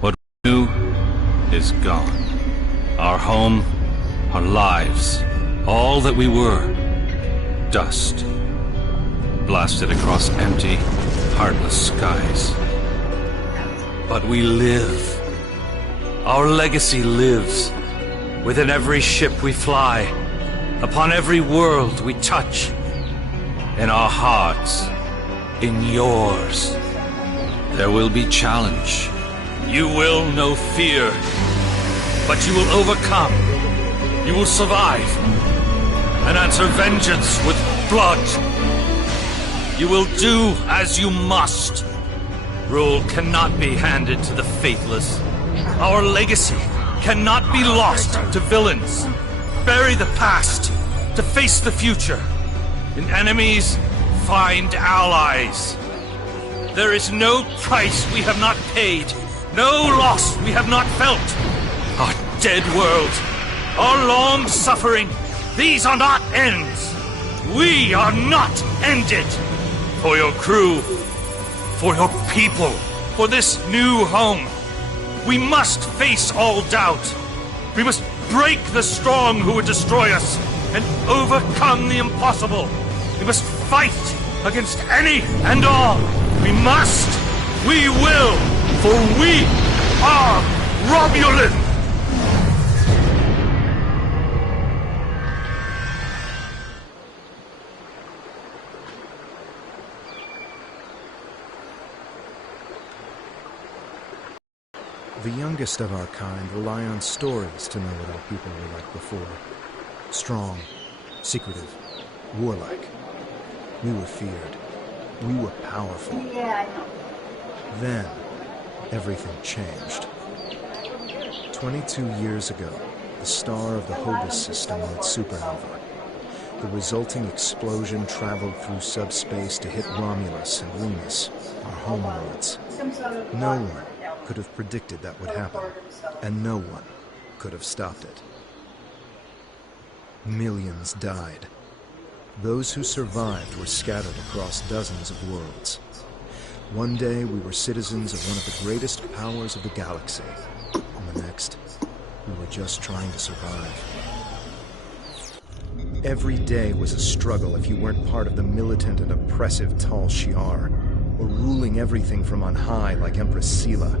What we knew is gone. Our home, our lives, all that we were, dust. Blasted across empty, heartless skies. But we live. Our legacy lives within every ship we fly, upon every world we touch, in our hearts, in yours. There will be challenge. You will know fear, but you will overcome. You will survive and answer vengeance with blood. You will do as you must. Rule cannot be handed to the faithless. Our legacy cannot be lost to villains. Bury the past to face the future. In enemies, find allies. There is no price we have not paid, no loss we have not felt. Our dead world, our long suffering, these are not ends. We are not ended. For your crew, for your people, for this new home, we must face all doubt. We must break the strong who would destroy us and overcome the impossible. We must fight against any and all. We must, we will, for we are Romulin! The youngest of our kind rely on stories to know what our people were like before. Strong, secretive, warlike. We were feared. We were powerful. Yeah, I know. Then, everything changed. 22 years ago, the star of the Hobus system went supernova. The resulting explosion traveled through subspace to hit Romulus and Remus, our homeworlds. No one could have predicted that would happen, and no one could have stopped it. Millions died. Those who survived were scattered across dozens of worlds. One day we were citizens of one of the greatest powers of the galaxy, and the next, we were just trying to survive. Every day was a struggle if you weren't part of the militant and oppressive Tal Shiar, or ruling everything from on high like Empress Sela.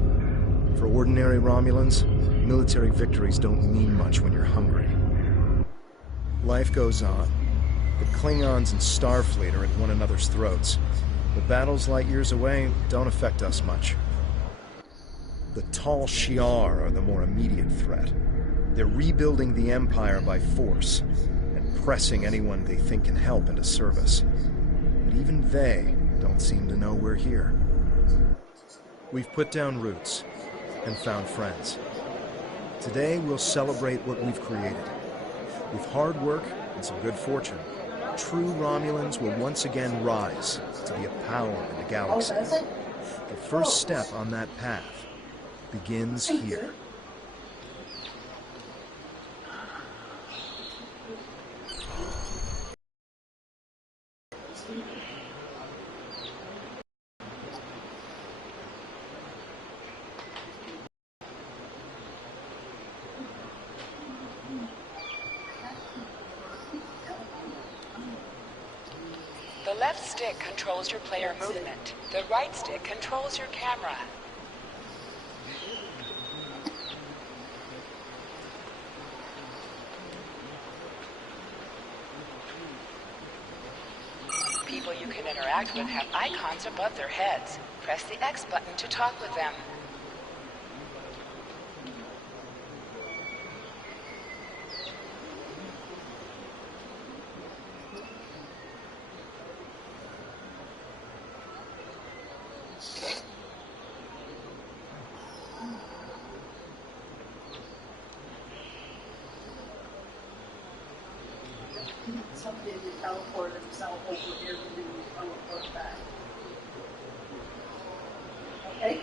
For ordinary Romulans, military victories don't mean much when you're hungry. Life goes on. The Klingons and Starfleet are at one another's throats. The battles light years away don't affect us much. The Tal Shiar are the more immediate threat. They're rebuilding the Empire by force, and pressing anyone they think can help into service. But even they don't seem to know we're here. We've put down roots and found friends. Today we'll celebrate what we've created. With hard work and some good fortune, true Romulans will once again rise to be a power in the galaxy. The first step on that path begins here. The left stick controls your player movement. The right stick controls your camera. People you can interact with have icons above their heads. Press the X button to talk with them. Somebody to teleport himself over here and then teleport back. Okay?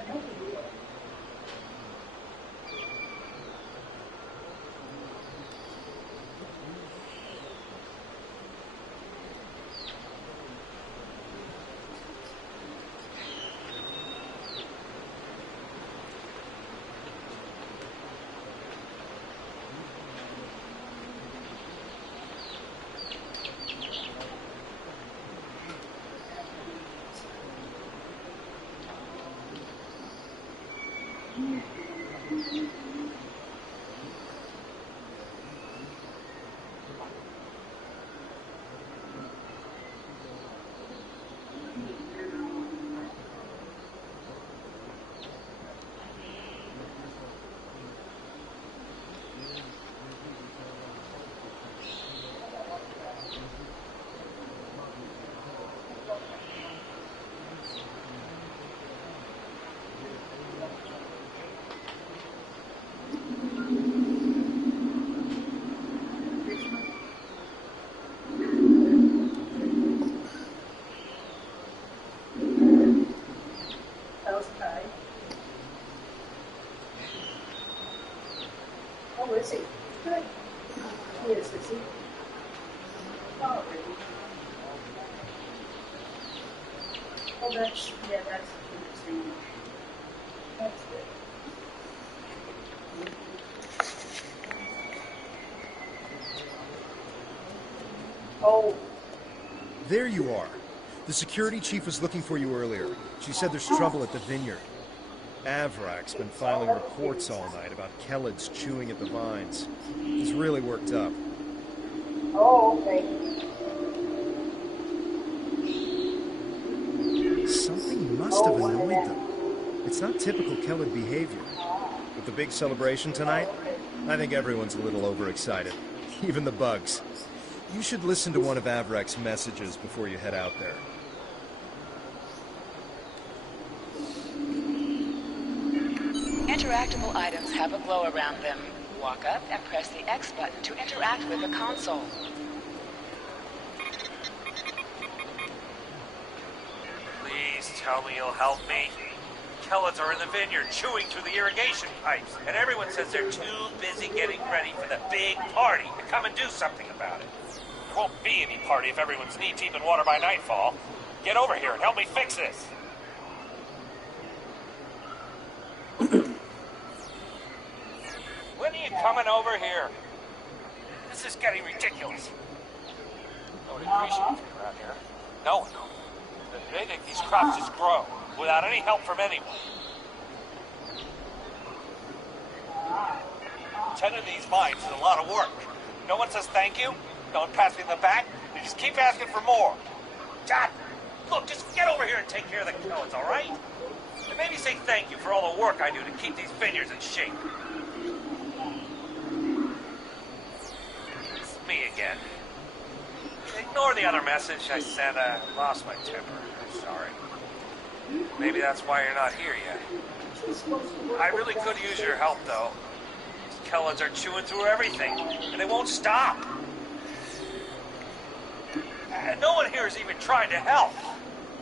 I know we will. Yes, is he? Oh, really? Oh, that's, yeah, that's interesting. That's good. Oh, There you are. The security chief was looking for you earlier. She said there's trouble at the vineyard. Avrak's been filing reports all night about Kellids chewing at the vines. He's really worked up. oh, okay. Something must have annoyed them. It's not typical Kellid behavior. With the big celebration tonight, I think everyone's a little overexcited. Even the bugs. You should listen to one of Avrak's messages before you head out there. Interactable items have a glow around them. Walk up and press the X button to interact with the console. Please tell me you'll help me. Kellids are in the vineyard chewing through the irrigation pipes, and everyone says they're too busy getting ready for the big party to come and do something about it. There won't be any party if everyone's knee-deep in water by nightfall. Get over here and help me fix this. When are you coming over here? This is getting ridiculous. Nobody appreciates me around here. No one. They think these crops just grow without any help from anyone. Tending these vines is a lot of work. No one says thank you. No one pats me in the back. They just keep asking for more. God, look, just get over here and take care of the Kellids, all right? And maybe say thank you for all the work I do to keep these vineyards in shape. It's me again. Ignore the other message I sent. Lost my temper. I'm sorry. Maybe that's why you're not here yet. I really could use your help, though. These Kellids are chewing through everything, and they won't stop. And no one here is even trying to help.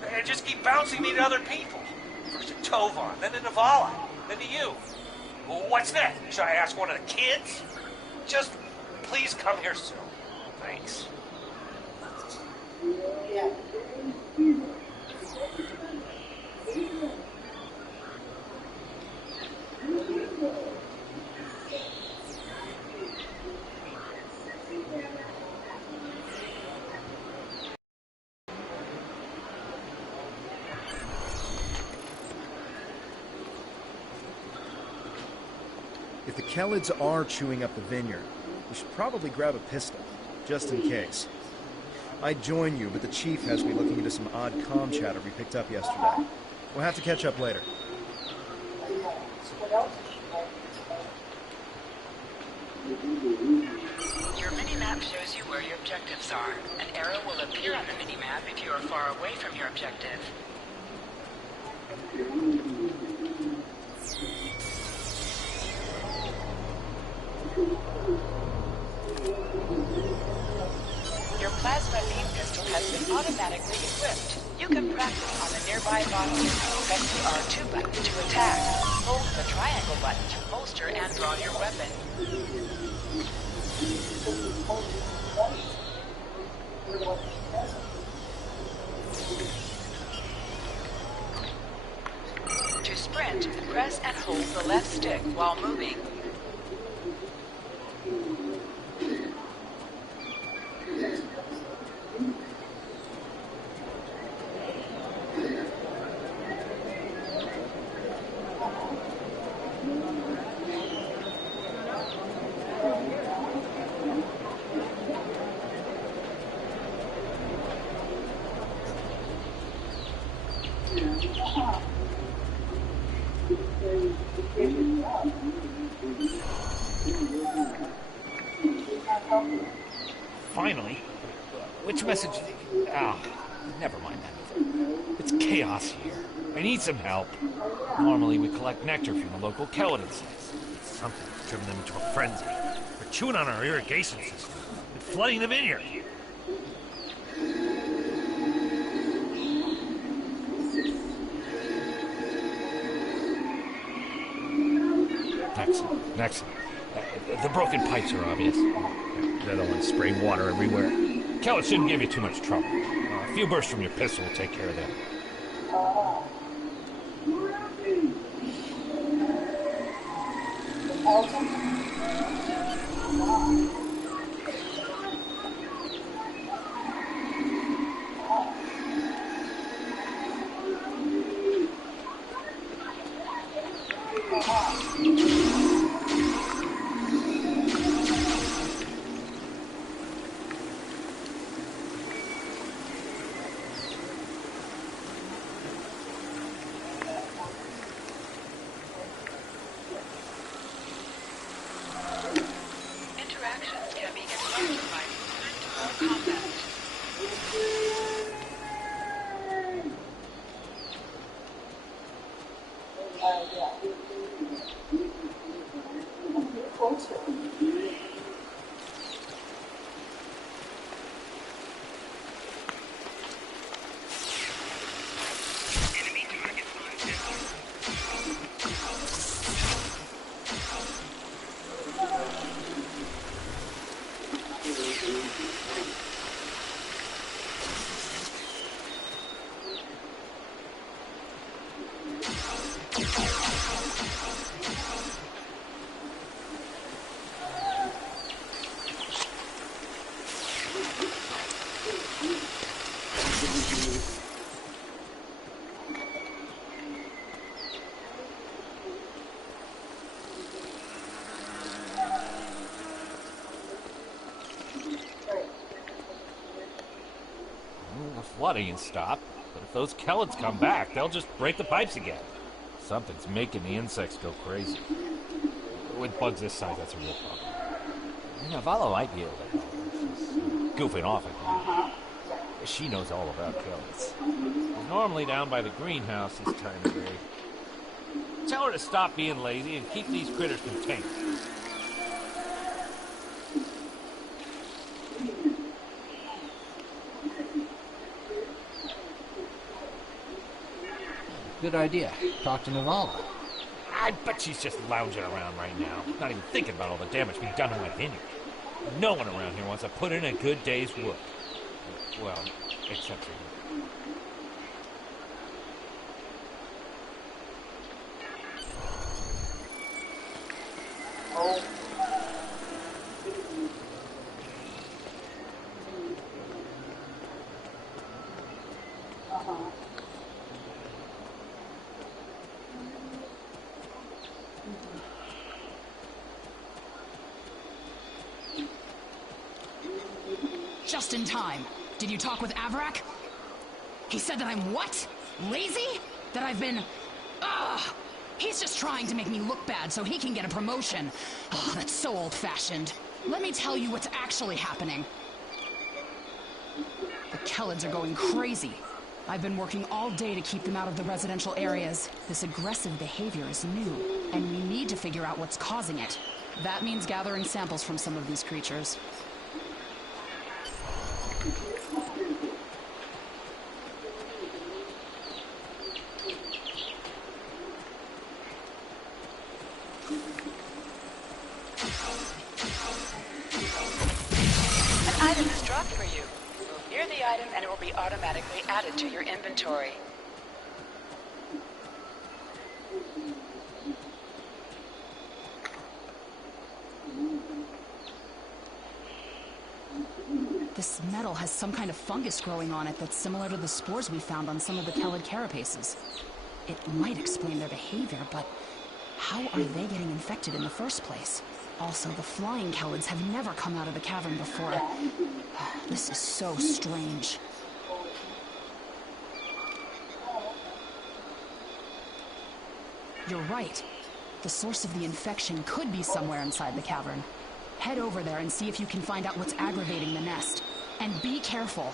They just keep bouncing me to other people. First to Tovan, then to Navala, then to you. Well, what's next? Should I ask one of the kids? Just please come here soon. Thanks. Yeah. If the Kellids are chewing up the vineyard, we should probably grab a pistol, just in case. I'd join you, but the chief has me looking into some odd comm chatter we picked up yesterday. We'll have to catch up later. Your mini-map shows you where your objectives are. An arrow will appear on the mini-map if you are far away from your objective. Your plasma beam pistol has been automatically equipped. You can practice on the nearby bottle. Press the R2 button to attack. Hold the triangle button to holster and draw your weapon. To sprint, press and hold the left stick while moving. Finally. Which message? Ah, never mind that. It's chaos here. I need some help. Normally we collect nectar from the local Kellid insects. Something's driven them into a frenzy. They're chewing on our irrigation system and flooding the vineyard. Excellent. The broken pipes are obvious. They're the ones spraying water everywhere. Kellett shouldn't give you too much trouble. A few bursts from your pistol will take care of them. Interactions can be interrupted by movement or combat. The flooding can stop, but if those Kellets come back, they'll just break the pipes again. Something's making the insects go crazy. With bugs this size, that's a real problem. Navala might be able to help. She's goofing off again. She knows all about Kellets. She's normally down by the greenhouse this time of day. Tell her to stop being lazy and keep these critters contained. Good idea. Talk to Navala. I bet she's just lounging around right now, not even thinking about all the damage we've done to my vineyard. No one around here wants to put in a good day's work. Well, except for you. Just in time. Did you talk with Avrak? He said that I'm what? Lazy? That I've been... Ugh! He's just trying to make me look bad so he can get a promotion. Oh, that's so old-fashioned. Let me tell you what's actually happening. The Kellets are going crazy. I've been working all day to keep them out of the residential areas. This aggressive behavior is new, and we need to figure out what's causing it. That means gathering samples from some of these creatures. An item is dropped for you. Move near the item and it will be automatically added to your inventory. This metal has some kind of fungus growing on it that's similar to the spores we found on some of the Kellid carapaces. It might explain their behavior, but how are they getting infected in the first place? Also, the flying Kellids have never come out of the cavern before. This is so strange. You're right. The source of the infection could be somewhere inside the cavern. Head over there and see if you can find out what's aggravating the nest. And be careful.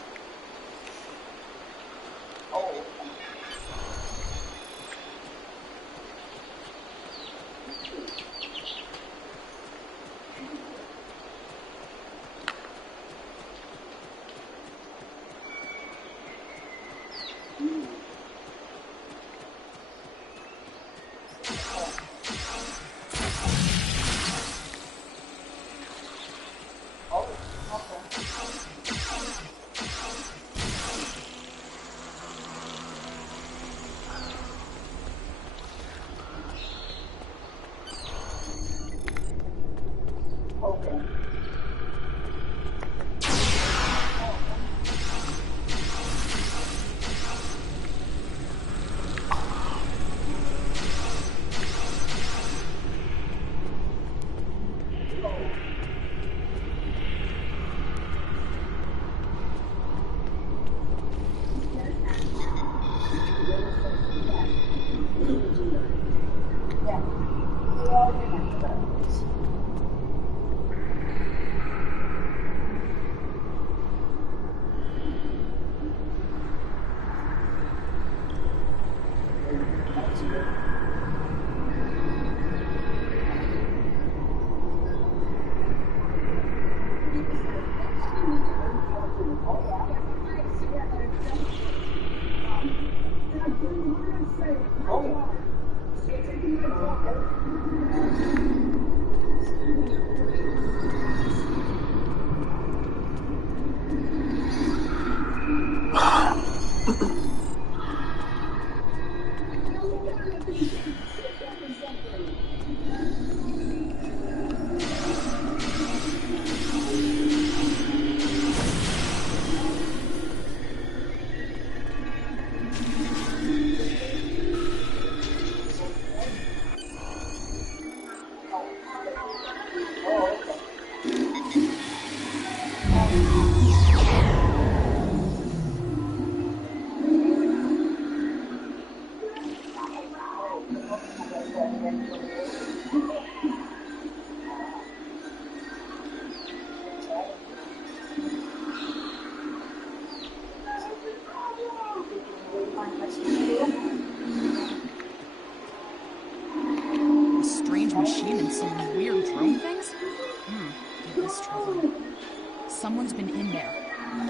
Someone's been in there.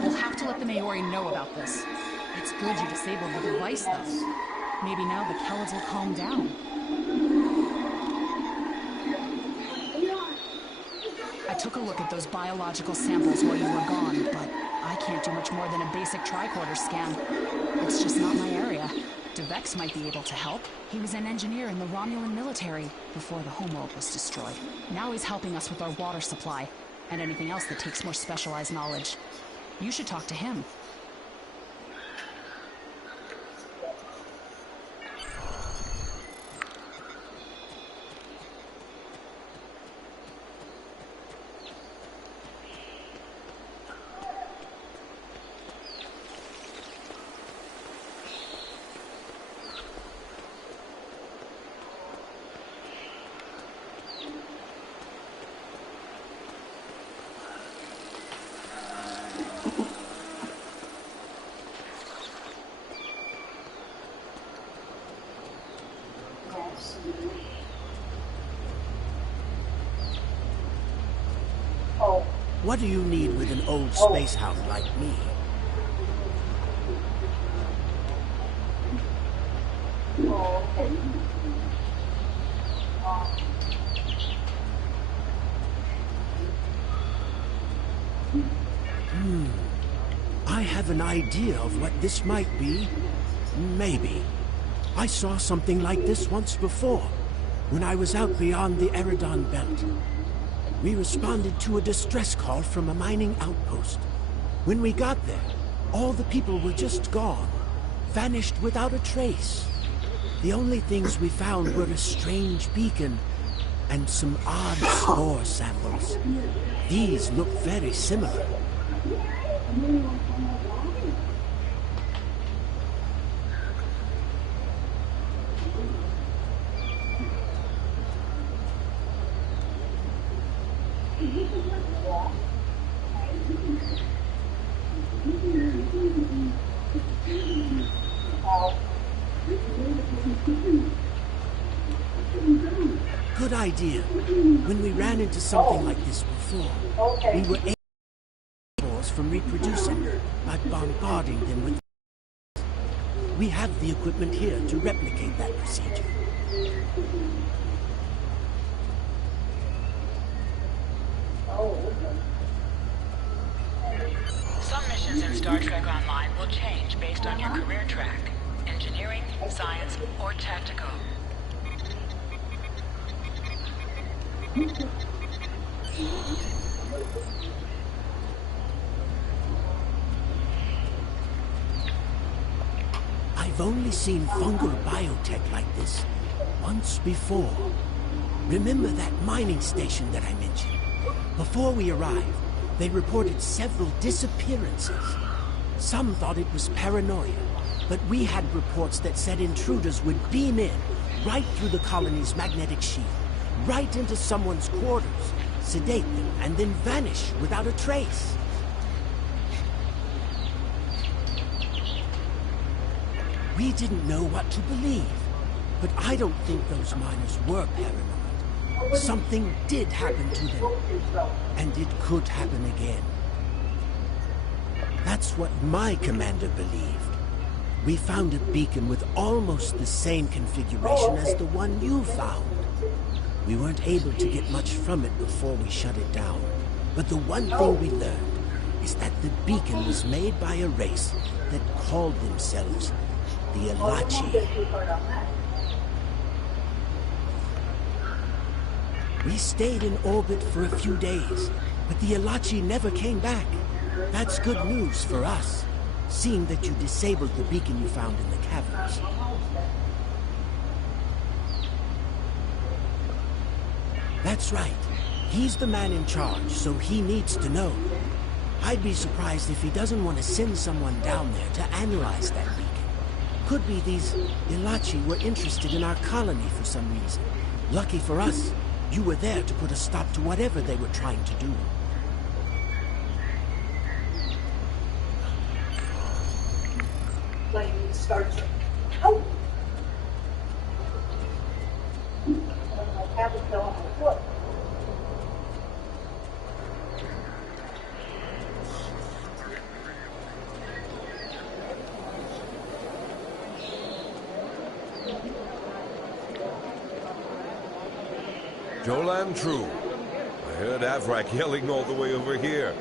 We'll have to let the Maori know about this. It's good you disabled the device, though. Maybe now the Kellids will calm down. I took a look at those biological samples while you were gone, but I can't do much more than a basic tricorder scan. It's just not my area. DeVex might be able to help. He was an engineer in the Romulan military before the homeworld was destroyed. Now he's helping us with our water supply and anything else that takes more specialized knowledge. You should talk to him. What do you need with an old space hound like me? I have an idea of what this might be. Maybe. I saw something like this once before, when I was out beyond the Eridon Belt. We responded to a distress call from a mining outpost. When we got there, all the people were just gone, vanished without a trace. The only things we found were a strange beacon and some odd spore samples. These look very similar. Good idea. When we ran into something like this before, we were able to stop spores from reproducing by bombarding them with. We have the equipment here to replicate that procedure. Some missions in Star Trek Online will change based on your career track. Engineering, science, or tactical. I've only seen fungal biotech like this once before. Remember that mining station that I mentioned? Before we arrived, they reported several disappearances. Some thought it was paranoia, but we had reports that said intruders would beam in right through the colony's magnetic shield, right into someone's quarters, sedate them, and then vanish without a trace. We didn't know what to believe, but I don't think those miners were paranoid. Something did happen to them, and it could happen again. That's what my commander believed. We found a beacon with almost the same configuration as the one you found. We weren't able to get much from it before we shut it down. But the one thing we learned is that the beacon was made by a race that called themselves the Elachi. We stayed in orbit for a few days, but the Elachi never came back. That's good news for us, seeing that you disabled the beacon you found in the caverns. That's right. He's the man in charge, so he needs to know. I'd be surprised if he doesn't want to send someone down there to analyze that beacon. Could be these Elachi were interested in our colony for some reason. Lucky for us, you were there to put a stop to whatever they were trying to do. Playing Startrek. Oh! I have a pill on my foot. Jolan True. I heard Avrak yelling all the way over here.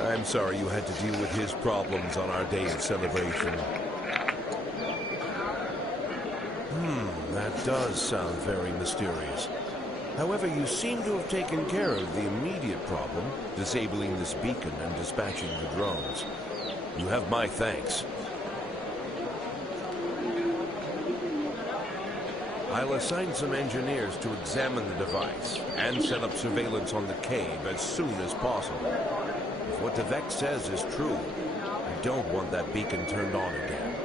I'm sorry you had to deal with his problems on our day of celebration. That does sound very mysterious. However, you seem to have taken care of the immediate problem, disabling this beacon and dispatching the drones. You have my thanks. I'll assign some engineers to examine the device and set up surveillance on the cave as soon as possible. If what Devek says is true, I don't want that beacon turned on again.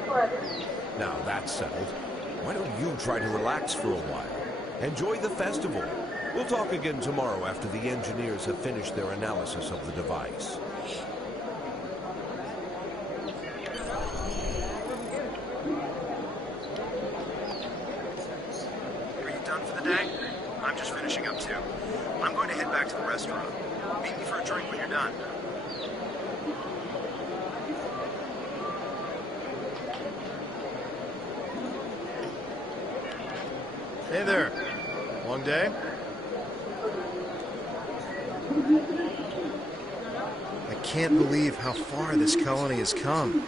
Now that's settled, why don't you try to relax for a while? Enjoy the festival. We'll talk again tomorrow after the engineers have finished their analysis of the device. Are you done for the day? I'm just finishing up too. I'm going to head back to the restaurant. Meet me for a drink when you're done. Hey there. Long day? I can't believe how far this colony has come.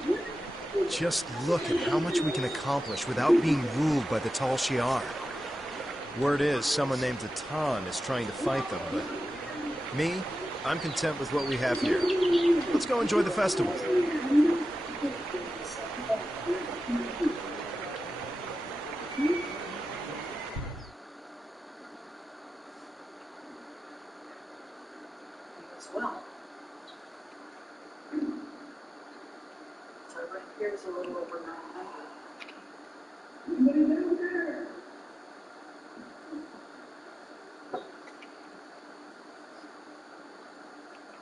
Just look at how much we can accomplish without being ruled by the Tal Shiar. Word is someone named Atan is trying to fight them, but me, I'm content with what we have here. Let's go enjoy the festival. As well. So right here is a little over 900.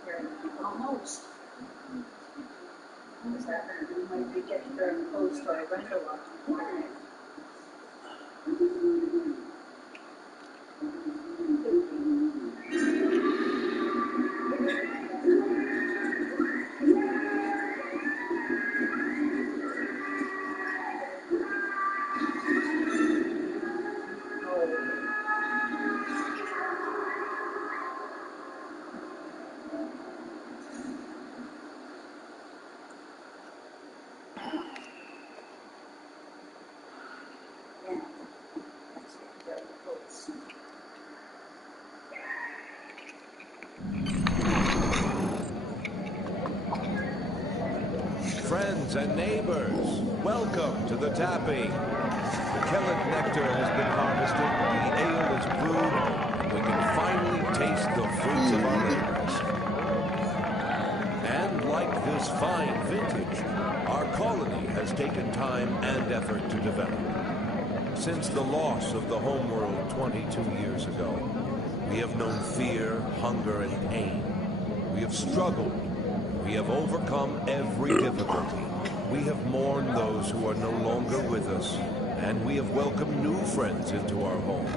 Here, almost. What does that mean? We might be getting very close to our rental lot. Friends and neighbors, welcome to the tapping. The Kellet nectar has been harvested, the ale is brewed, and we can finally taste the fruits of our labors. And like this fine vintage, our colony has taken time and effort to develop. Since the loss of the homeworld 22 years ago, we have known fear, hunger, and pain. We have struggled. We have overcome every difficulty. We have mourned those who are no longer with us, and we have welcomed new friends into our home.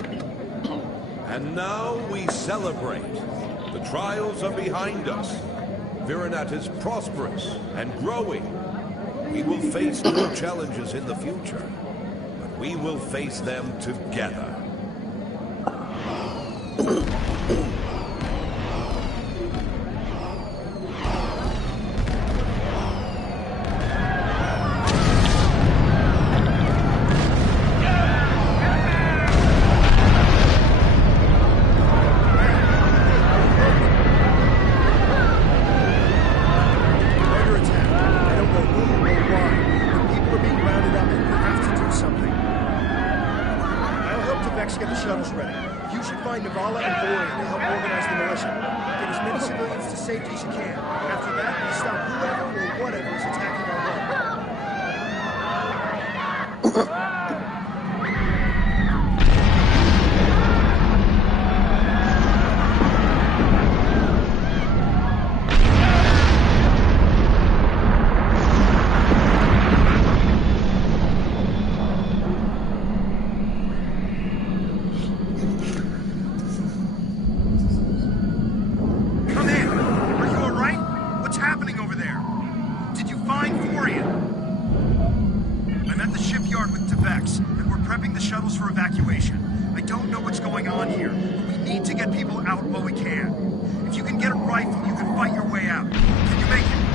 And now we celebrate. The trials are behind us. Virinat is prosperous and growing. We will face new challenges in the future, but we will face them together. prepping the shuttles for evacuation. I don't know what's going on here, but we need to get people out while we can. If you can get a rifle, you can fight your way out. Can you make it?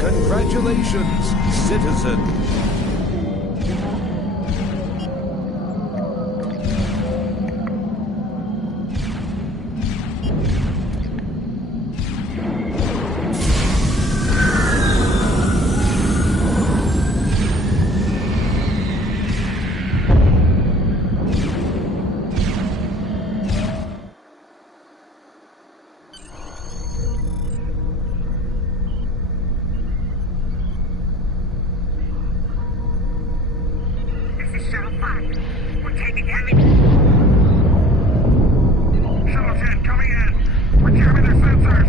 Congratulations, citizen. We're taking heavy... Shuttle coming in. We're jamming their sensors.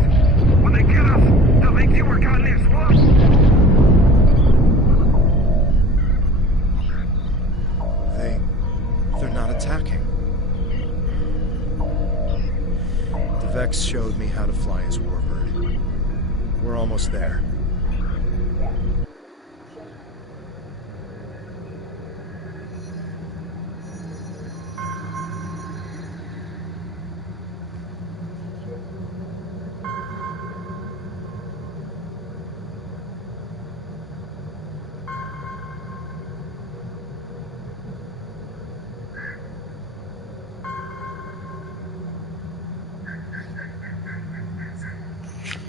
When they get us, they'll think you were caught in this swamp. They're not attacking. The Vex showed me how to fly his warbird. We're almost there.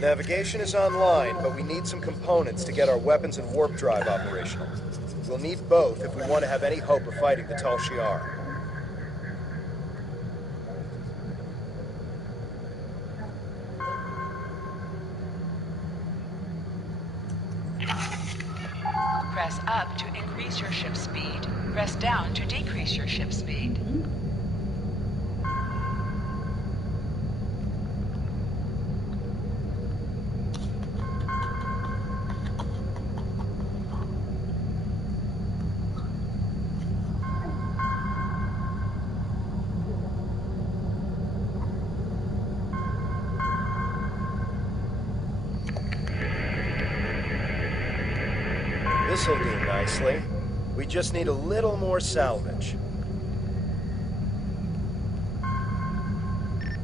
Navigation is online, but we need some components to get our weapons and warp drive operational. We'll need both if we want to have any hope of fighting the Tal Shiar. Press up to increase your ship's speed. Press down to decrease your ship's speed. This'll do nicely. We just need a little more salvage.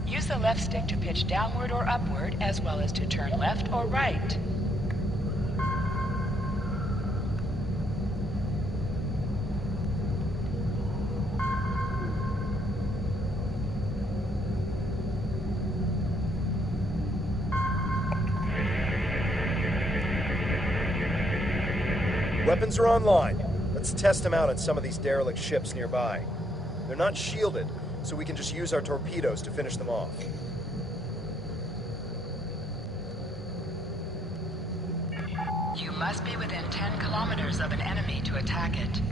Use the left stick to pitch downward or upward, as well as to turn left or right. Weapons are online. Let's test them out on some of these derelict ships nearby. They're not shielded, so we can just use our torpedoes to finish them off. You must be within 10 kilometers of an enemy to attack it.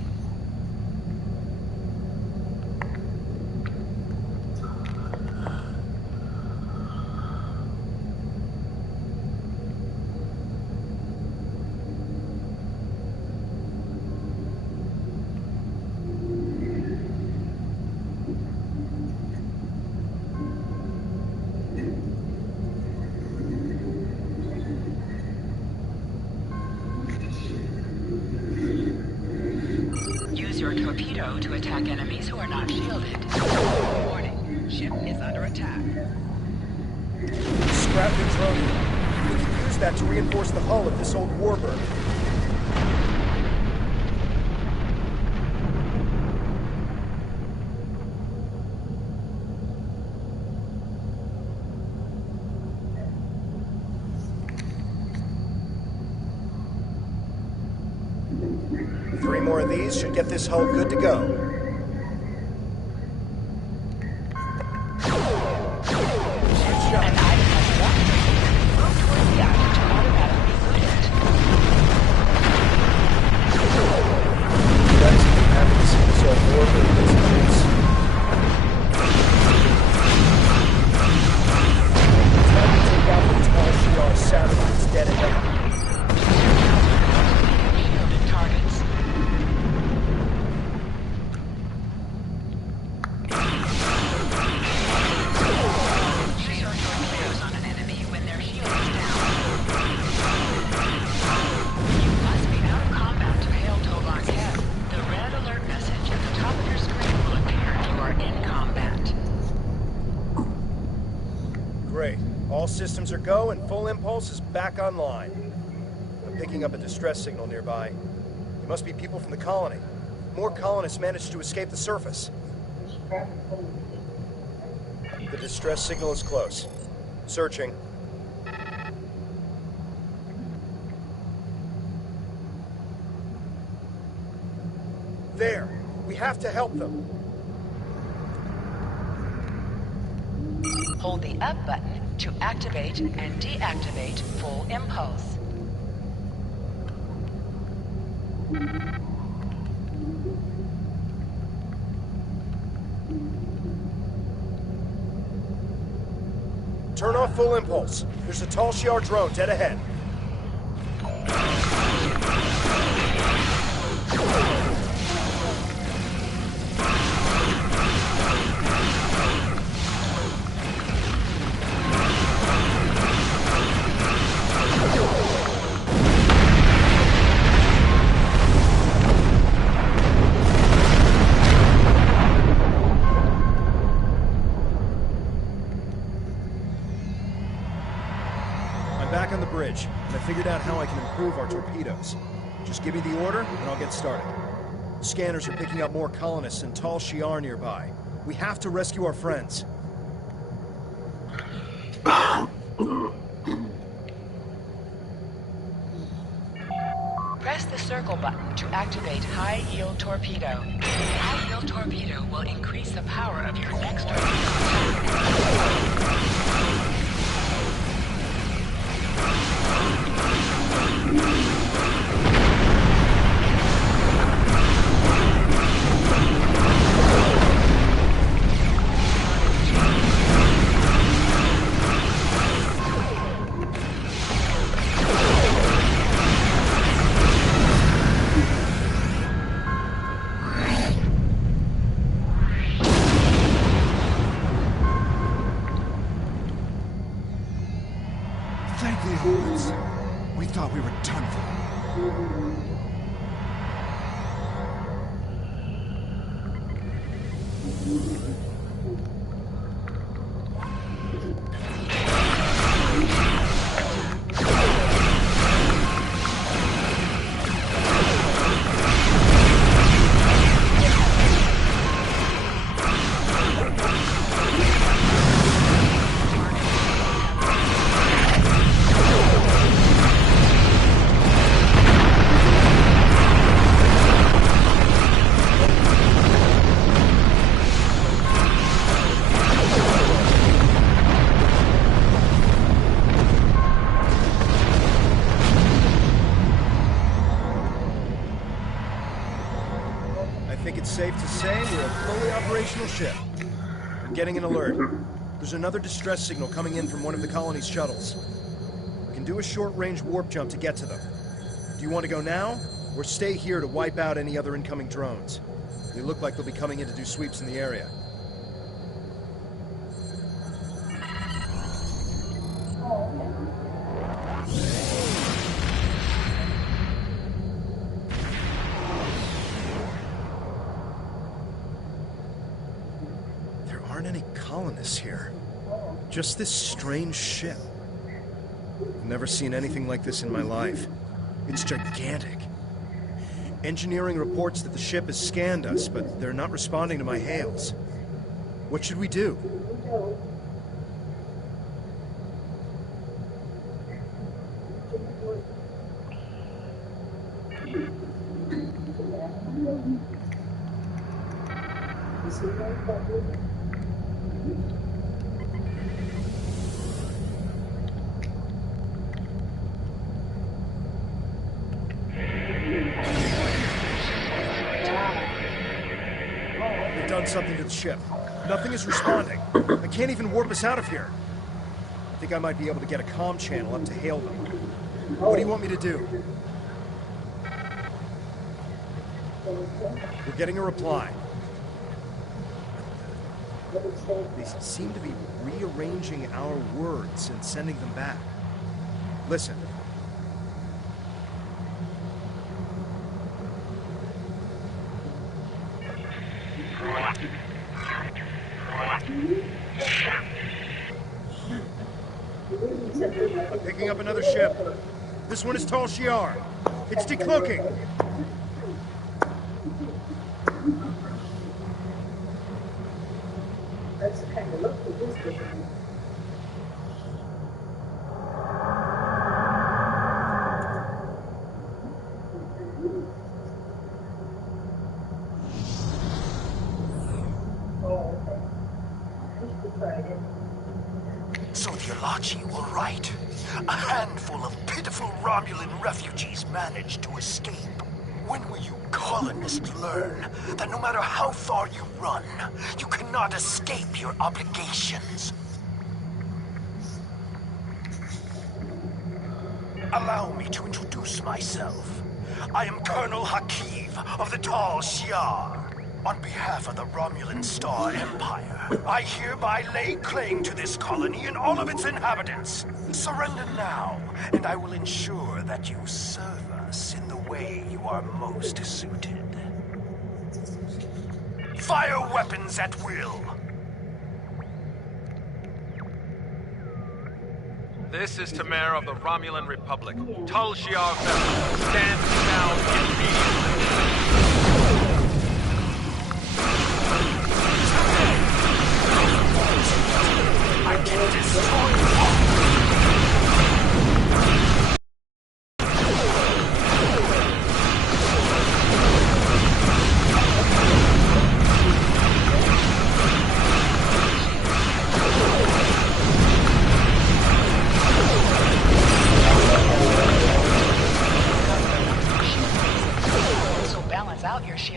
Use your torpedo to attack enemies who are not shielded. Warning, ship is under attack. Scrap the drone. We can use that to reinforce the hull of this old warbird. Three more of these should get this hull good to go. An item has dropped. Move towards the item to automatically boot it. Guys, I'm happy to see this old warbird in this place. Time to take out the Tal Shiar satellites dead ahead. Shielded targets. Use your torpedoes on an enemy when their shield is down. You must be out of combat to hail Tovar's head. The red alert message at the top of your screen will appear if you are in combat. Great. All systems are go and full impulse is back online. I'm picking up a distress signal nearby. There must be people from the colony. More colonists managed to escape the surface. The distress signal is close. Searching. There! We have to help them! Hold the up button to activate and deactivate full impulse. Turn off full impulse. There's a Tal Shiar drone dead ahead. And I figured out how I can improve our torpedoes. Just give me the order, and I'll get started. Scanners are picking up more colonists in Tal Shiar nearby. We have to rescue our friends. Press the circle button to activate high-yield torpedo. High-yield torpedo will increase the power of your next torpedo. Thank the Omens. We thought we were done for. I think it's safe to say we're a fully operational ship. I'm getting an alert. There's another distress signal coming in from one of the colony's shuttles. We can do a short-range warp jump to get to them. Do you want to go now, or stay here to wipe out any other incoming drones? They look like they'll be coming in to do sweeps in the area. Aren't any colonists here. Just this strange ship. I've never seen anything like this in my life. It's gigantic. Engineering reports that the ship has scanned us, but they're not responding to my hails. What should we do? They've done something to the ship. Nothing is responding. I can't even warp us out of here. I think I might be able to get a comm channel up to hail them. What do you want me to do? We're getting a reply. They seem to be rearranging our words and sending them back. Listen. I'm picking up another ship. This one is Tal Shiar. It's decloaking. That's the kind of look for this thing. So the Alachi were right. A handful of pitiful Romulan refugees managed to escape. When will you colonists learn that no matter how far you run, you cannot escape your obligations? Allow me to introduce myself. I am Colonel Hakiv of the Tal Shiar. On behalf of the Romulan Star Empire, I hereby lay claim to this colony and all of its inhabitants. Surrender now, and I will ensure that you serve us in the way you are most suited. Fire weapons at will. This is Tamer of the Romulan Republic. Tal Shiar vessel, stand down immediately. I can destroy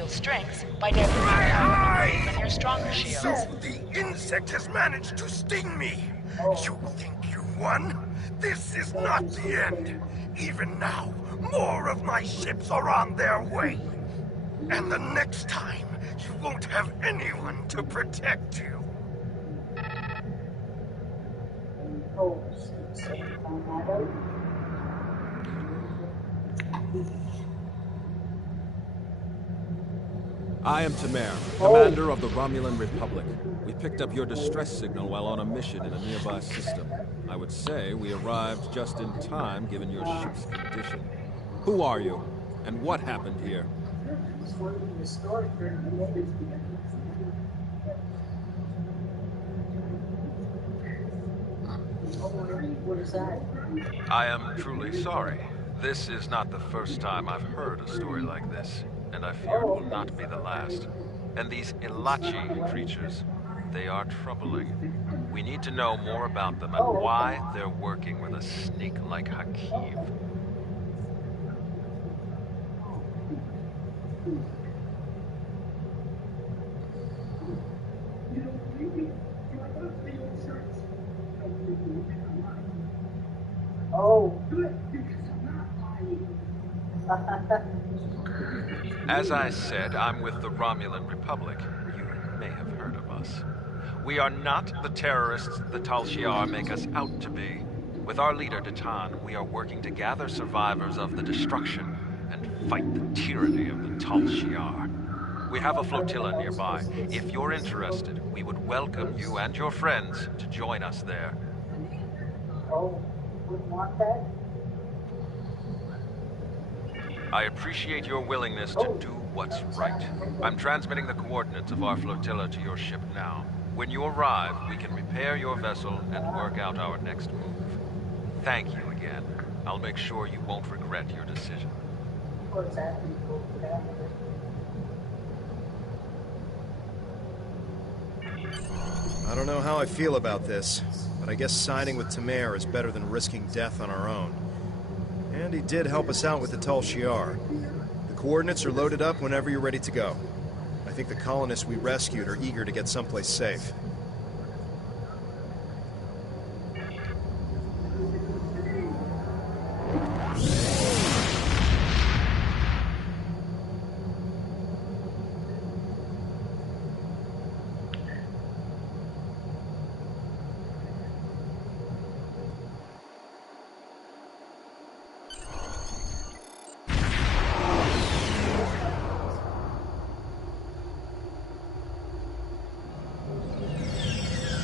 strengths by diverting power away from your stronger shields. So the insect has managed to sting me. You think you won? This is not the end. Even now, more of my ships are on their way. And the next time, you won't have anyone to protect you. I am Tamer, commander of the Romulan Republic. We picked up your distress signal while on a mission in a nearby system. I would say we arrived just in time given your ship's condition. Who are you? And what happened here? I am truly sorry. This is not the first time I've heard a story like this, and I fear it will not be the last. And these Ilachi creatures, they are troubling. We need to know more about them and why they're working with a snake like Hakiv. As I said, I'm with the Romulan Republic. You may have heard of us. We are not the terrorists the Tal Shiar make us out to be. With our leader, Datan, we are working to gather survivors of the destruction and fight the tyranny of the Tal Shiar. We have a flotilla nearby. If you're interested, we would welcome you and your friends to join us there. I appreciate your willingness to do what's right. I'm transmitting the coordinates of our flotilla to your ship now. When you arrive, we can repair your vessel and work out our next move. Thank you again. I'll make sure you won't regret your decision. I don't know how I feel about this, but I guess siding with Tamer is better than risking death on our own. And he did help us out with the Tal Shiar. The coordinates are loaded up whenever you're ready to go. I think the colonists we rescued are eager to get someplace safe.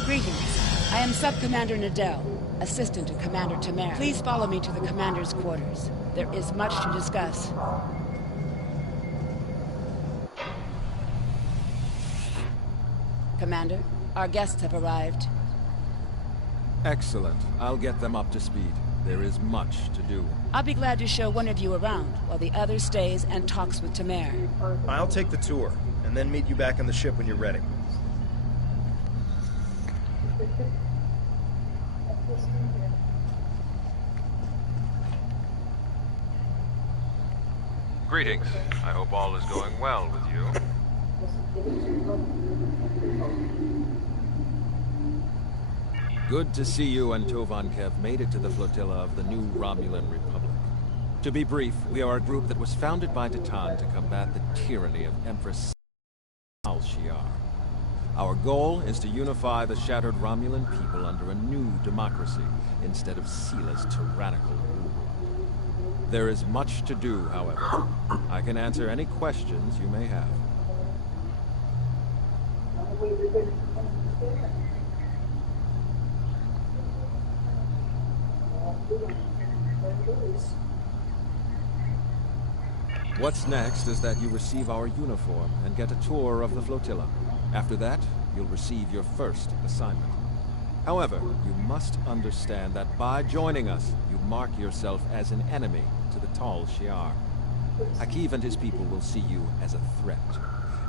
Greetings. I am Sub-Commander Nadell, assistant to Commander Tamer. Please follow me to the Commander's quarters. There is much to discuss. Commander, our guests have arrived. Excellent. I'll get them up to speed. There is much to do. I'll be glad to show one of you around, while the other stays and talks with Tamer. I'll take the tour, and then meet you back on the ship when you're ready. Greetings. I hope all is going well with you. Good to see you and Tovankev made it to the flotilla of the new Romulan Republic. To be brief, we are a group that was founded by Titan to combat the tyranny of Empress Tal Shiar. Our goal is to unify the shattered Romulan people under a new democracy instead of Sila's tyrannical rule. There is much to do, however. I can answer any questions you may have. What's next is that you receive our uniform and get a tour of the flotilla. After that, you'll receive your first assignment. However, you must understand that by joining us, you mark yourself as an enemy to the Tal Shiar. Hakiv and his people will see you as a threat,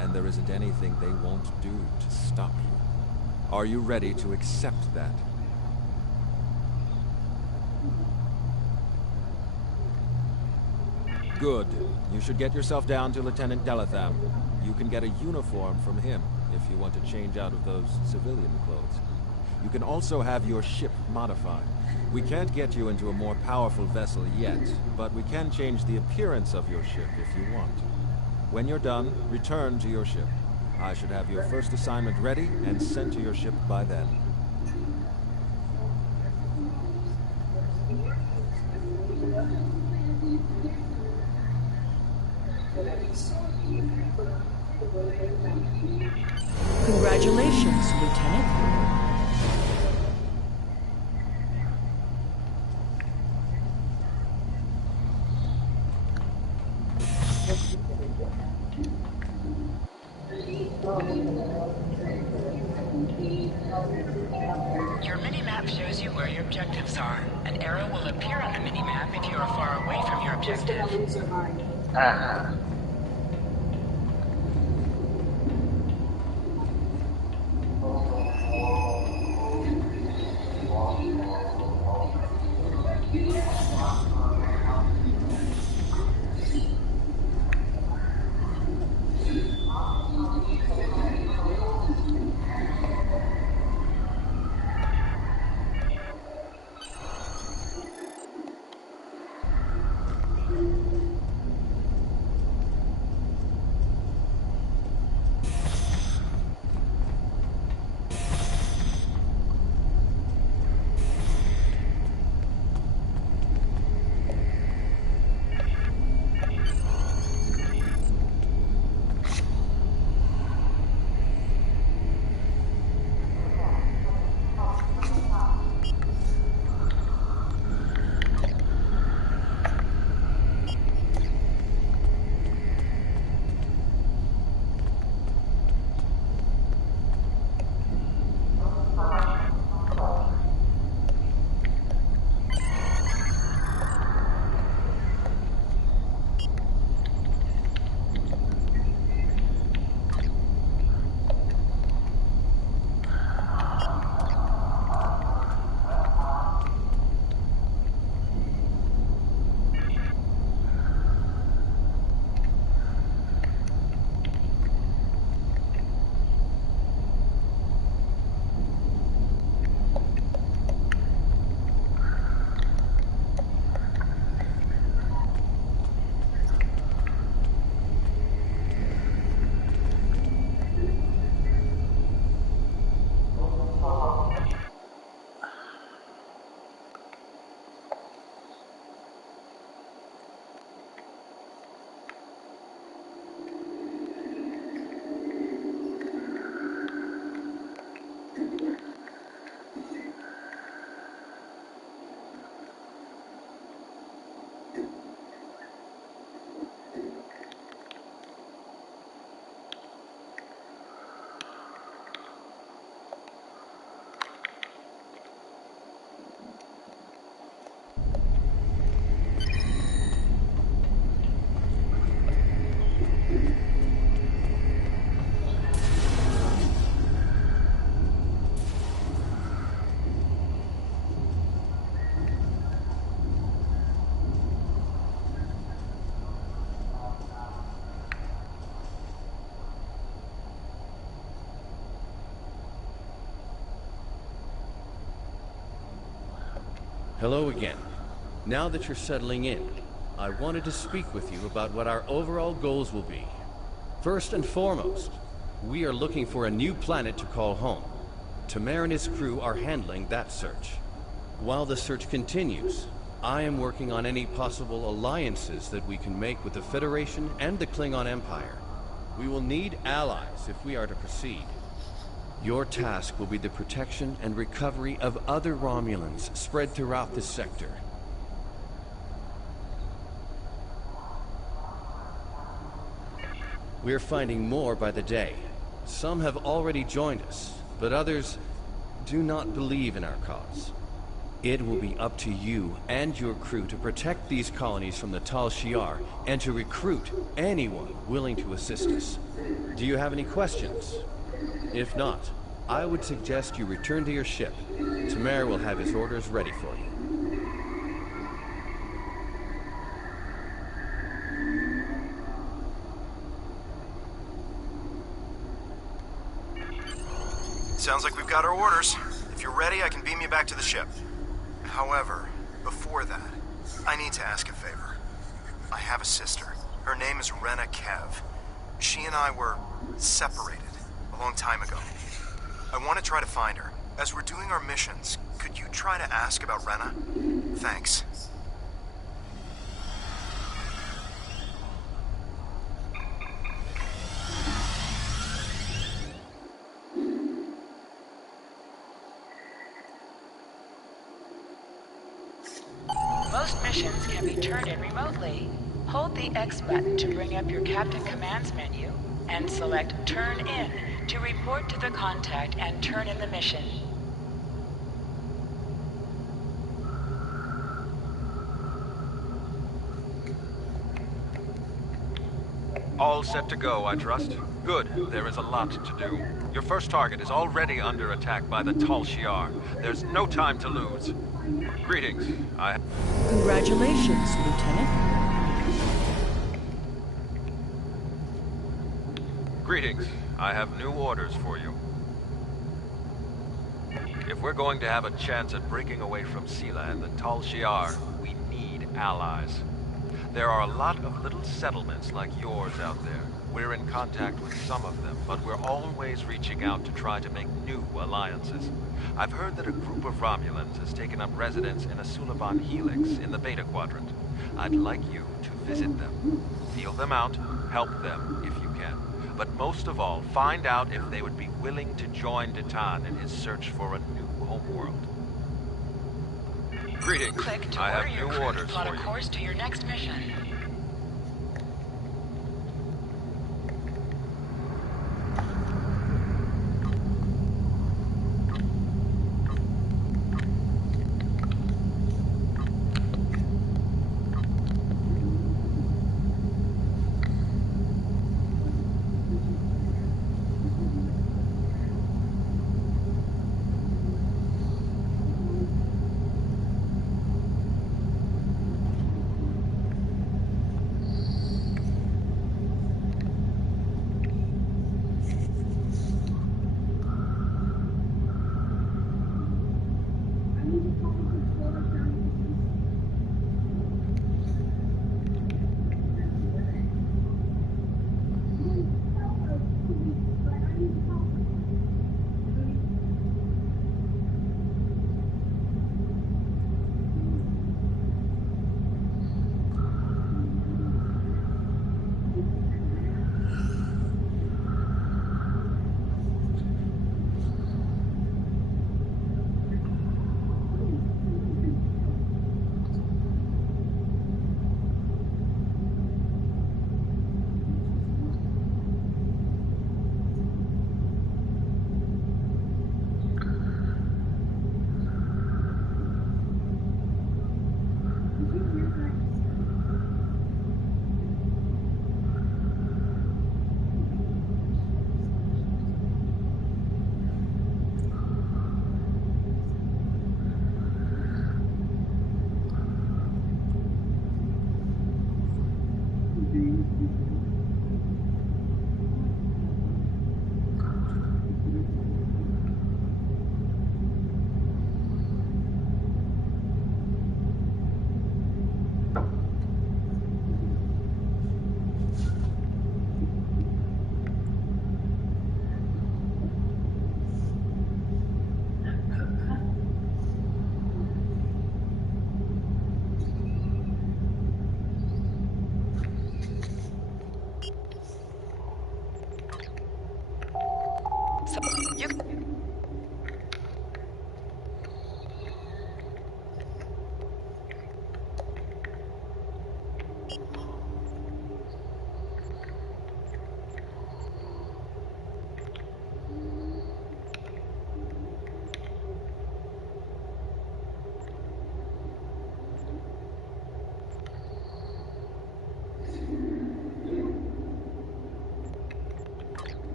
and there isn't anything they won't do to stop you. Are you ready to accept that? Good. You should get yourself down to Lieutenant Delatham. You can get a uniform from him if you want to change out of those civilian clothes. You can also have your ship modified. We can't get you into a more powerful vessel yet, but we can change the appearance of your ship if you want. When you're done, return to your ship. I should have your first assignment ready and sent to your ship by then. Congratulations, Lieutenant. Your mini-map shows you where your objectives are. An arrow will appear on the mini-map if you are far away from your objective. Hello again. Now that you're settling in, I wanted to speak with you about what our overall goals will be. First and foremost, we are looking for a new planet to call home. Tamer and his crew are handling that search. While the search continues, I am working on any possible alliances that we can make with the Federation and the Klingon Empire. We will need allies if we are to proceed. Your task will be the protection and recovery of other Romulans spread throughout this sector. We are finding more by the day. Some have already joined us, but others do not believe in our cause. It will be up to you and your crew to protect these colonies from the Tal Shiar and to recruit anyone willing to assist us. Do you have any questions? If not, I would suggest you return to your ship. Tamer will have his orders ready for you. Sounds like we've got our orders. If you're ready, I can beam you back to the ship. However, before that, I need to ask a favor. I have a sister. Her name is Rena Kev. She and I were separated a long time ago. I want to try to find her. As we're doing our missions, could you try to ask about Rena? Thanks. Most missions can be turned in remotely. Hold the X button to bring up your Captain Commands menu, and select Turn In to report to the contact and turn in the mission. All set to go, I trust? Good. There is a lot to do. Your first target is already under attack by the Tal Shiar. There's no time to lose. Greetings. Congratulations, Lieutenant. Greetings. I have new orders for you. If we're going to have a chance at breaking away from Sela and the Tal Shiar, we need allies. There are a lot of little settlements like yours out there. We're in contact with some of them, but we're always reaching out to try to make new alliances. I've heard that a group of Romulans has taken up residence in a Suliban helix in the Beta Quadrant. I'd like you to visit them. Feel them out, help them if you can. But most of all, find out if they would be willing to join Titan in his search for a new homeworld. Greetings. Click to I have order your new crew orders plot for a you. course to your next mission.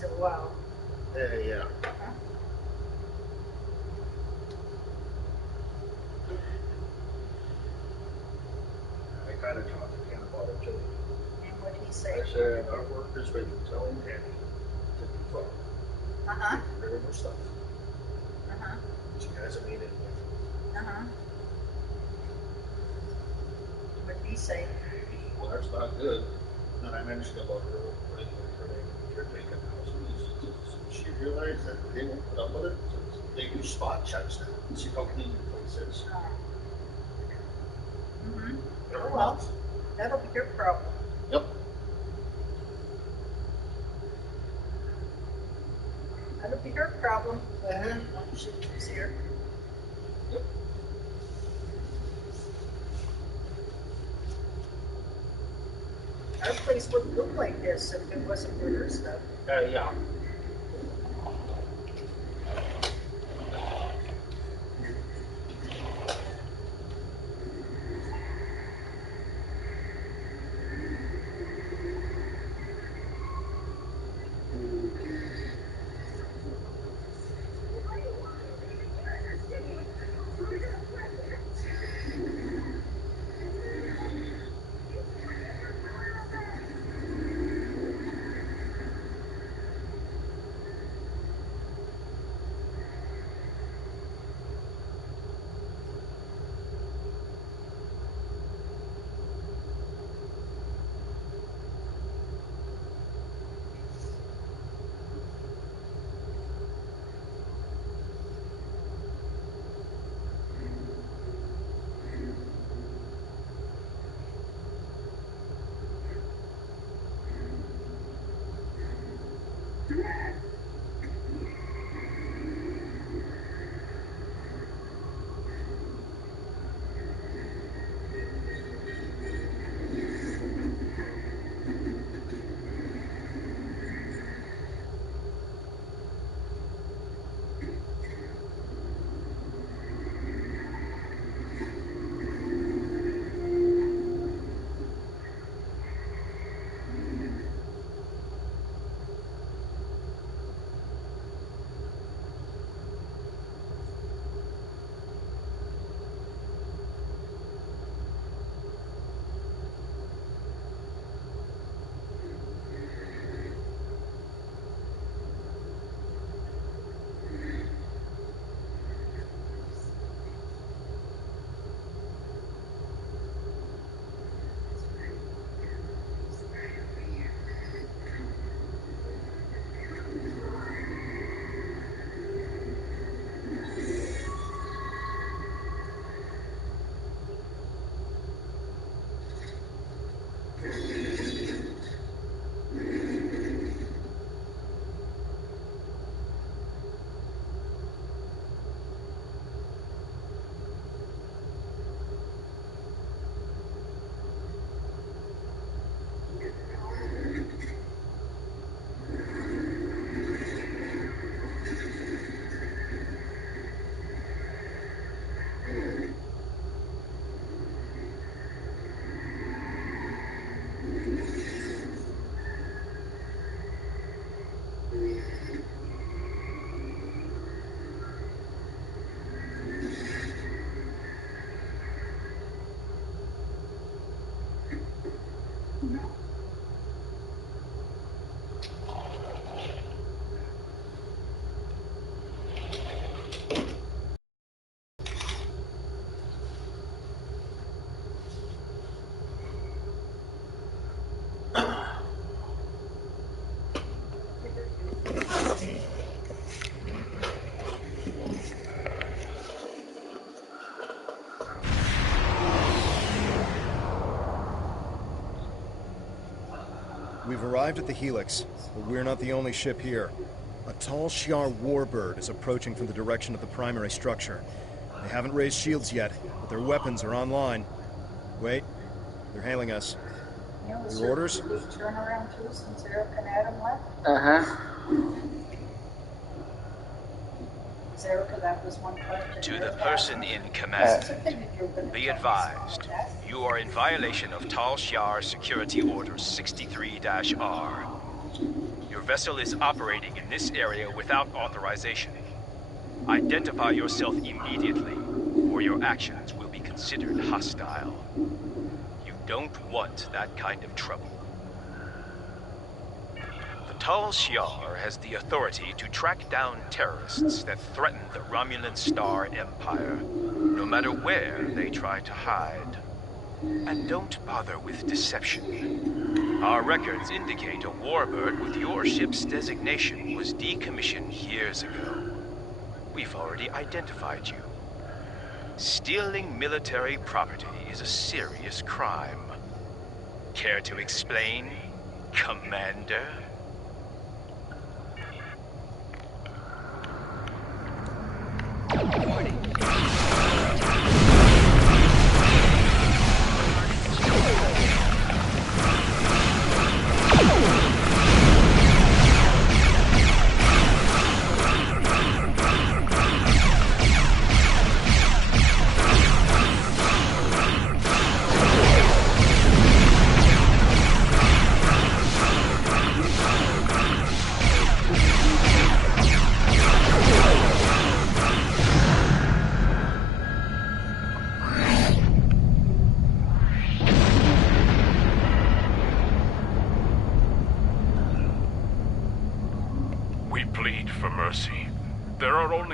takes a while. Yeah. Huh? I kind of talked to Ken about it too. And what did he say? I said, our workers have been telling Annie to be far. Uh-huh. Rid of her stuff. Uh-huh. She hasn't made it yet. Uh-huh. What did he say? Well, that's not good. Then I mentioned about her putting her name in your vacant house. She realized that they won't put up with it. They do spot checks now and see how clean your place is. Mm-hmm. Oh, well, that'll be your problem. Yep. That'll be her problem. She lives here. Yep. Our place wouldn't look like this if it wasn't for her stuff. Yeah. We've arrived at the Helix, but we're not the only ship here. A tall Shi'ar warbird is approaching from the direction of the primary structure. They haven't raised shields yet, but their weapons are online. Wait, they're hailing us. Your orders? Turn around too, since Eric and Adam left. Uh-huh. Erica, that was one question. To the person in command, be advised, you are in violation of Tal Shiar Security Order 63-R. Your vessel is operating in this area without authorization. Identify yourself immediately, or your actions will be considered hostile. You don't want that kind of trouble. The Tal Shiar has the authority to track down terrorists that threaten the Romulan Star Empire, no matter where they try to hide. And don't bother with deception. Our records indicate a warbird with your ship's designation was decommissioned years ago. We've already identified you. Stealing military property is a serious crime. Care to explain, Commander?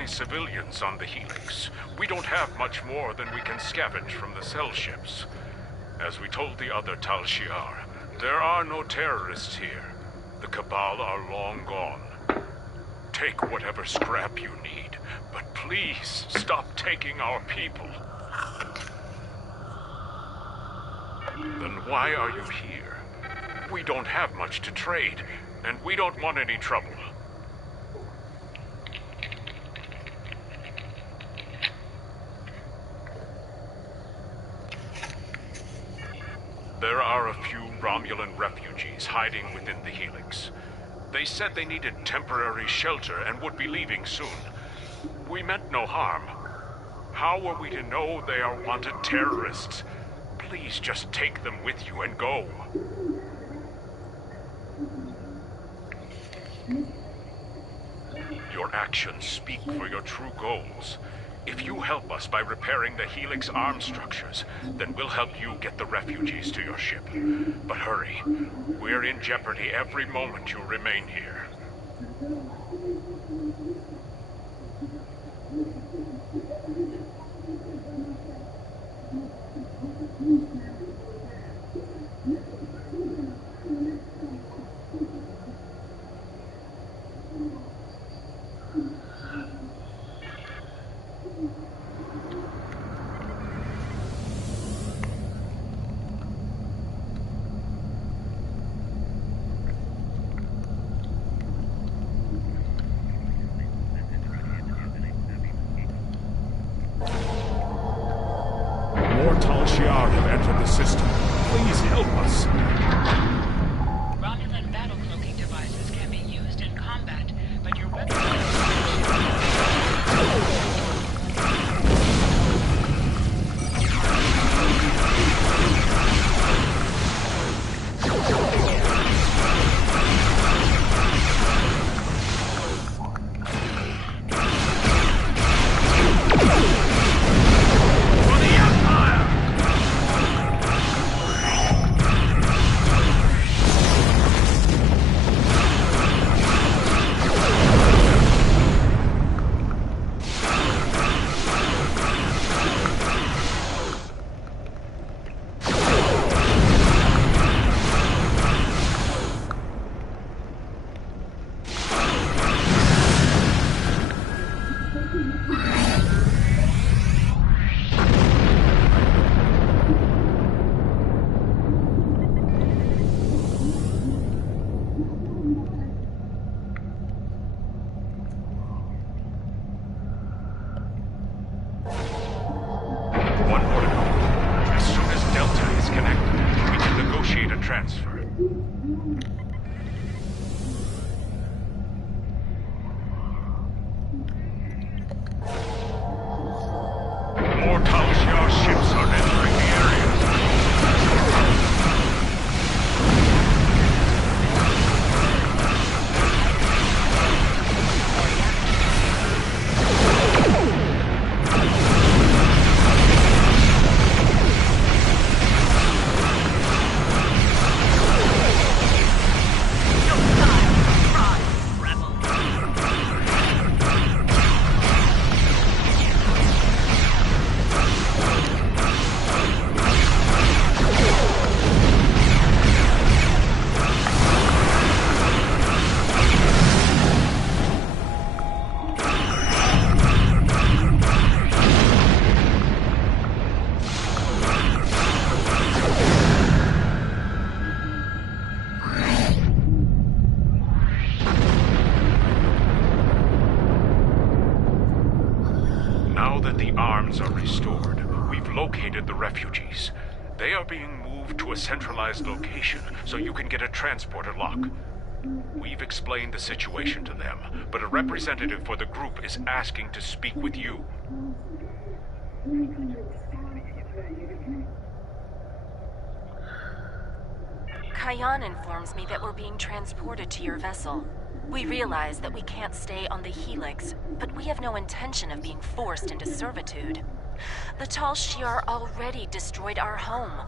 Civilians on the Helix. We don't have much more than we can scavenge from the cell ships. As we told the other Tal Shiar, there are no terrorists here. The Cabal are long gone. Take whatever scrap you need, but please stop taking our people. Then why are you here? We don't have much to trade, and we don't want any trouble. There are a few Romulan refugees hiding within the Helix. They said they needed temporary shelter and would be leaving soon. We meant no harm. How are we to know they are wanted terrorists? Please just take them with you and go. Your actions speak for your true goals. If you help us by repairing the Helix arm structures, then we'll help you get the refugees to your ship. But hurry. We're in jeopardy every moment you remain here. Romulan battle cloaking devices can be used in combat, but your weapons... norms are restored, we've located the refugees. They are being moved to a centralized location so you can get a transporter lock. We've explained the situation to them, but a representative for the group is asking to speak with you. Kayan informs me that we're being transported to your vessel. We realize that we can't stay on the Helix, but we have no intention of being forced into servitude. The Tal Shiar already destroyed our home.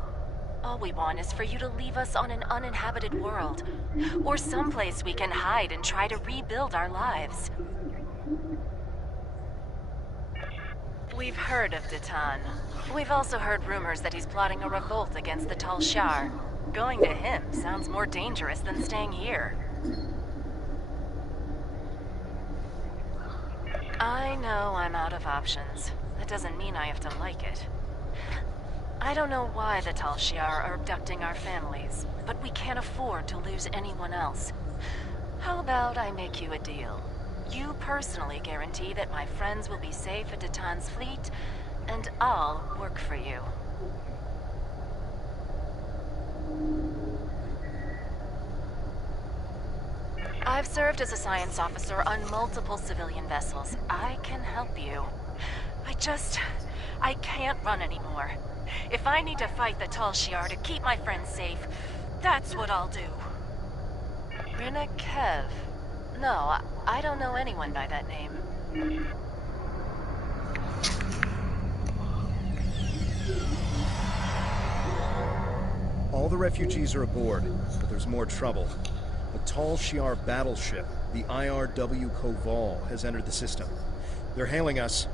All we want is for you to leave us on an uninhabited world, or someplace we can hide and try to rebuild our lives. We've heard of Datan. We've also heard rumors that he's plotting a revolt against the Tal Shiar. Going to him sounds more dangerous than staying here. I know I'm out of options. That doesn't mean I have to like it. I don't know why the Tal Shiar are abducting our families, but we can't afford to lose anyone else. How about I make you a deal? You personally guarantee that my friends will be safe at Datan's fleet, and I'll work for you. I've served as a science officer on multiple civilian vessels. I can help you. I can't run anymore. If I need to fight the Tal Shiar to keep my friends safe, that's what I'll do. Rina Kev. No, I don't know anyone by that name. All the refugees are aboard, but there's more trouble. The Tal Shiar battleship, the IRW Koval, has entered the system. They're hailing us,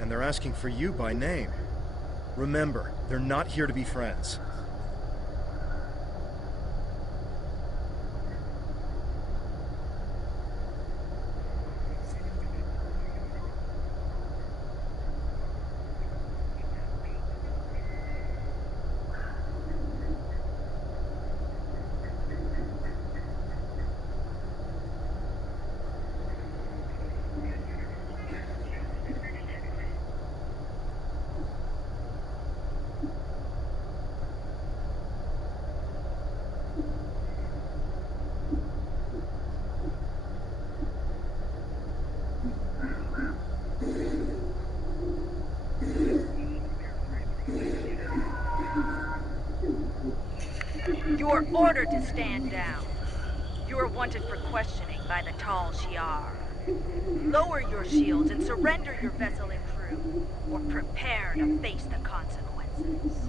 and they're asking for you by name. Remember, they're not here to be friends. You are ordered to stand down. You are wanted for questioning by the Tal Shiar. Lower your shields and surrender your vessel and crew, or prepare to face the consequences.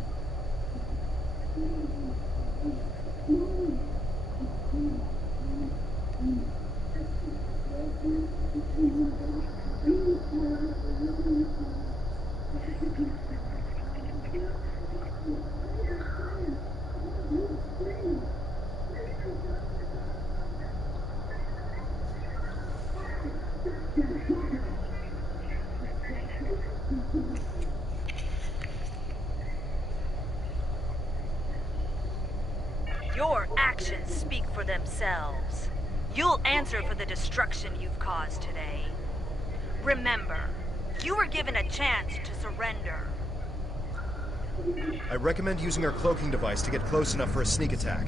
Your actions speak for themselves. You'll answer for the destruction you've caused today. Remember, you were given a chance to surrender. I recommend using our cloaking device to get close enough for a sneak attack.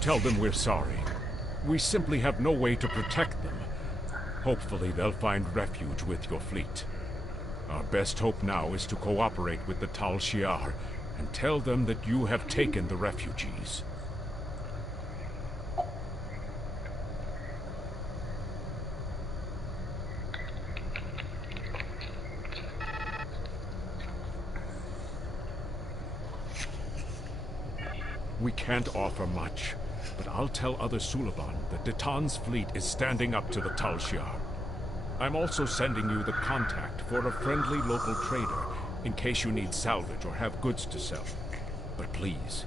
Tell them we're sorry. We simply have no way to protect them. Hopefully they'll find refuge with your fleet. Our best hope now is to cooperate with the Tal Shiar and tell them that you have taken the refugees. We can't offer much, but I'll tell other Suliban that Detan's fleet is standing up to the Tal Shiar. I'm also sending you the contact for a friendly local trader in case you need salvage or have goods to sell. But please,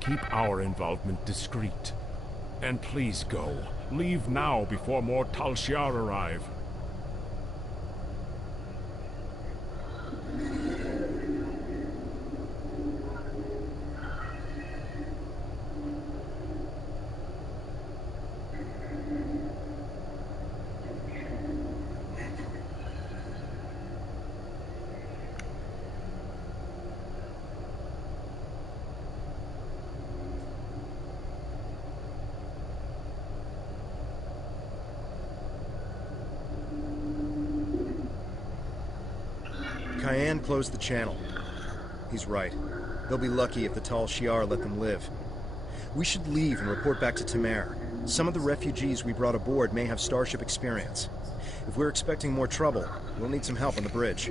keep our involvement discreet. And please go. Leave now before more Tal Shiar arrive. Cayenne closed the channel. He's right. They'll be lucky if the Tal Shiar let them live. We should leave and report back to Tamer. Some of the refugees we brought aboard may have starship experience. If we're expecting more trouble, we'll need some help on the bridge.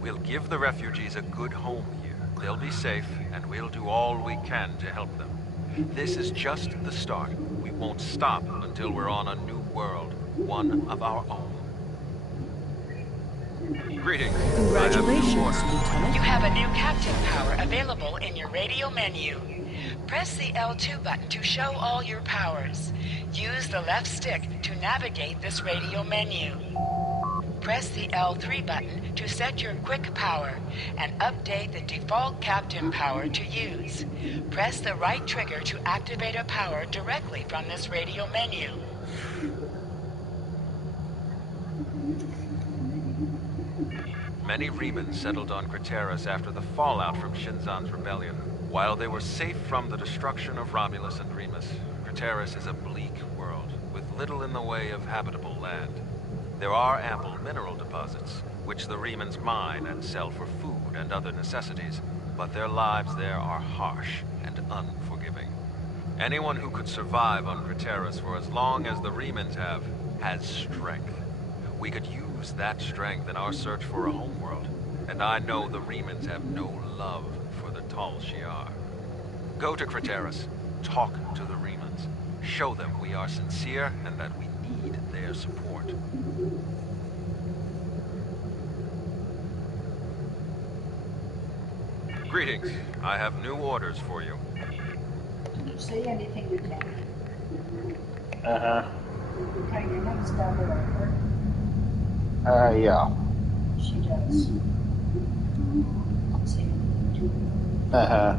We'll give the refugees a good home here. They'll be safe, and we'll do all we can to help them. This is just the start. We won't stop until we're on a new world, one of our own. Greetings. Congratulations, Lieutenant. You have a new captain power available in your radio menu. Press the L2 button to show all your powers. Use the left stick to navigate this radio menu. Press the L3 button to set your quick power and update the default captain power to use. Press the right trigger to activate a power directly from this radio menu. Many Remans settled on Craterus after the fallout from Shinzan's rebellion. While they were safe from the destruction of Romulus and Remus, Craterus is a bleak world, with little in the way of habitable land. There are ample mineral deposits, which the Remans mine and sell for food and other necessities, but their lives there are harsh and unforgiving. Anyone who could survive on Craterus for as long as the Remans have, has strength. We could use that strength in our search for a homeworld, and I know the Remans have no love for the Tal Shiar. Go to Craterus, talk to the Remans, show them we are sincere and that we need their support. Greetings. I have new orders for you. Did you say anything to Tammy? Uh-huh. You kind of next down to her. Yeah. She does. Don't say anything to her. Uh-huh.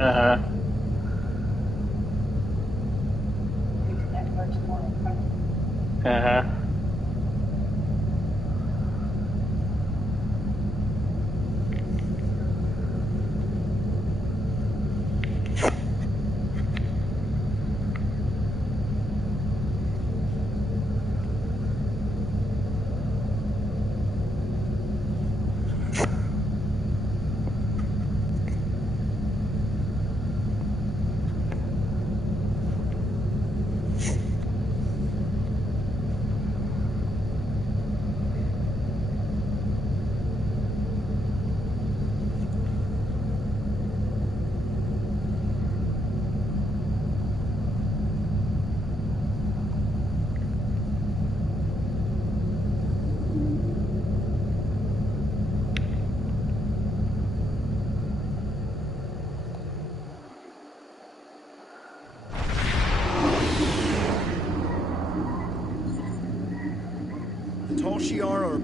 Uh-huh. Uh-huh.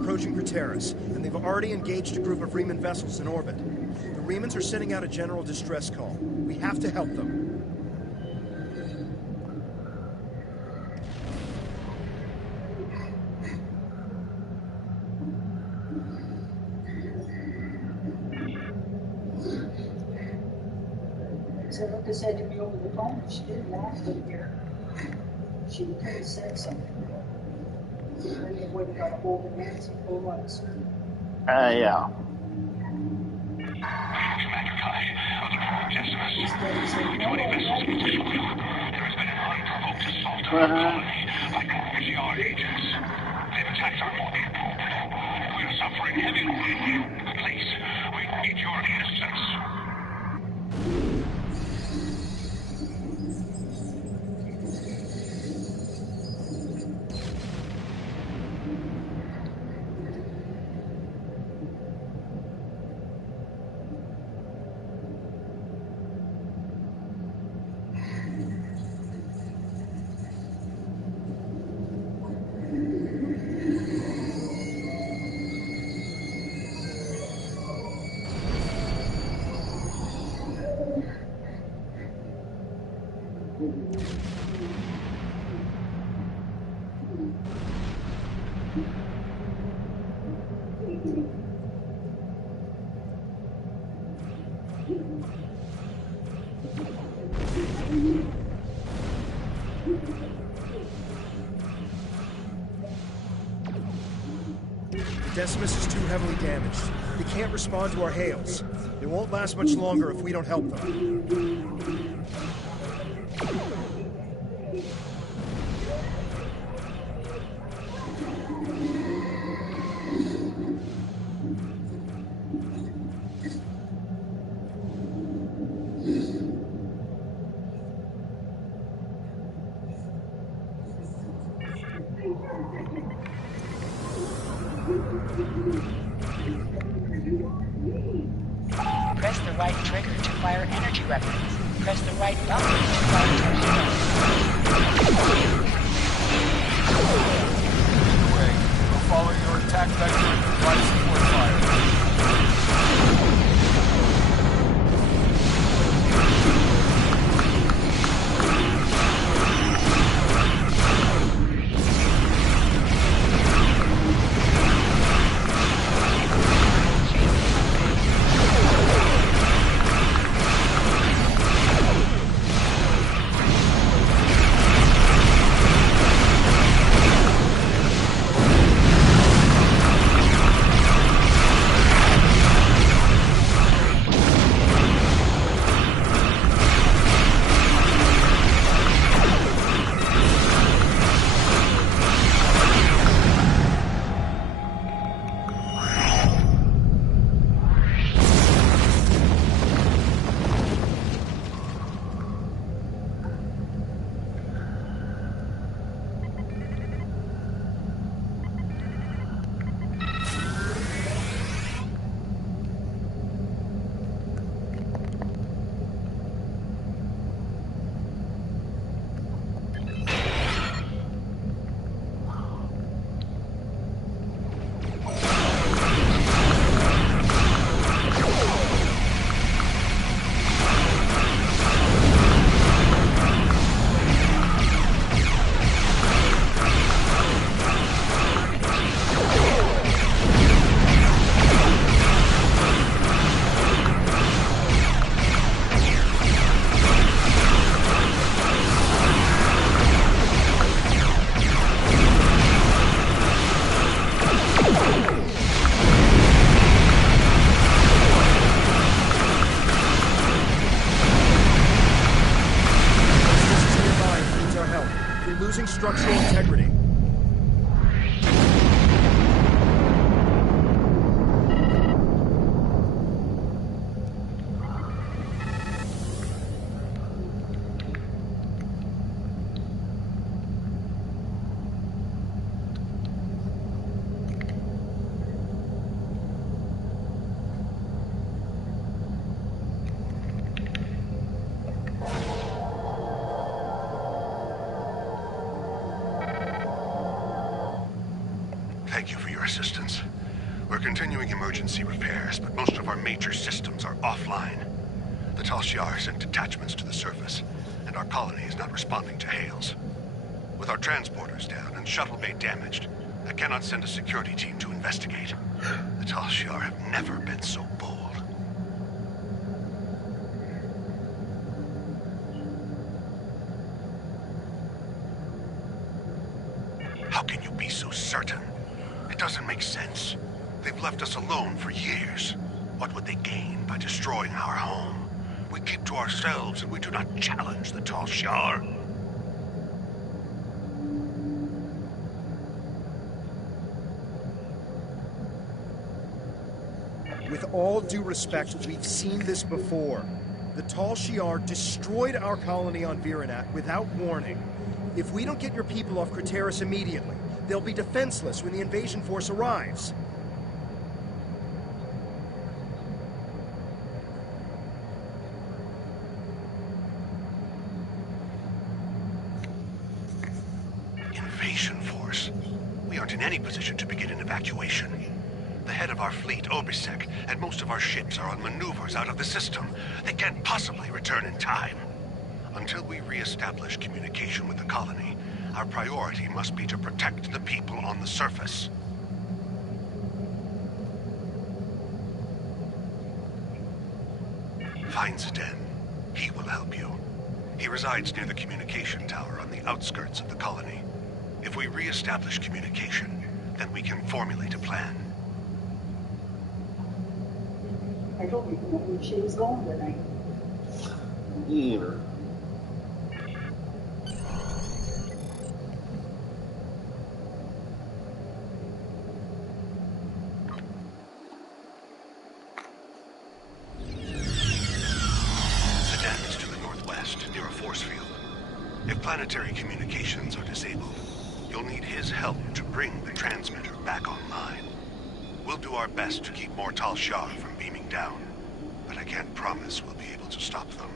approaching Craterus, and they've already engaged a group of Riemann vessels in orbit. The Riemanns are sending out a general distress call. We have to help them. So Lucas said to me over the phone, if she didn't want to here, she could have said something. Then they would have got a hold of Nancy full on us. Yeah. Commander Kai, other Decimus. 20 vessels in deployment. There has been an unprovoked assault on our colony by Tall agents. They've attacked our morning pool. We are suffering heavy losses. Please, we need your assistance. Decimus is too heavily damaged. They can't respond to our hails. It won't last much longer if we don't help them. Press the right trigger to fire energy weapons. Press the right button to fire torpedoes. Anyway, we'll follow your attack vector and provide support fire. continuing emergency repairs, but most of our major systems are offline. The Tal Shiar sent detachments to the surface, and our colony is not responding to hails. With our transporters down and shuttle bay damaged, I cannot send a security team to investigate. The Tal Shiar have never been so bold. How can you be so certain? It doesn't make sense. They've left us alone for years. What would they gain by destroying our home? We keep to ourselves and we do not challenge the Tal Shiar. With all due respect, we've seen this before. The Tal Shiar destroyed our colony on Virinat without warning. If we don't get your people off Craterus immediately, they'll be defenseless when the invasion force arrives. Invasion force? We aren't in any position to begin an evacuation. The head of our fleet, Obisek, and most of our ships are on maneuvers out of the system. They can't possibly return in time. Until we re-establish communication with the colony, our priority must be to protect the people on the surface. Find Zden. He will help you. He resides near the communication tower on the outskirts of the colony. If we re-establish communication, then we can formulate a plan. I don't even know where she was going tonight. Either. Zden is to the northwest, near a force field. If planetary communications are disabled, you'll need his help to bring the transmitter back online. We'll do our best to keep more Tal Shiar from beaming down, but I can't promise we'll be able to stop them.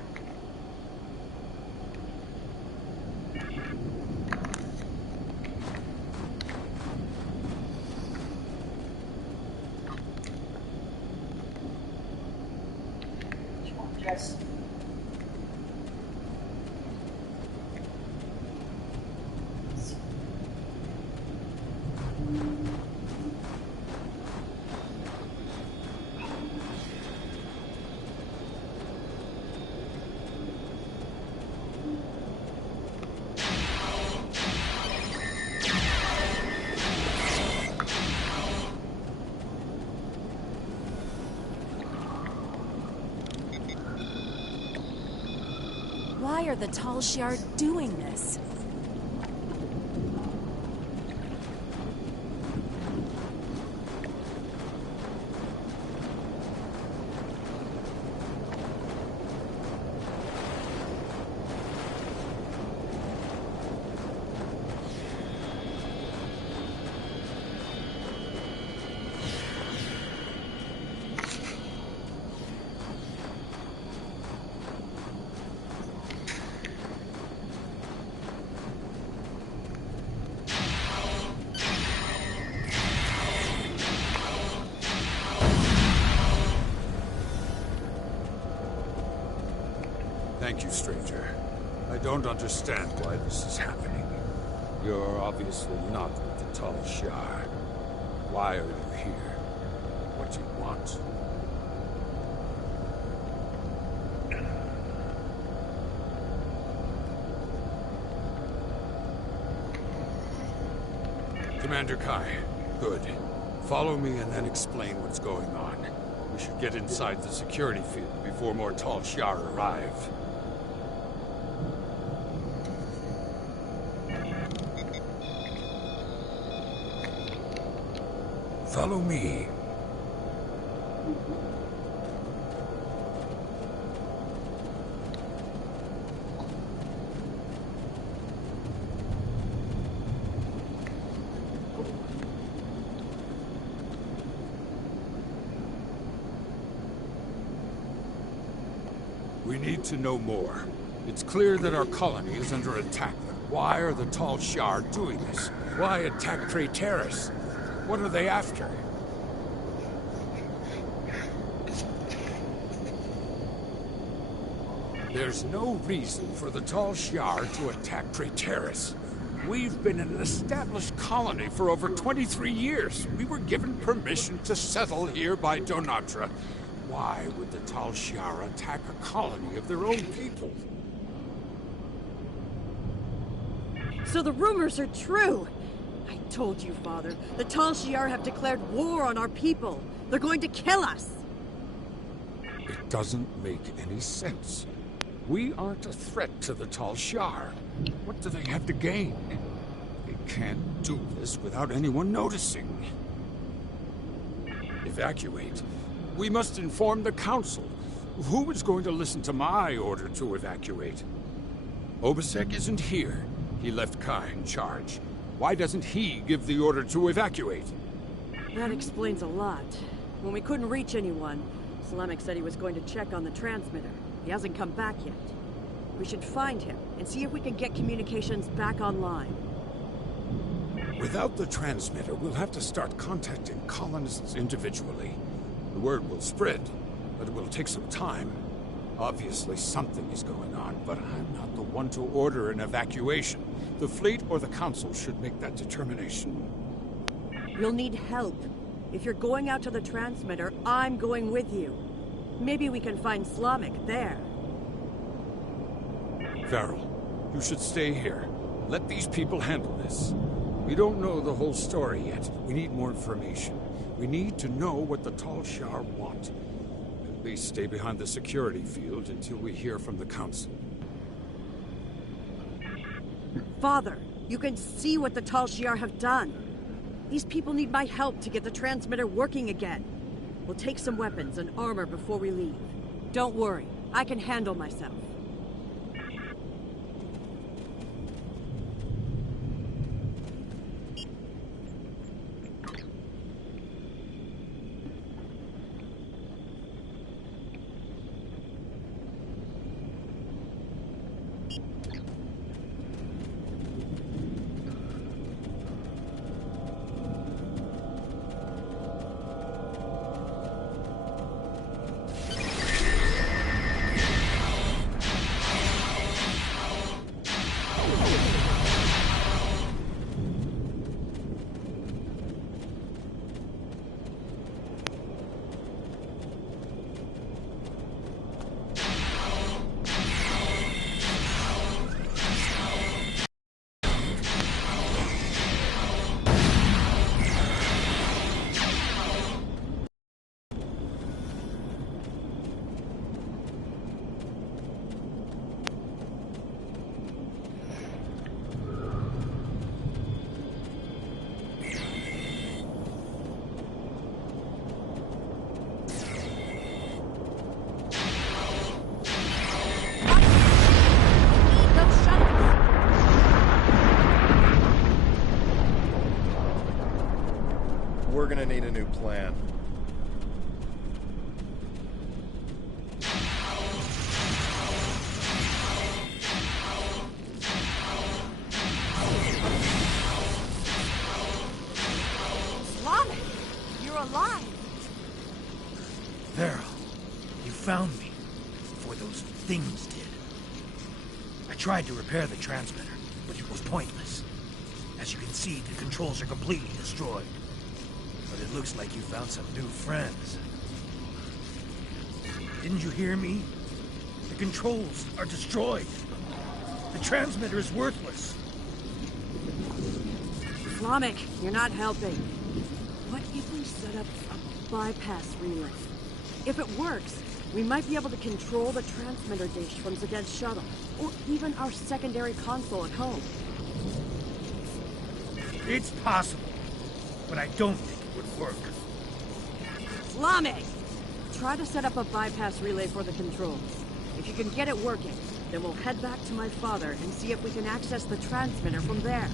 Yes. Why are the Tal Shiar doing this? Thank you, stranger. I don't understand why this is happening. You're obviously not with the Tal Shiar. Why are you here? What do you want? Commander Kai, good. Follow me and then explain what's going on. We should get inside the security field before more Tal Shiar arrive. Follow me. We need to know more. It's clear that our colony is under attack. Why are the Tal Shiar doing this? Why attack Craterus? What are they after? There's no reason for the Tal Shiar to attack Traitorus. We've been an established colony for over 23 years. We were given permission to settle here by Donatra. Why would the Tal Shiar attack a colony of their own people? So the rumors are true! I told you, Father. The Tal Shiar have declared war on our people. They're going to kill us! It doesn't make any sense. We aren't a threat to the Tal Shiar. What do they have to gain? They can't do this without anyone noticing. Evacuate. We must inform the Council. Who is going to listen to my order to evacuate? Obasek isn't here. He left Kai in charge. Why doesn't he give the order to evacuate? That explains a lot. When we couldn't reach anyone, Slamek said he was going to check on the transmitter. He hasn't come back yet. We should find him and see if we can get communications back online. Without the transmitter, we'll have to start contacting colonists individually. The word will spread, but it will take some time. Obviously, something is going on, but I'm not the one to order an evacuation. The fleet or the Council should make that determination. You'll need help. If you're going out to the transmitter, I'm going with you. Maybe we can find Slamek there. Varel, you should stay here. Let these people handle this. We don't know the whole story yet. We need more information. We need to know what the Tal Shiar want. At least stay behind the security field until we hear from the Council. Father, you can see what the Tal Shiar have done. These people need my help to get the transmitter working again. We'll take some weapons and armor before we leave. Don't worry, I can handle myself. We're gonna need a new plan. Slamek, you're alive! Varel, you found me before those things did. I tried to repair the transmitter, but it was pointless. As you can see, the controls are completely destroyed. But it looks like you found some new friends. Didn't you hear me? The controls are destroyed. The transmitter is worthless. Slamek, you're not helping. What if we set up a bypass relay? If it works, we might be able to control the transmitter dish from Zed's shuttle, or even our secondary console at home. It's possible, but I don't think it would work. Slamek! Try to set up a bypass relay for the controls. If you can get it working, then we'll head back to my father and see if we can access the transmitter from there.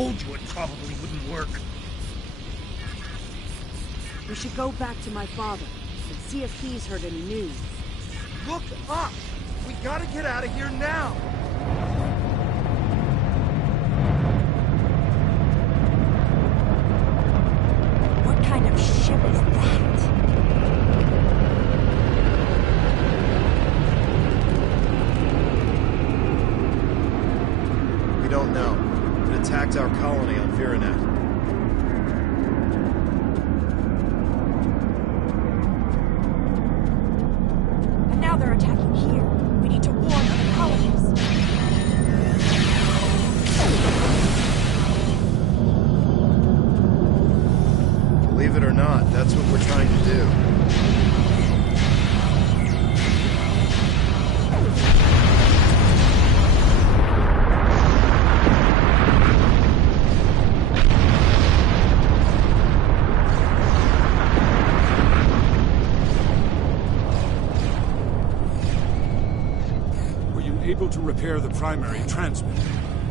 told you it probably wouldn't work. We should go back to my father and see if he's heard any news. Look up! We gotta get out of here now! What kind of ship is that? We don't know. It attacked our colony on Viranet. And now they're attacking here. We need to warn other colonies. Believe it or not, that's what we're trying to do. Able to repair the primary transmitter.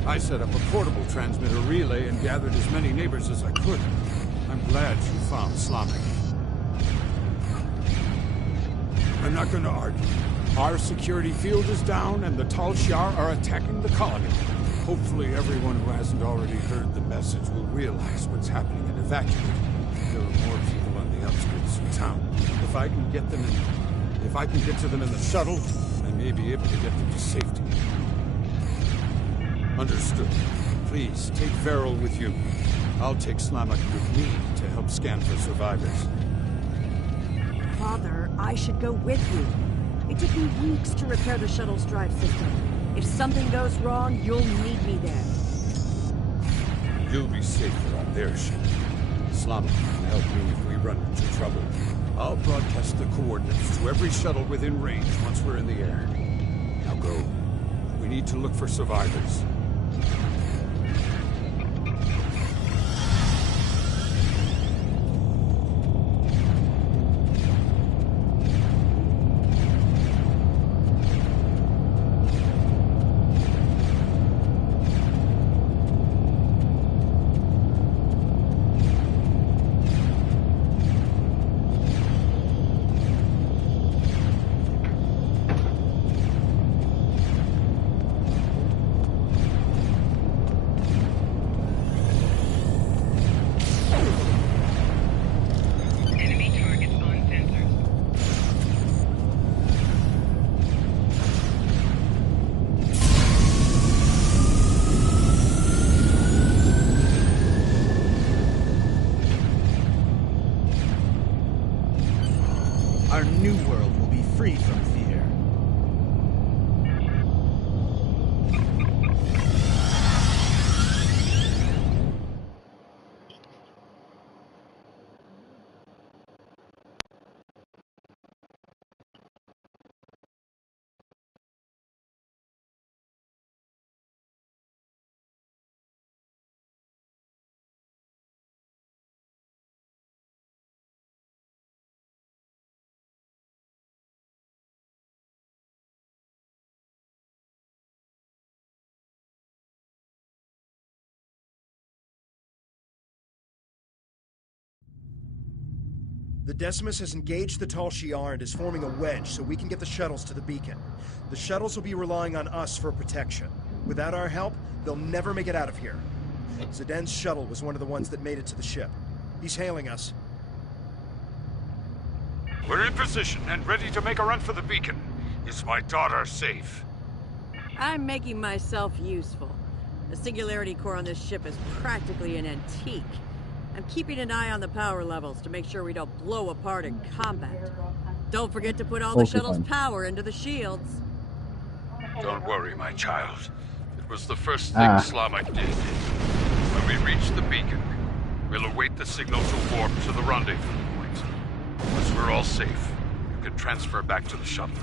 I set up a portable transmitter relay and gathered as many neighbors as I could. I'm glad you found Slamek. I'm not going to argue. Our security field is down and the Tal Shiar are attacking the colony. Hopefully everyone who hasn't already heard the message will realize what's happening and evacuate. There are more people on the outskirts of town. If I can get to them in the shuttle, I may be able to get them to safety. Understood. Please, take Veril with you. I'll take Slamek with me to help scan for survivors. Father, I should go with you. It took me weeks to repair the shuttle's drive system. If something goes wrong, you'll need me there. You'll be safer on their ship. Slamek can help me if we run into trouble. I'll broadcast the coordinates to every shuttle within range once we're in the air. Now go. We need to look for survivors. Our new world will be free from fear. The Decimus has engaged the Tal Shiar and is forming a wedge so we can get the shuttles to the beacon. The shuttles will be relying on us for protection. Without our help, they'll never make it out of here. Zden's shuttle was one of the ones that made it to the ship. He's hailing us. We're in position and ready to make a run for the beacon. Is my daughter safe? I'm making myself useful. The singularity core on this ship is practically an antique. I'm keeping an eye on the power levels to make sure we don't blow apart in combat. Don't forget to put all the shuttle's power into the shields. Don't worry, my child. It was the first thing Slamek did. When we reach the beacon, we'll await the signal to warp to the rendezvous point. Once we're all safe, you can transfer back to the shuttle.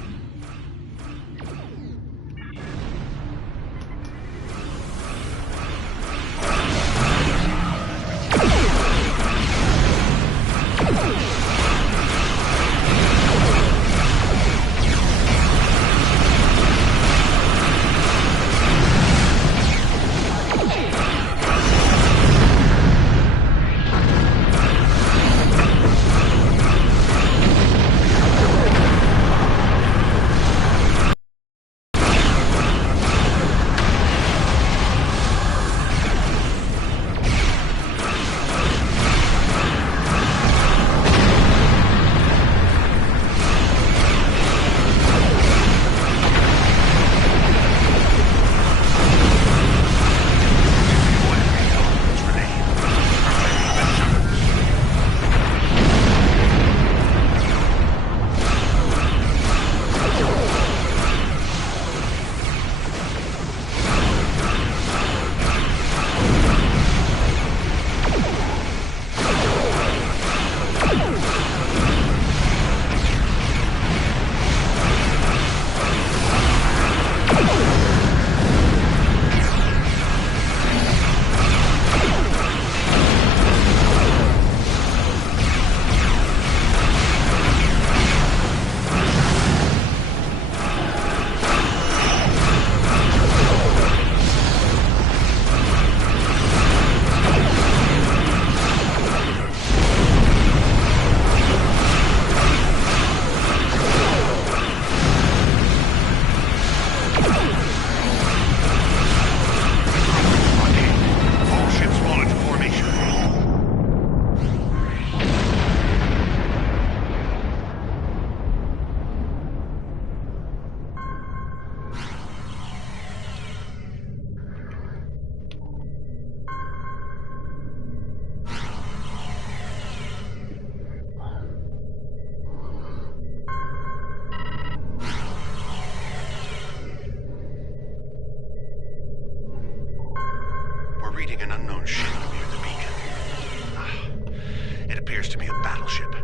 It appears to be a battleship.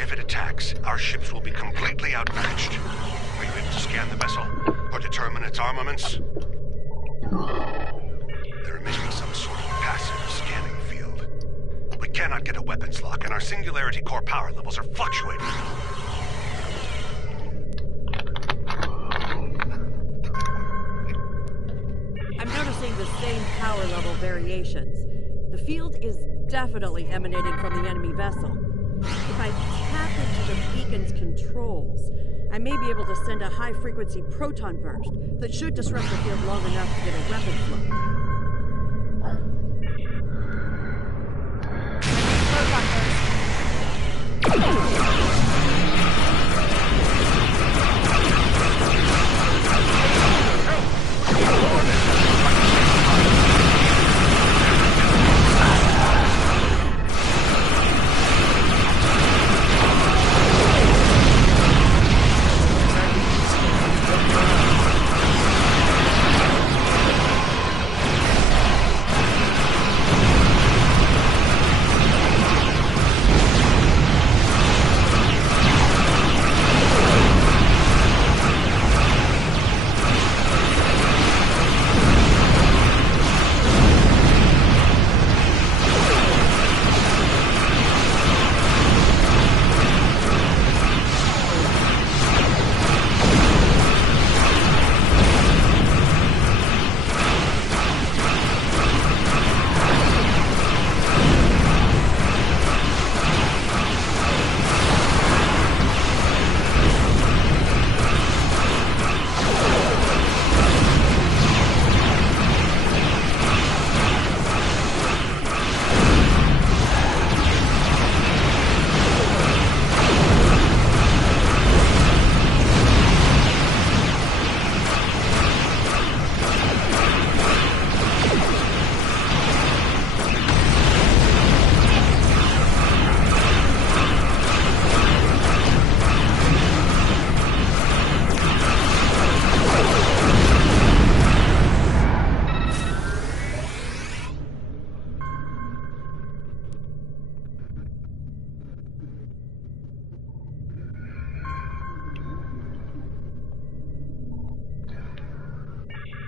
If it attacks, our ships will be completely outmatched. Are you able to scan the vessel? Or determine its armaments? They're emitting some sort of passive scanning field. We cannot get a weapons lock, and our singularity core power levels are fluctuating. I'm noticing the same power level variations. The field is definitely emanating from the enemy vessel. If I tap into the beacon's controls, I may be able to send a high-frequency proton burst that should disrupt the field long enough to get a weapon flow.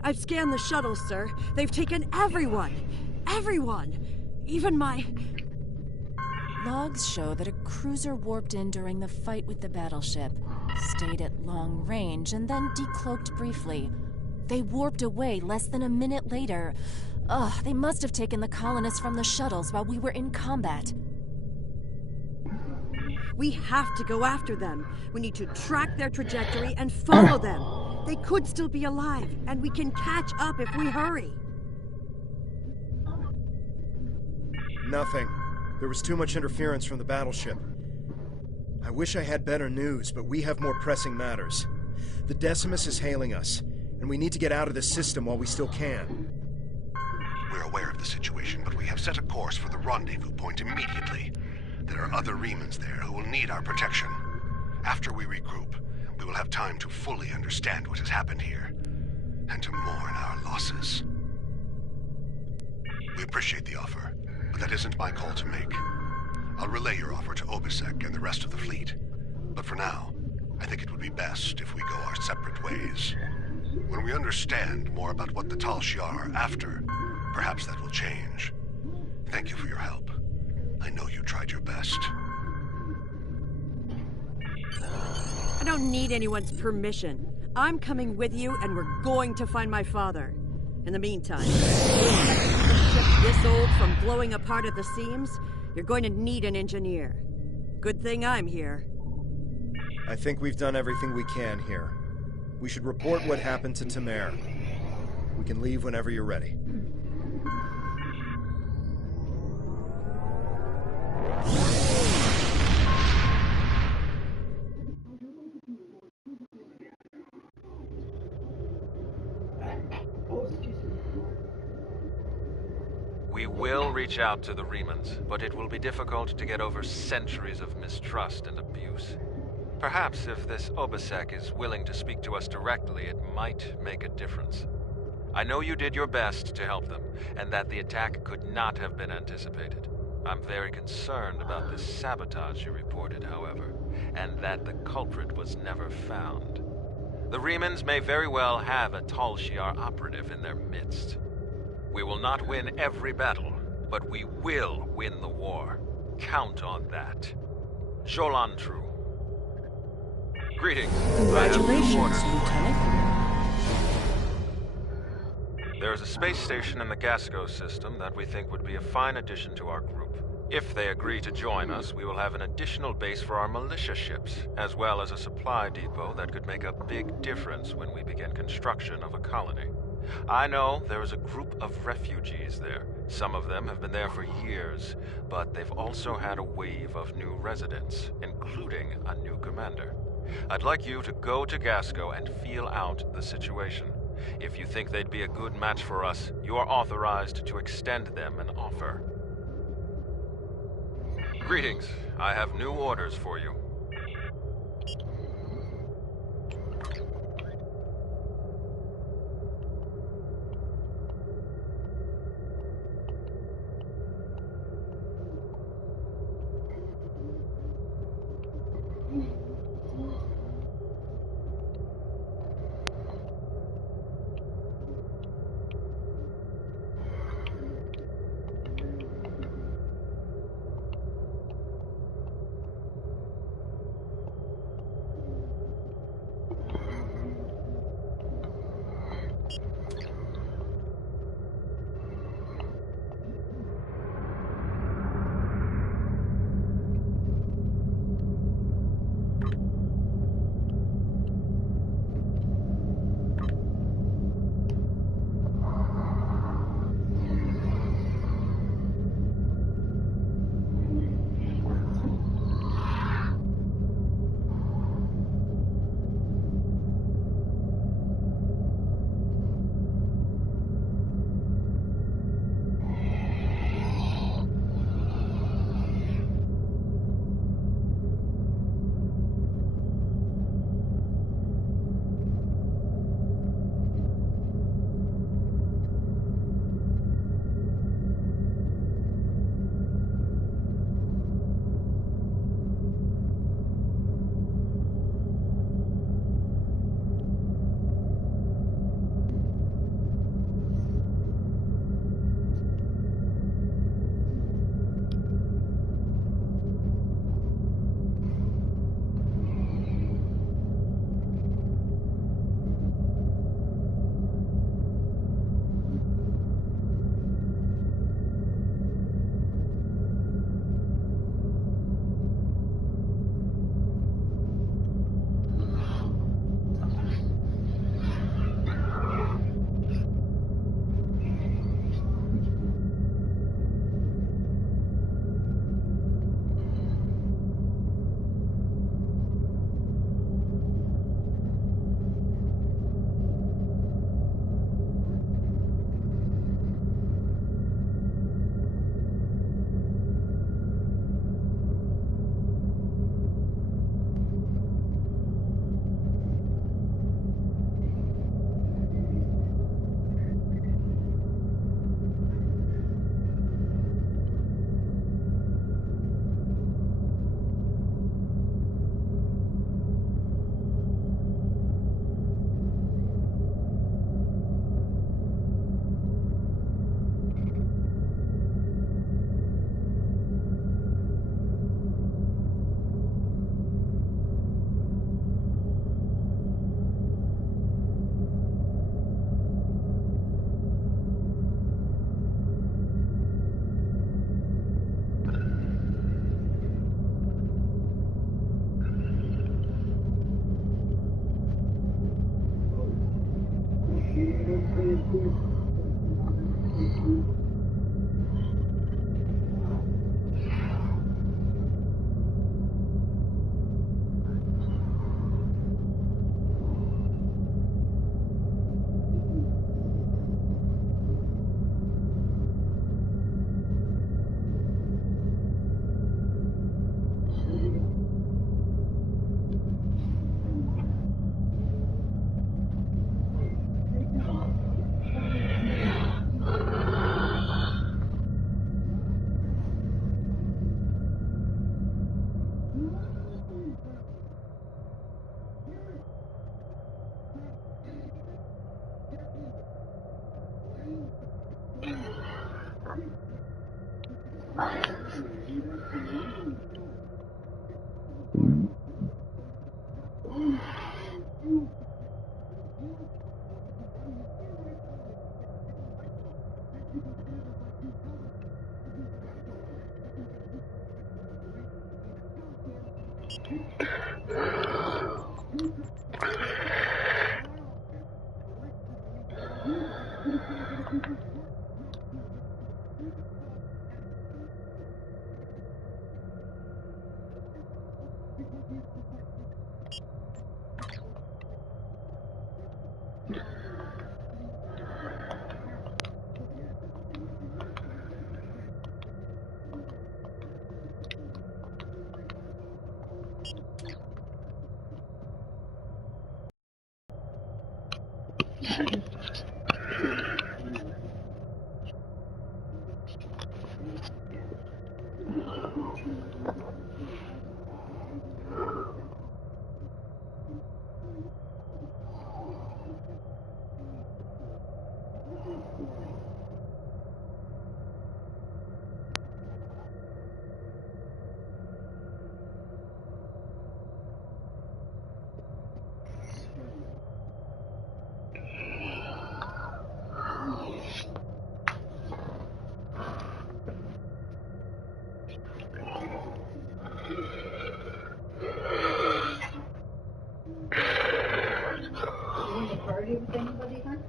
I've scanned the shuttle, sir. They've taken everyone. Everyone. Even my... Logs show that a cruiser warped in during the fight with the battleship, stayed at long range, and then decloaked briefly. They warped away less than a minute later. Ugh, they must have taken the colonists from the shuttles while we were in combat. We have to go after them. We need to track their trajectory and follow them. They could still be alive, and we can catch up if we hurry. Nothing. There was too much interference from the battleship. I wish I had better news, but we have more pressing matters. The Decimus is hailing us, and we need to get out of this system while we still can. We're aware of the situation, but we have set a course for the rendezvous point immediately. There are other Remans there who will need our protection. After we regroup, we will have time to fully understand what has happened here, and to mourn our losses. We appreciate the offer, but that isn't my call to make. I'll relay your offer to Obisek and the rest of the fleet. But for now, I think it would be best if we go our separate ways. When we understand more about what the Tal Shiar are after, perhaps that will change. Thank you for your help. I know you tried your best. I don't need anyone's permission. I'm coming with you, and we're going to find my father. In the meantime, if you expect to keep a ship this old from blowing apart at the seams, you're going to need an engineer. Good thing I'm here. I think we've done everything we can here. We should report what happened to Tamer. We can leave whenever you're ready. We will reach out to the Remans, but it will be difficult to get over centuries of mistrust and abuse. Perhaps if this Obisek is willing to speak to us directly, it might make a difference. I know you did your best to help them, and that the attack could not have been anticipated. I'm very concerned about this sabotage you reported, however, and that the culprit was never found. The Remans may very well have a Tal Shiar operative in their midst. We will not win every battle, but we will win the war. Count on that. Jolantru. Greetings. Congratulations, Lieutenant. There is a space station in the Gasco system that we think would be a fine addition to our group. If they agree to join us, we will have an additional base for our militia ships, as well as a supply depot that could make a big difference when we begin construction of a colony. I know there is a group of refugees there. Some of them have been there for years, but they've also had a wave of new residents, including a new commander. I'd like you to go to Gasco and feel out the situation. If you think they'd be a good match for us, you are authorized to extend them an offer. Greetings. I have new orders for you.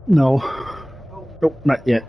No. Nope, not yet.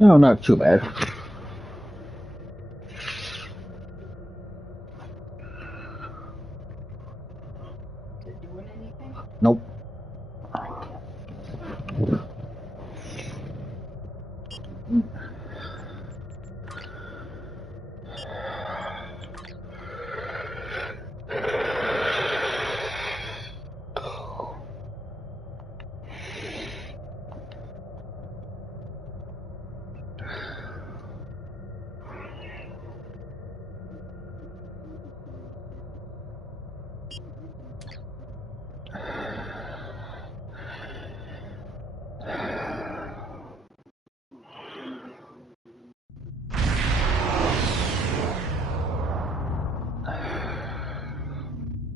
No, not too bad. Nope.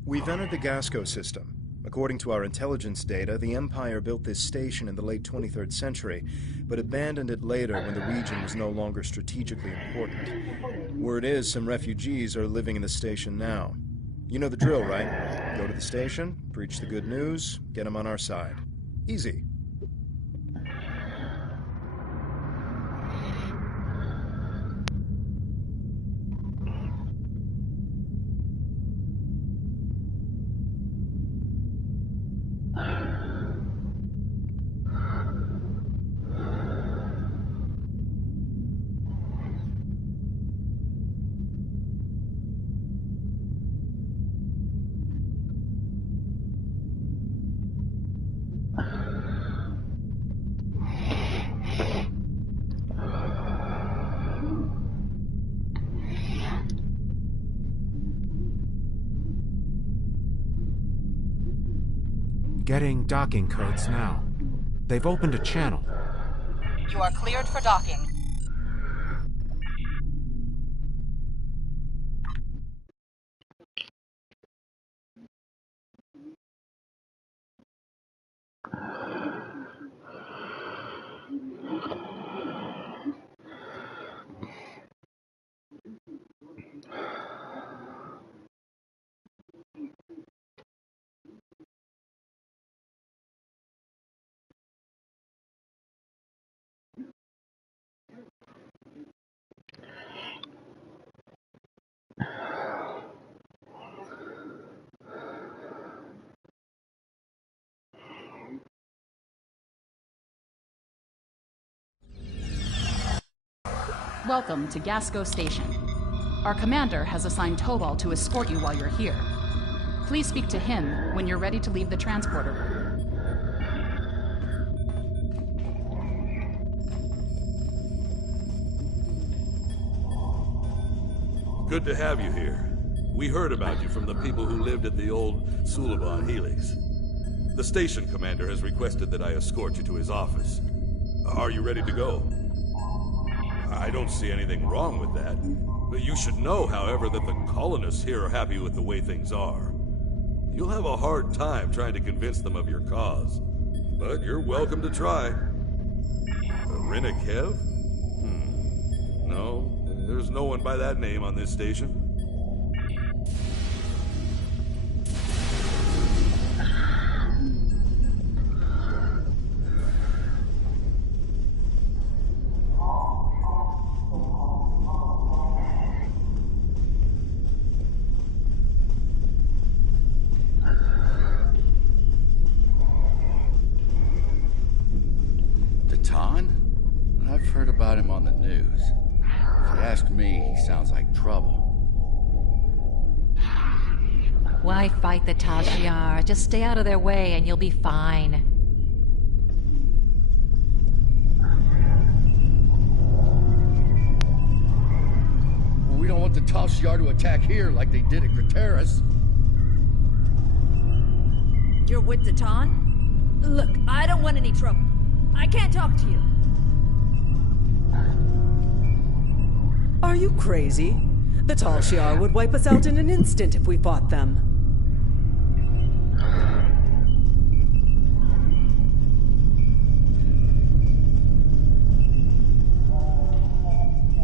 We've entered the Gasco system. According to our intelligence data, the Empire built this station in the late 23rd century, but abandoned it later when the region was no longer strategically important. Word is some refugees are living in the station now. You know the drill, right? Go to the station, preach the good news, get them on our side. Easy. Getting docking codes now. They've opened a channel. You are cleared for docking. Welcome to Gasco Station. Our commander has assigned Tobal to escort you while you're here. Please speak to him when you're ready to leave the transporter room. Good to have you here. We heard about you from the people who lived at the old Suliban Helix. The station commander has requested that I escort you to his office. Are you ready to go? I don't see anything wrong with that. But you should know, however, that the colonists here are happy with the way things are. You'll have a hard time trying to convince them of your cause. But you're welcome to try. Rinakev? No, there's no one by that name on this station. I've heard about him on the news. If you ask me, he sounds like trouble. Why fight the Tal Shiar? Just stay out of their way and you'll be fine. Well, we don't want the Tal Shiar to attack here like they did at Craterus. You're with the Ton? Look, I don't want any trouble. I can't talk to you. Are you crazy? The Tal Shiar would wipe us out in an instant if we fought them.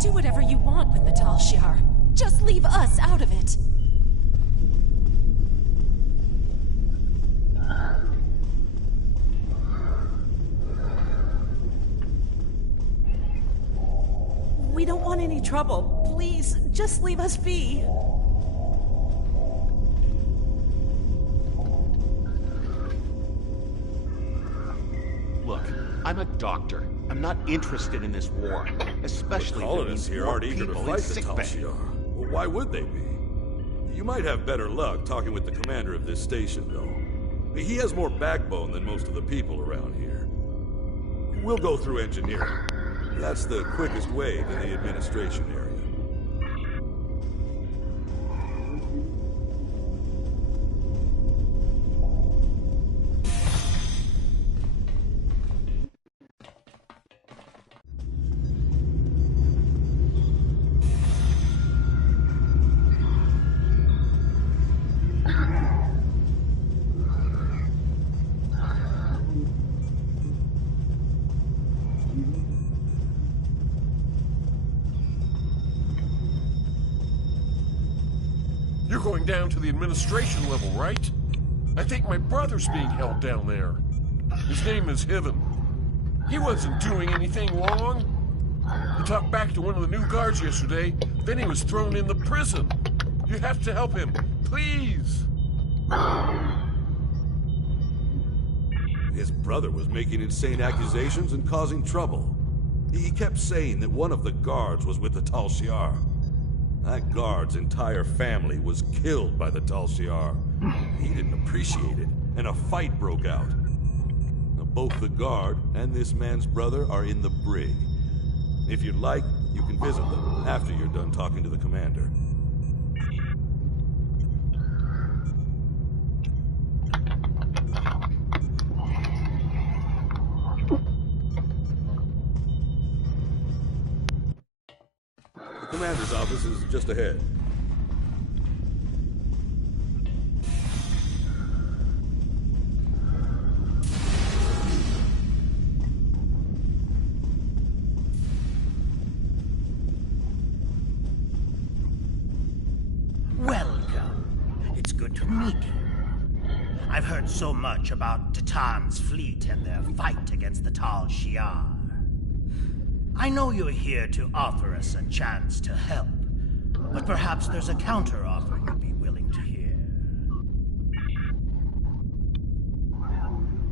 Do whatever you want with the Tal Shiar. Just leave us out of it. We don't want any trouble. Please, just leave us be. Look, I'm a doctor. I'm not interested in this war, especially the colonists here aren't eager to fight the Tal Shiar. Well, why would they be? You might have better luck talking with the commander of this station, though. He has more backbone than most of the people around here. We'll go through engineering. That's the quickest way to the administration area. You're going down to the administration level, right? I think my brother's being held down there. His name is Hiven. He wasn't doing anything wrong. He talked back to one of the new guards yesterday, then he was thrown in the prison. You have to help him, please. His brother was making insane accusations and causing trouble. He kept saying that one of the guards was with the Tal Shiar. That guard's entire family was killed by the Tal Shiar. He didn't appreciate it, and a fight broke out. Now, both the guard and this man's brother are in the brig. If you'd like, you can visit them after you're done talking to the commander. The commander's office is just ahead. Welcome. It's good to meet you. I've heard so much about Titan's fleet and their fight against the Tal Shiar. I know you're here to offer us a chance to help, but perhaps there's a counter-offer you'd be willing to hear.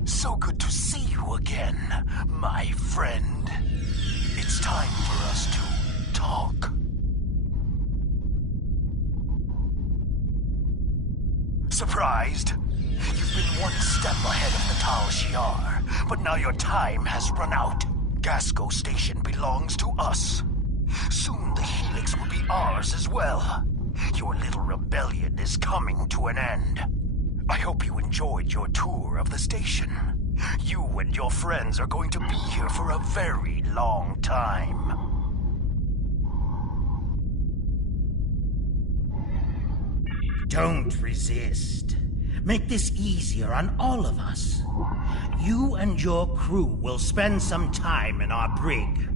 So good to see you again, my friend. It's time for us to talk. Surprised? You've been one step ahead of the Tal Shiar, but now your time has run out. Gasco Station belongs to us. Soon the Helix will be ours as well. Your little rebellion is coming to an end. I hope you enjoyed your tour of the station. You and your friends are going to be here for a very long time. Don't resist. Make this easier on all of us. You and your crew will spend some time in our brig.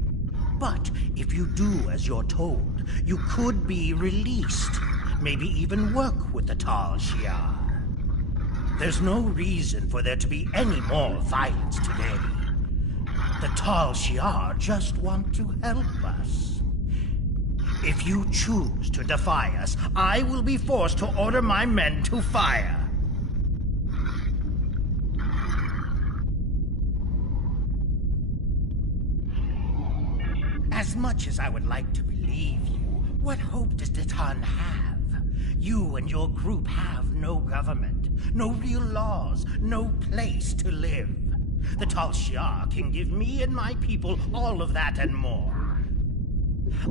But if you do as you're told, you could be released. Maybe even work with the Tal Shiar. There's no reason for there to be any more violence today. The Tal Shiar just want to help us. If you choose to defy us, I will be forced to order my men to fire. As much as I would like to believe you, what hope does Titan have? You and your group have no government, no real laws, no place to live. The Tal Shiar can give me and my people all of that and more.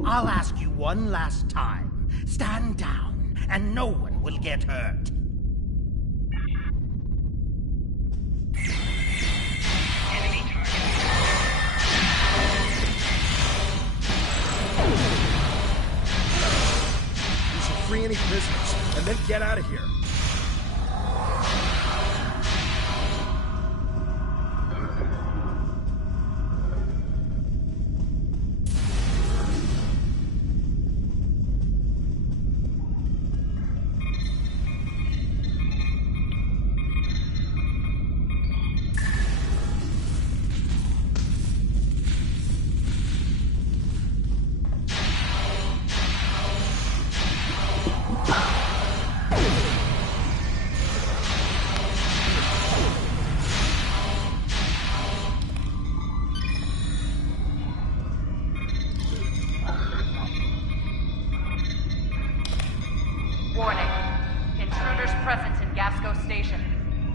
I'll ask you one last time. Stand down, and no one will get hurt. We should free any prisoners, and then get out of here.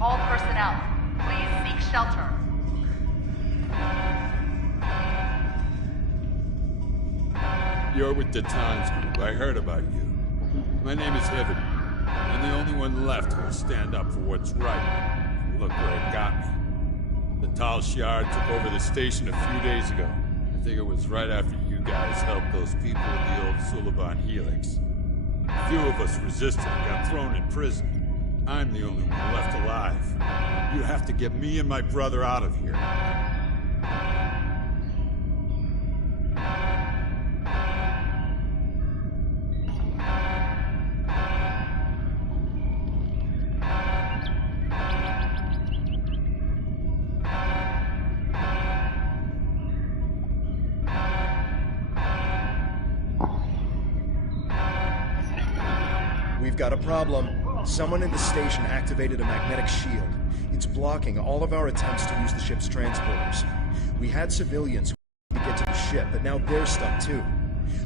All personnel, please seek shelter. You're with the Tons group. I heard about you. My name is Hiven. I'm the only one left who will stand up for what's right. Look where it got me. The Tal Shiar took over the station a few days ago. I think it was right after you guys helped those people in the old Suliban Helix. A few of us resisted and got thrown in prison. I'm the only one left alive. You have to get me and my brother out of here. We've got a problem. Someone in the station activated a magnetic shield. It's blocking all of our attempts to use the ship's transporters. We had civilians who wanted to get to the ship, but now they're stuck too.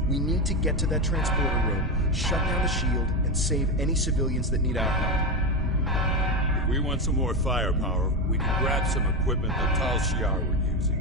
We need to get to that transporter room, shut down the shield, and save any civilians that need our help. If we want some more firepower, we can grab some equipment the Tal Shiar were using.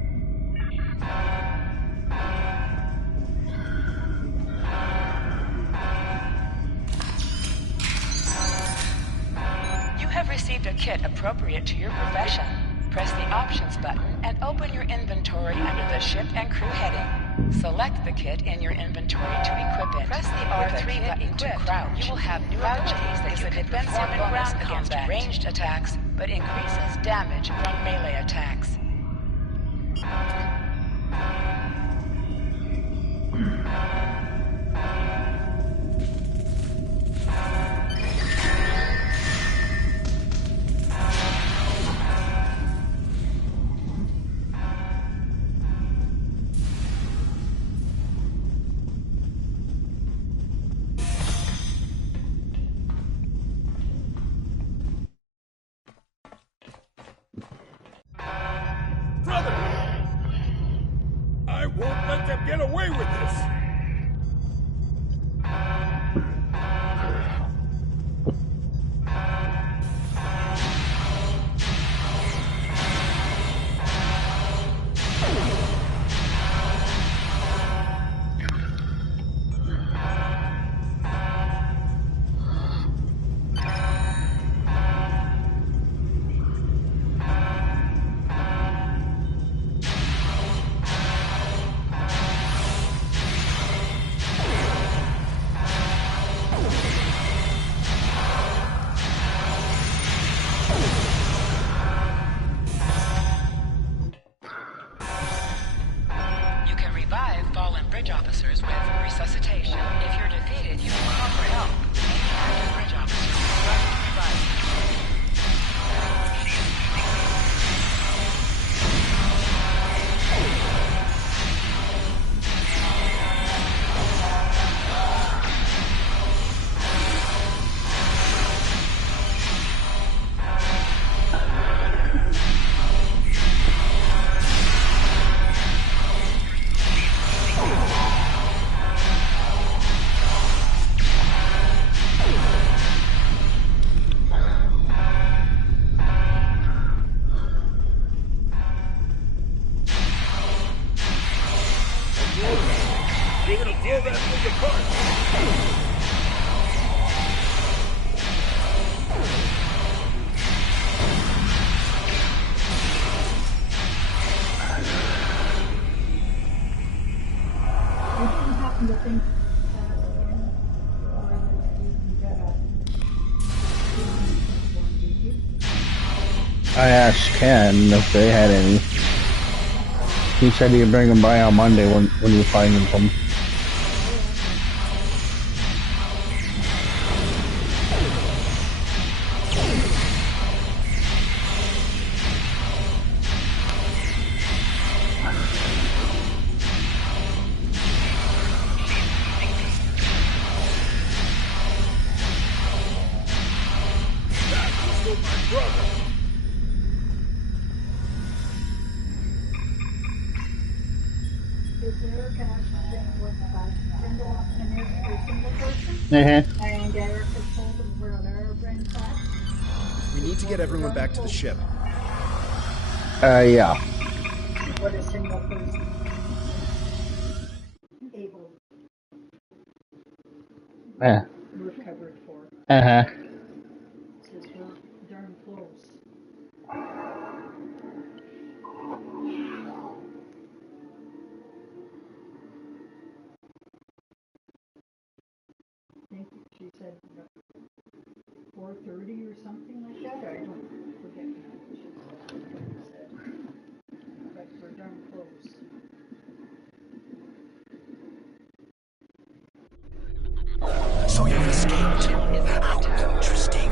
You have received a kit appropriate to your profession. Press the Options button and open your inventory under the Ship and Crew heading. Select the kit in your inventory to equip it. Press the R3 button to crouch. You will have new abilities that you can perform in ground against ranged attacks, but increases damage from melee attacks. I won't let them get away with this! Officers with resuscitation. If you're defeated, you can call for help. Any active bridge officers will rush to revive you. We're gonna blow that thing apart! I asked Ken if they had any. He said he'd bring them by on Monday when you find them. And Eric has told them we're on our brand class. We need need to get everyone back to the ship. Yeah. What a single person able Yeah. we're covered for. Uh-huh. Says we're darn close. I think she said 4:30 or something like that. I don't forget now what she said. But we're darn close. So you've escaped. How interesting.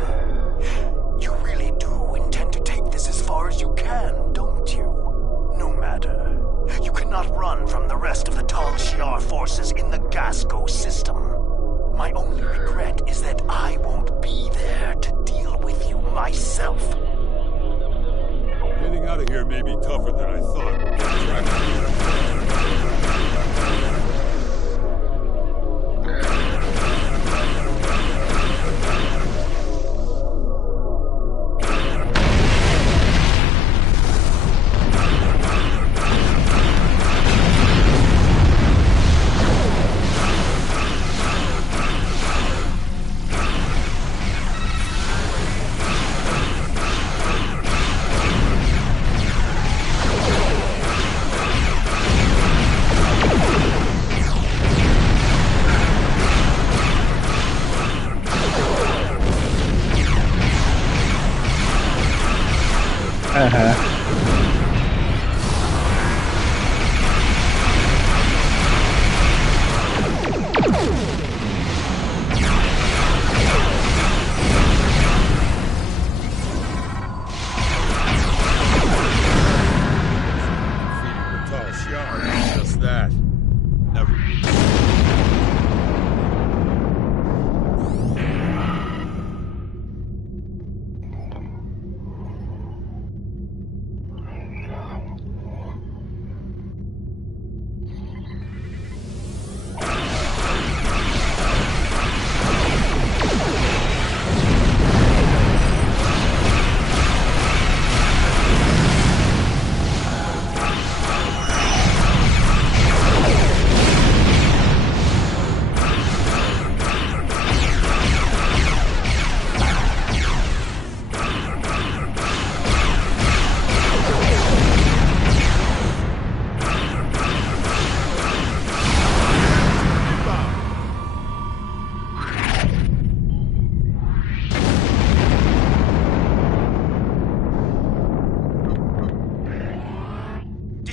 You really do intend to take this as far as you can, don't you? No matter. You cannot run from the rest of the Tal Shiar forces in the Gasco system. My only regret is that I won't be there to deal with you myself. Getting out of here may be tougher than I thought.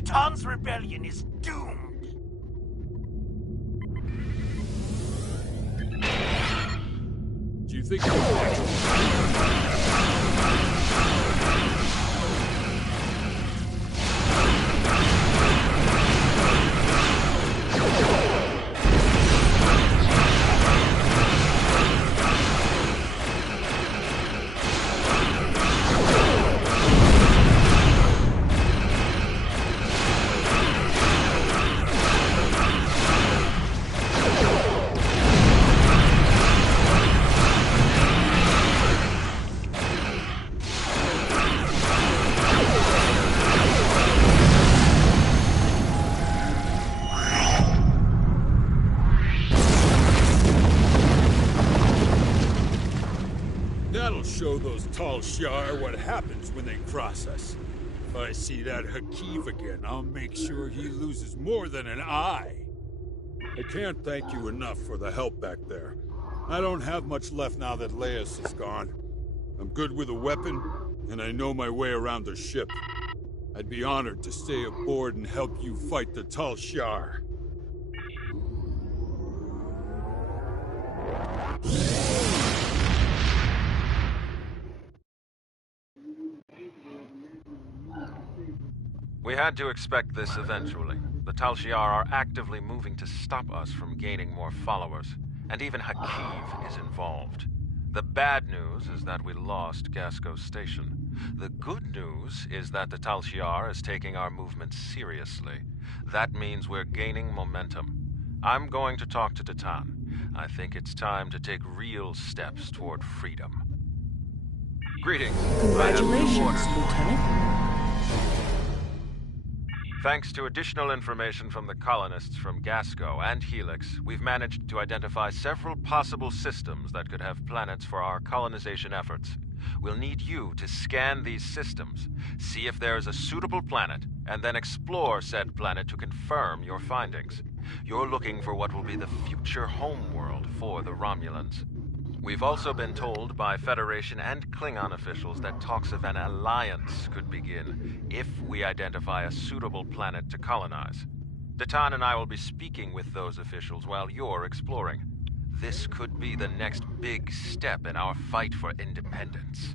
Titan's rebellion is doomed. Do you think that'll show those Tal Shiar what happens when they cross us. If I see that Hakiv again, I'll make sure he loses more than an eye. I can't thank you enough for the help back there. I don't have much left now that Leios is gone. I'm good with a weapon, and I know my way around the ship. I'd be honored to stay aboard and help you fight the Tal Shiar. We had to expect this eventually. The Tal Shiar are actively moving to stop us from gaining more followers, and even Hakiv is involved. The bad news is that we lost Gasco Station. The good news is that the Tal Shiar is taking our movement seriously. That means we're gaining momentum. I'm going to talk to Titan. I think it's time to take real steps toward freedom. Greetings. Congratulations, Lieutenant. Thanks to additional information from the colonists from Gasco and Helix, we've managed to identify several possible systems that could have planets for our colonization efforts. We'll need you to scan these systems, see if there is a suitable planet, and then explore said planet to confirm your findings. You're looking for what will be the future homeworld for the Romulans. We've also been told by Federation and Klingon officials that talks of an alliance could begin if we identify a suitable planet to colonize. Datan and I will be speaking with those officials while you're exploring. This could be the next big step in our fight for independence.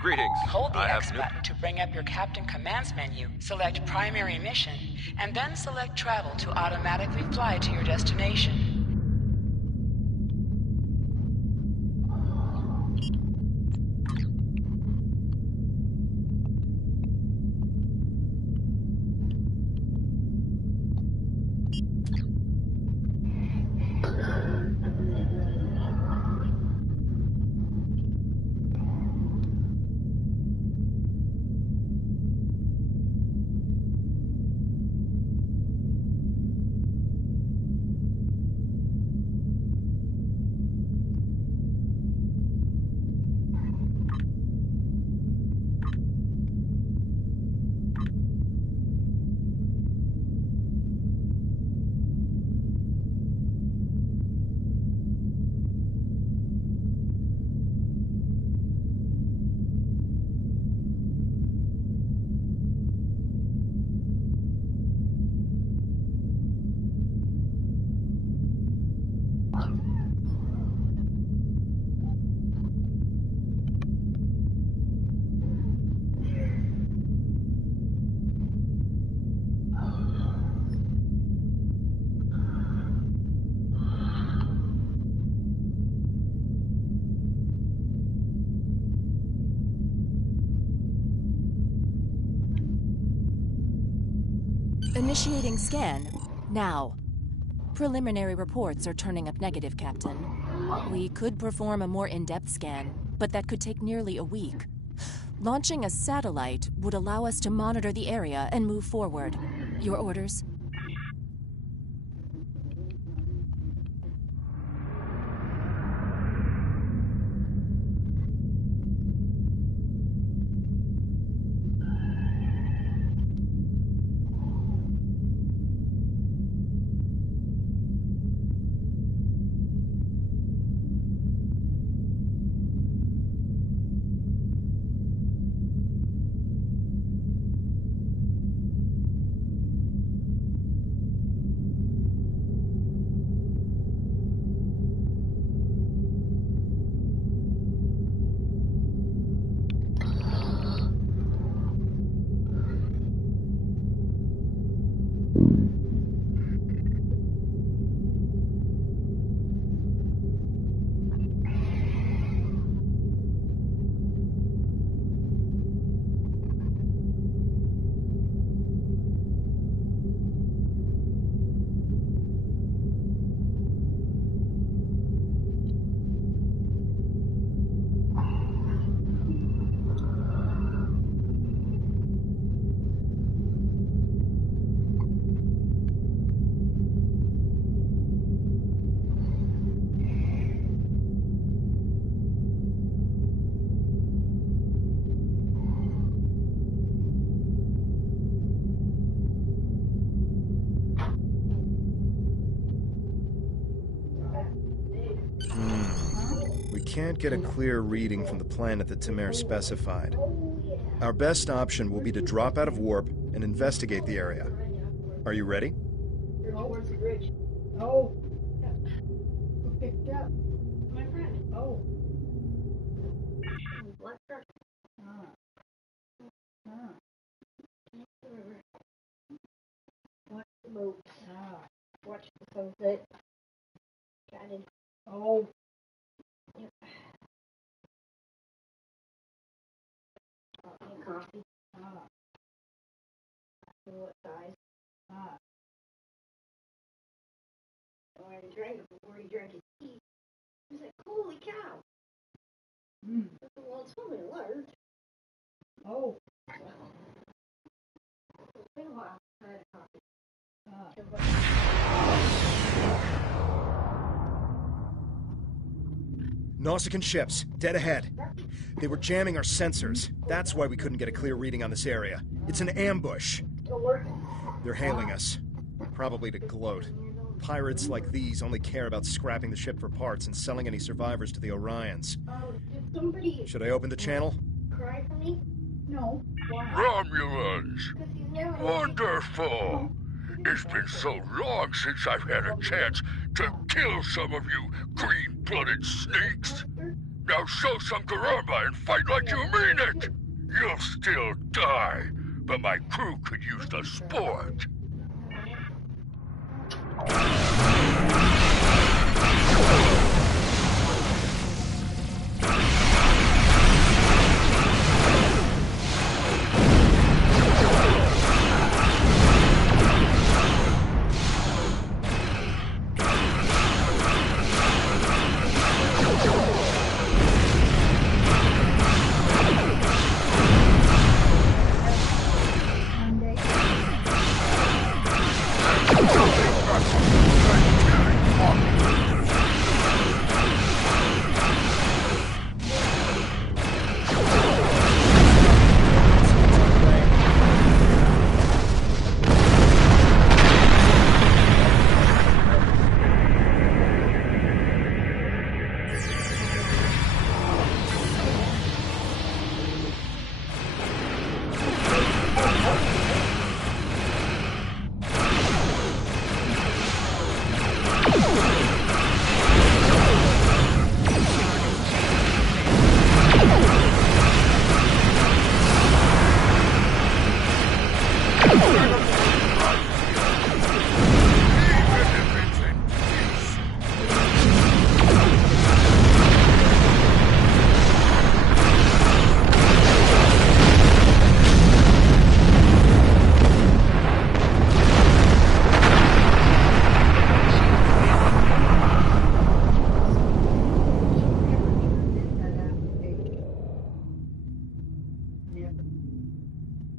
Greetings. Hold the I X have button to bring up your Captain Commands menu, select Primary Mission, and then select Travel to automatically fly to your destination. Initiating scan. Now. Preliminary reports are turning up negative, Captain. We could perform a more in-depth scan, but that could take nearly a week. Launching a satellite would allow us to monitor the area and move forward. Your orders? We can't get a clear reading from the planet that Tamir specified. Our best option will be to drop out of warp and investigate the area. Are you ready? Towards the bridge. Oh. Who picked up? My friend. Oh. Black truck. Watch the boat. Watch the sunset. Got it. Oh. Yep. Coffee. What size? When he drank it before he drank his tea, he was like, holy cow. something large. Oh. It's been a while. I had a copy. Nausicaan ships, dead ahead. They were jamming our sensors. That's why we couldn't get a clear reading on this area. It's an ambush. They're hailing us. Probably to gloat. Pirates like these only care about scrapping the ship for parts and selling any survivors to the Orions. Did somebody Should I open the channel? cry for me? No. Why? Romulans! Wonderful! It's been so long since I've had a chance to kill some of you green-blooded sneaks. Now show some garamba and fight like you mean it! You'll still die, but my crew could use the sport.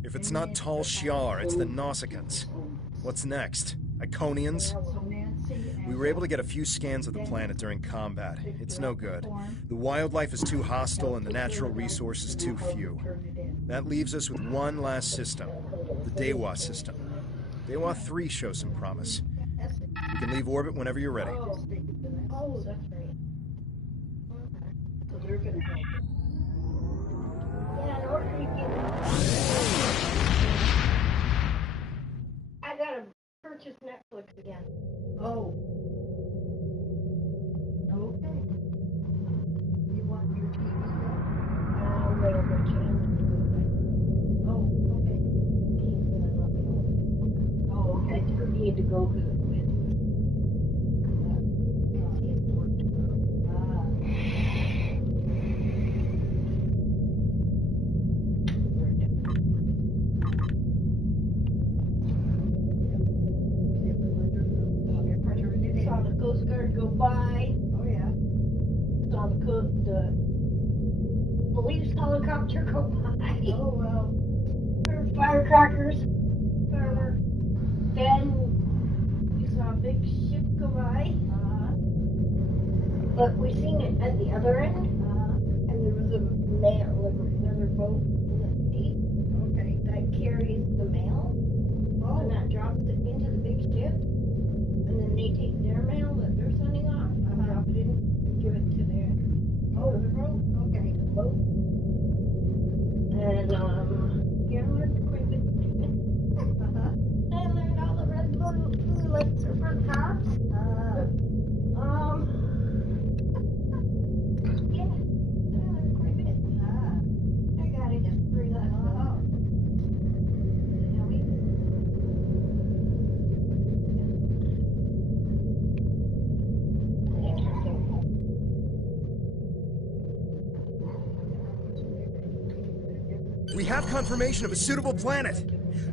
If it's not Tal Shiar, it's the Nausicaans. What's next? Iconians? We were able to get a few scans of the planet during combat. It's no good. The wildlife is too hostile and the natural resources too few. That leaves us with one last system, the Dewa system. Dewa 3 shows some promise. You can leave orbit whenever you're ready. Oh, that's right. So they're gonna help. Yeah, in order to get I gotta purchase Netflix again. Oh. Okay. You want your TV now? Whatever channel. Oh, okay. Oh, okay. I do need to go to the saw the Coast Guard go by. Oh yeah. Saw the police helicopter go by. Oh well. Heard firecrackers. Then you saw a big ship go by. But we seen it at the other end. And there was a mail, like another boat in the sea. Okay. That carries the mail. Oh. And that drops it into the big ship. And then they take their mail that they're sending off and drop it in and give it to their other boat. Okay, the boat. And you learned quite a bit. I learned all the red blue lights are for cops. Yeah, I learned quite a bit. I got it just for that. We have confirmation of a suitable planet.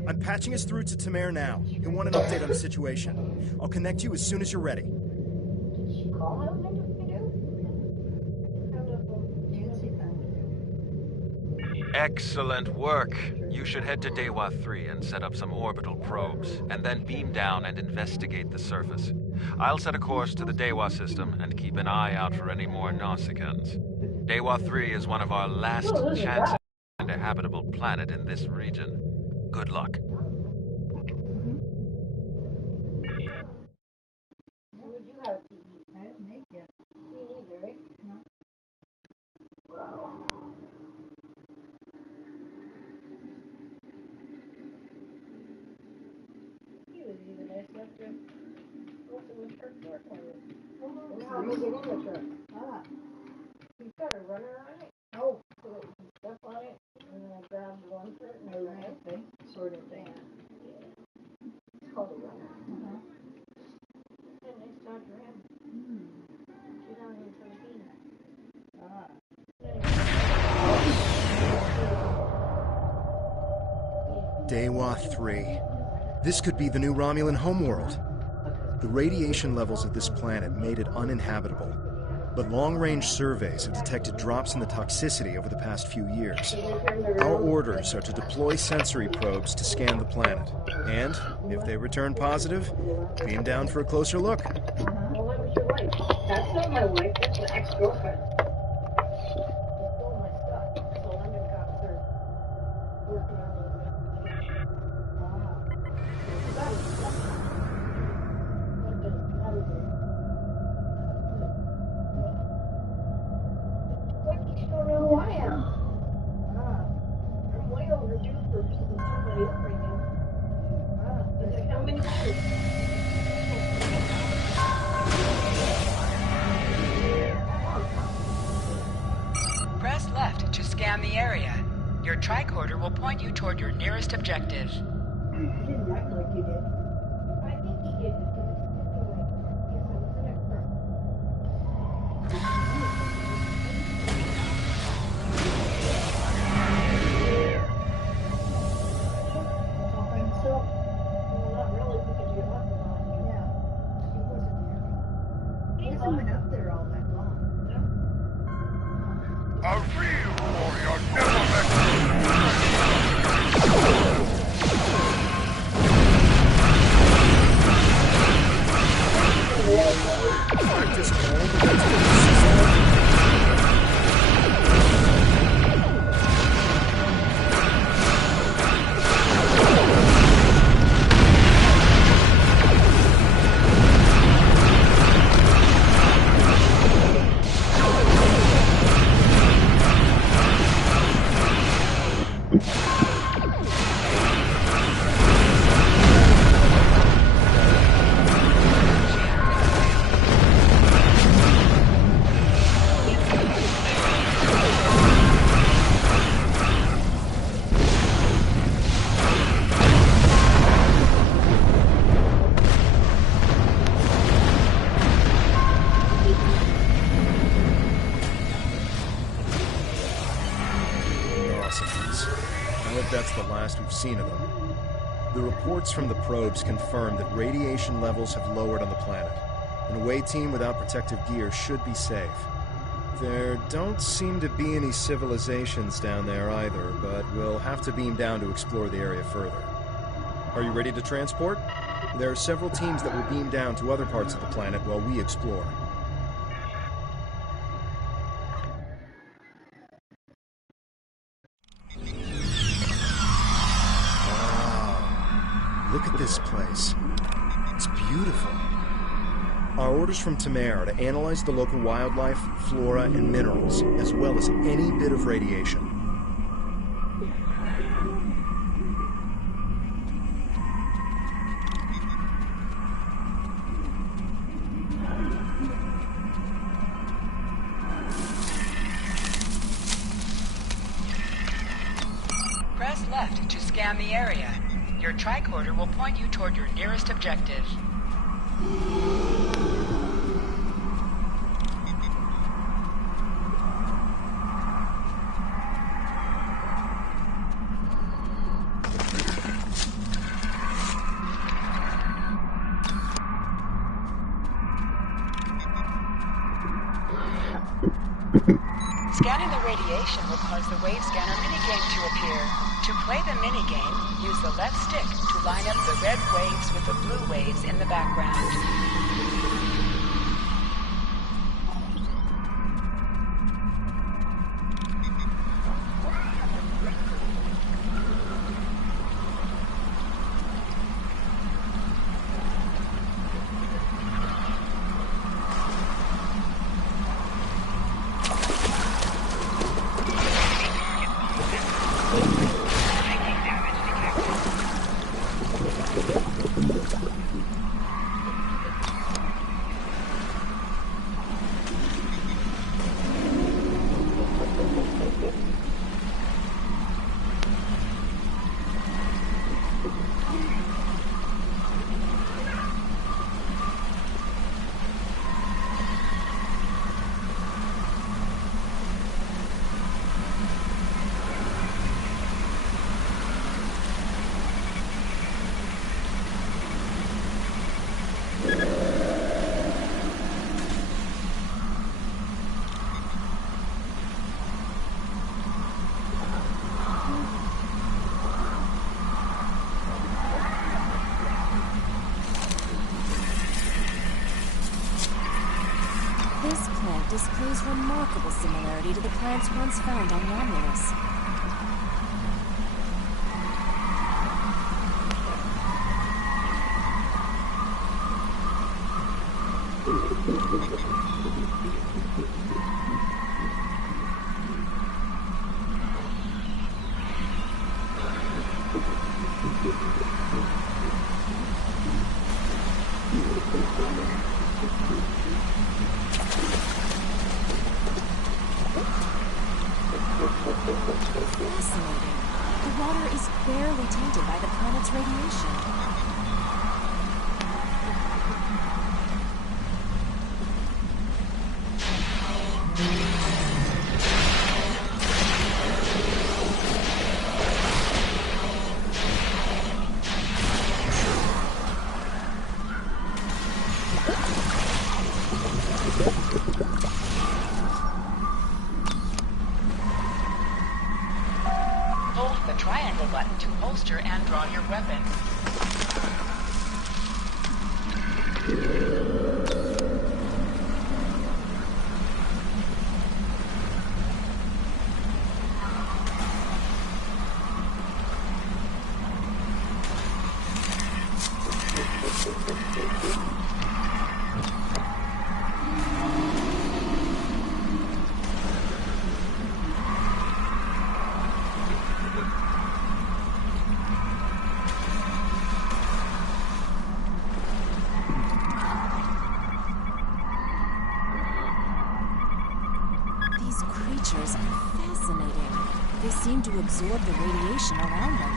I'm patching us through to Tamir now. He'll want an update on the situation. I'll connect you as soon as you're ready. Did she call out Nancy found it. Excellent work. You should head to Dewa 3 and set up some orbital probes, and then beam down and investigate the surface. I'll set a course to the Dewa system and keep an eye out for any more Nausicaans. Dewa 3 is one of our last chances to find a habitable planet in this region. Good luck. Would you have to eat? I didn't make it. Me neither, right? No. Wow. He was even nice enough to open the truck door for you. How do you get in the truck? Ah. You've got a runner on it? Oh. So that you can step on it, and then I grabbed one foot and I ran. Okay. Sort of thing. Yeah. It's called a runner. Uh-huh. And nice Dodge Ram. 2017. Ah. Dewa 3. This could be the new Romulan homeworld. The radiation levels of this planet made it uninhabitable, but long-range surveys have detected drops in the toxicity over the past few years. Our orders are to deploy sensory probes to scan the planet, and, if they return positive, beam down for a closer look. Well, that was your wife. That's not my wife, that's my ex-girlfriend. She stole my stuff, so London cops are working on the investigation. Ah. So that was nothing. That doesn't matter. What? You don't know who I am? Ah. I'm way overdue for somebody up right now. Ah. It's like how many years? Press left to scan the area. Your tricorder will point you toward your nearest objective. He didn't act like he did. I think he did because it's looking like if I was in a truck. All by himself. Well, not really because your luck was on you. Yeah. He wasn't really. He wasn't up there all that long. A real warrior never lets Practice all the best. I hope that's the last we've seen of them. The reports from the probes confirm that radiation levels have lowered on the planet. An away team without protective gear should be safe. There don't seem to be any civilizations down there either, but we'll have to beam down to explore the area further. Are you ready to transport? There are several teams that will beam down to other parts of the planet while we explore. Look at this place. It's beautiful. Our orders from Tamer are to analyze the local wildlife, flora, and minerals, as well as any bit of radiation. Press left to scan the area. Your tricorder will point you toward your nearest objective. Scanning the radiation will cause the wave scanner minigame to appear. To play the minigame, use the left stick to line up the red waves with the blue waves in the background. This plant displays remarkable similarity to the plants once found on Romulus. Fascinating. The water is barely tainted by the planet's radiation. Hold the triangle button to holster and draw your weapon. These creatures are fascinating. They seem to absorb the radiation around them.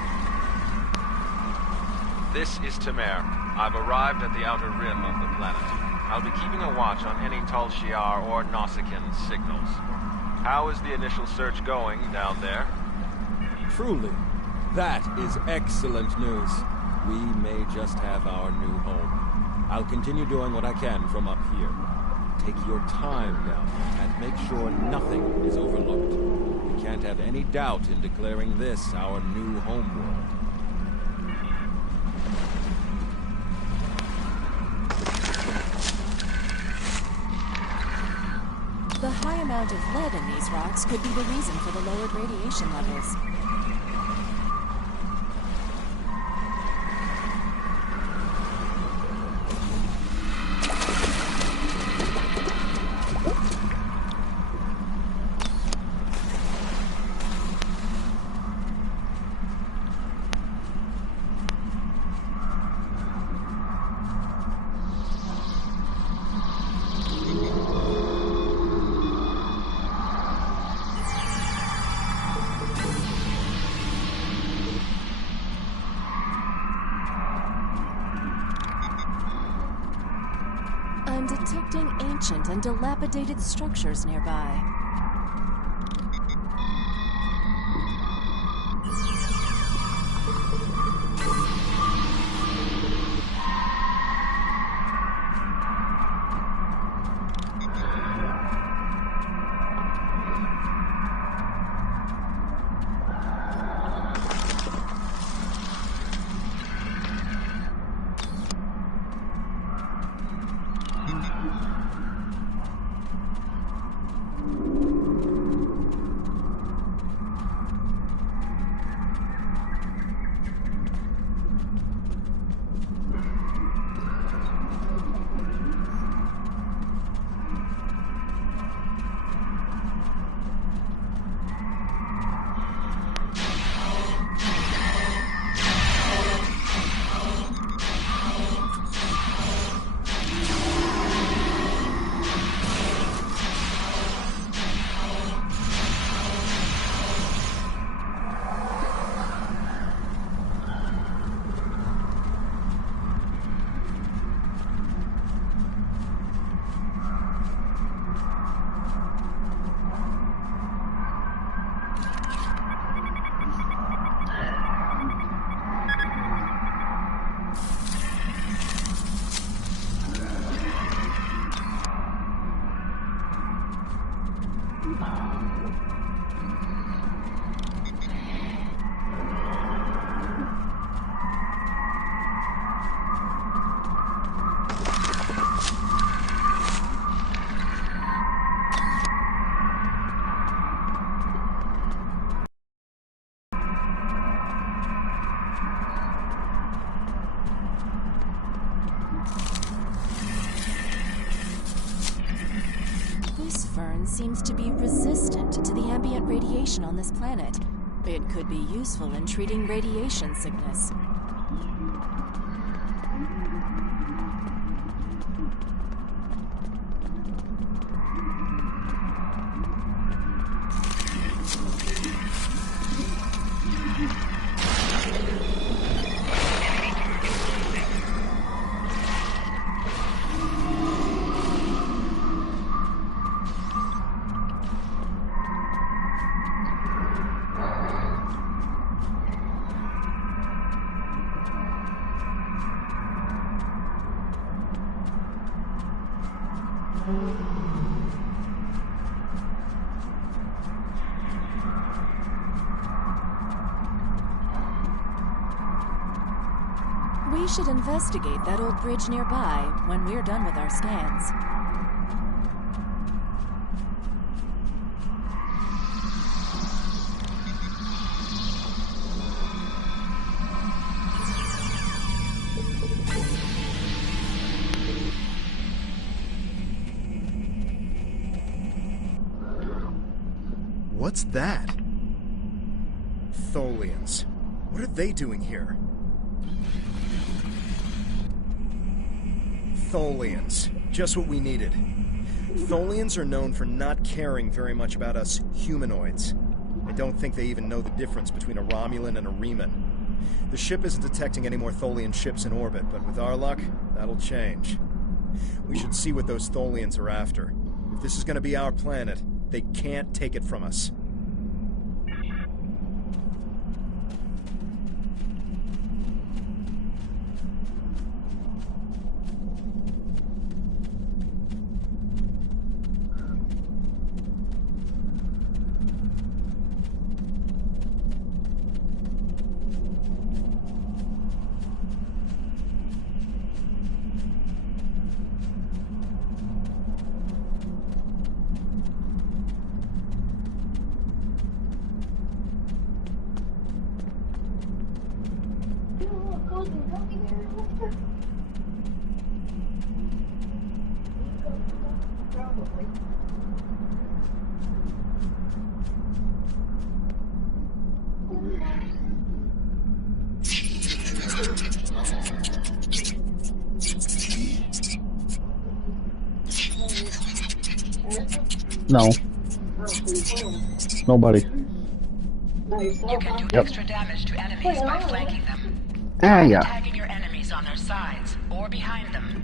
This is Tamer. I've arrived at the outer rim of the planet. I'll be keeping a watch on any Tal Shiar or Nausicaan signals. How is the initial search going down there? Truly, that is excellent news. We may just have our new home. I'll continue doing what I can from up here. Take your time down and make sure nothing is overlooked. We can't have any doubt in declaring this our new homeworld. The high amount of lead in these rocks could be the reason for the lowered radiation levels. I'm detecting ancient and dilapidated structures nearby. This fern seems to be resistant to the ambient radiation on this planet. It could be useful in treating radiation sickness. We should investigate that old bridge nearby when we're done with our scans. What's that? Tholians. What are they doing here? Tholians. Just what we needed. Tholians are known for not caring very much about us humanoids. I don't think they even know the difference between a Romulan and a Reman. The ship isn't detecting any more Tholian ships in orbit, but with our luck, that'll change. We should see what those Tholians are after. If this is going to be our planet, they can't take it from us. No. Nobody. You can do extra damage to enemies by flanking them. Ah, yeah. Tagging your enemies on their sides or behind them.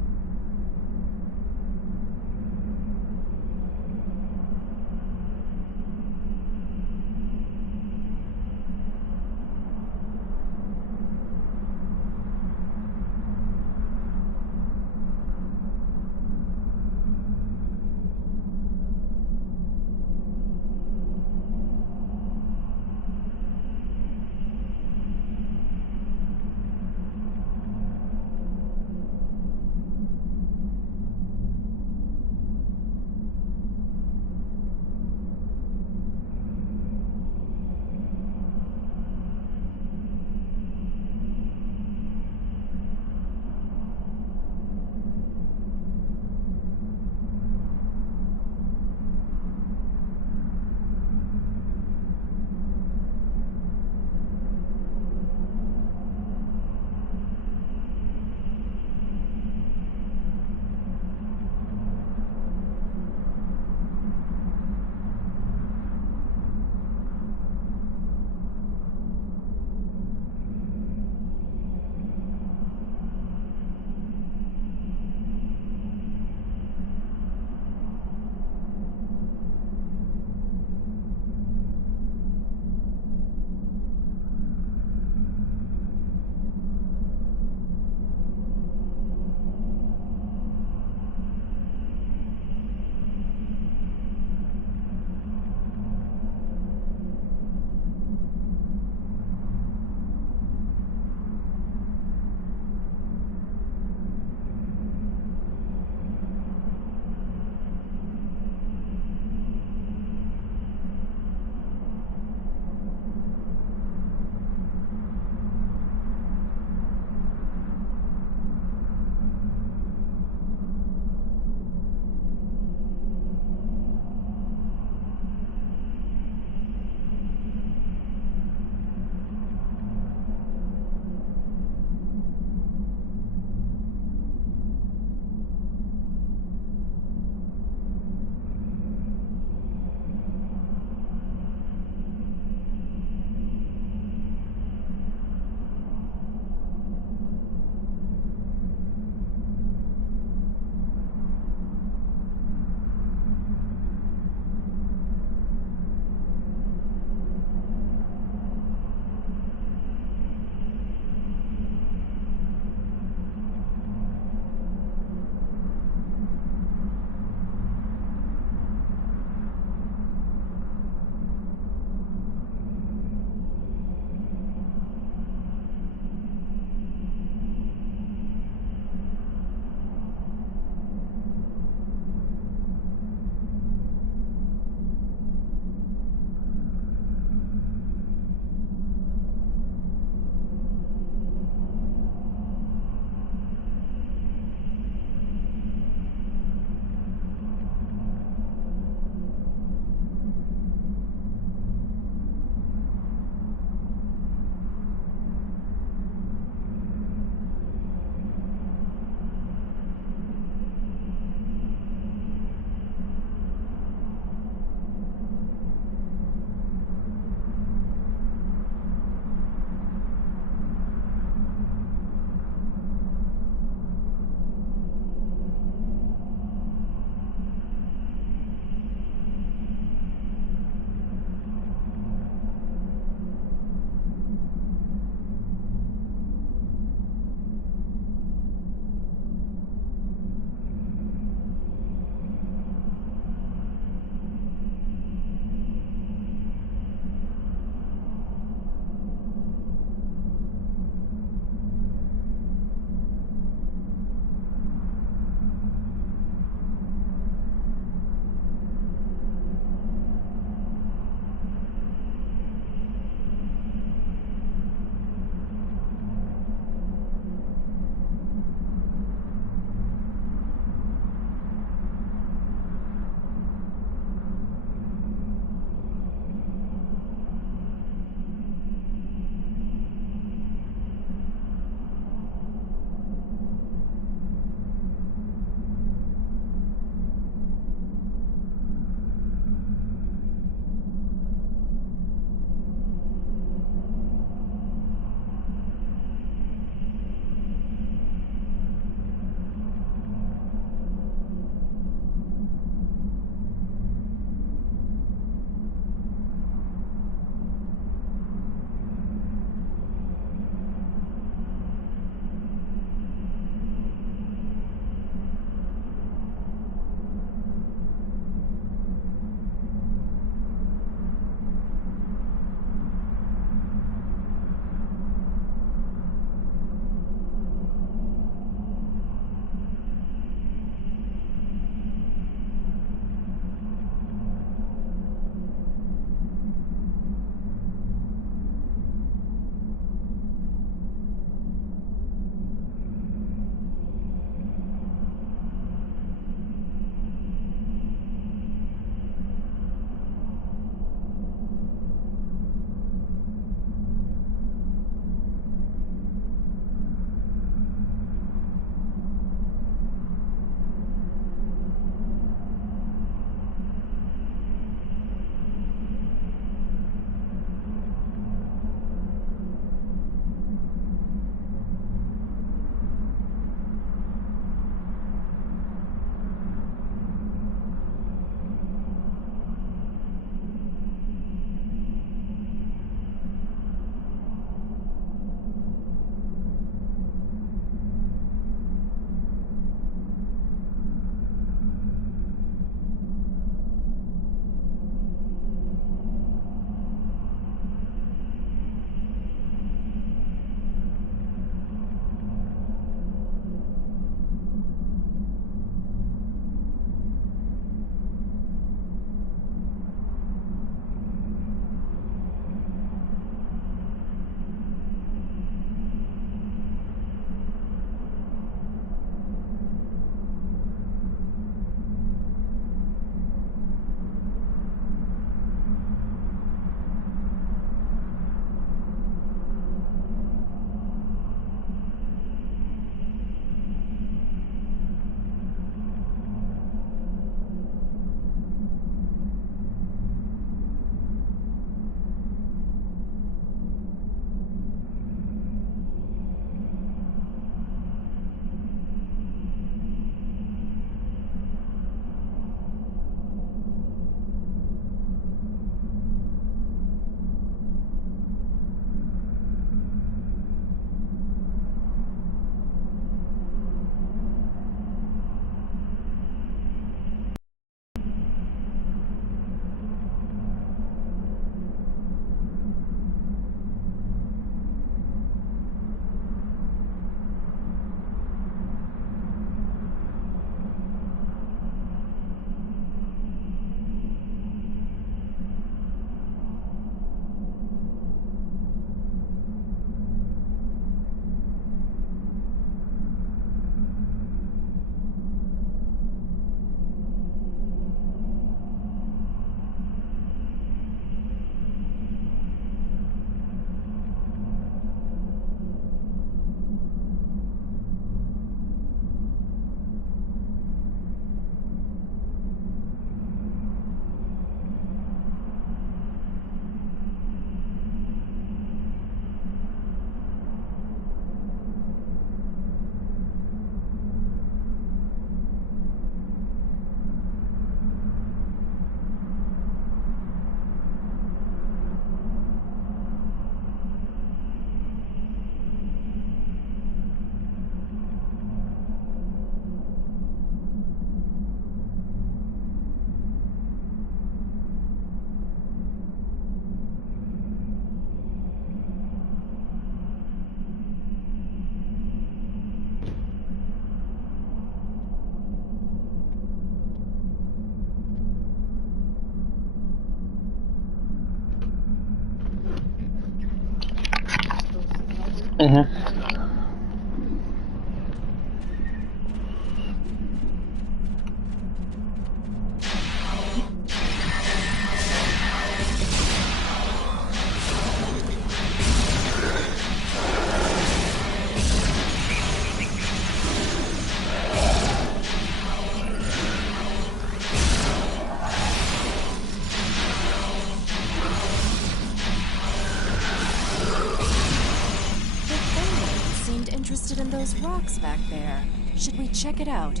Interested in those rocks back there. Should we check it out?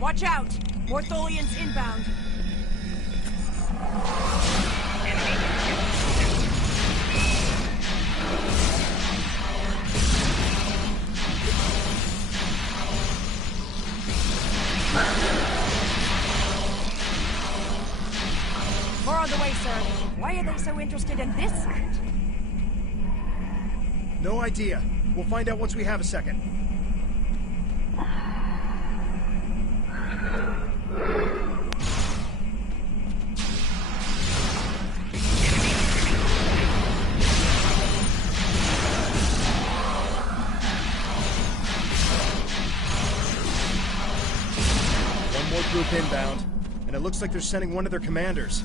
Watch out! More Tholians inbound. More on the way, sir. Why are they so interested in this site? No idea. We'll find out once we have a second. One more group inbound, and it looks like they're sending one of their commanders.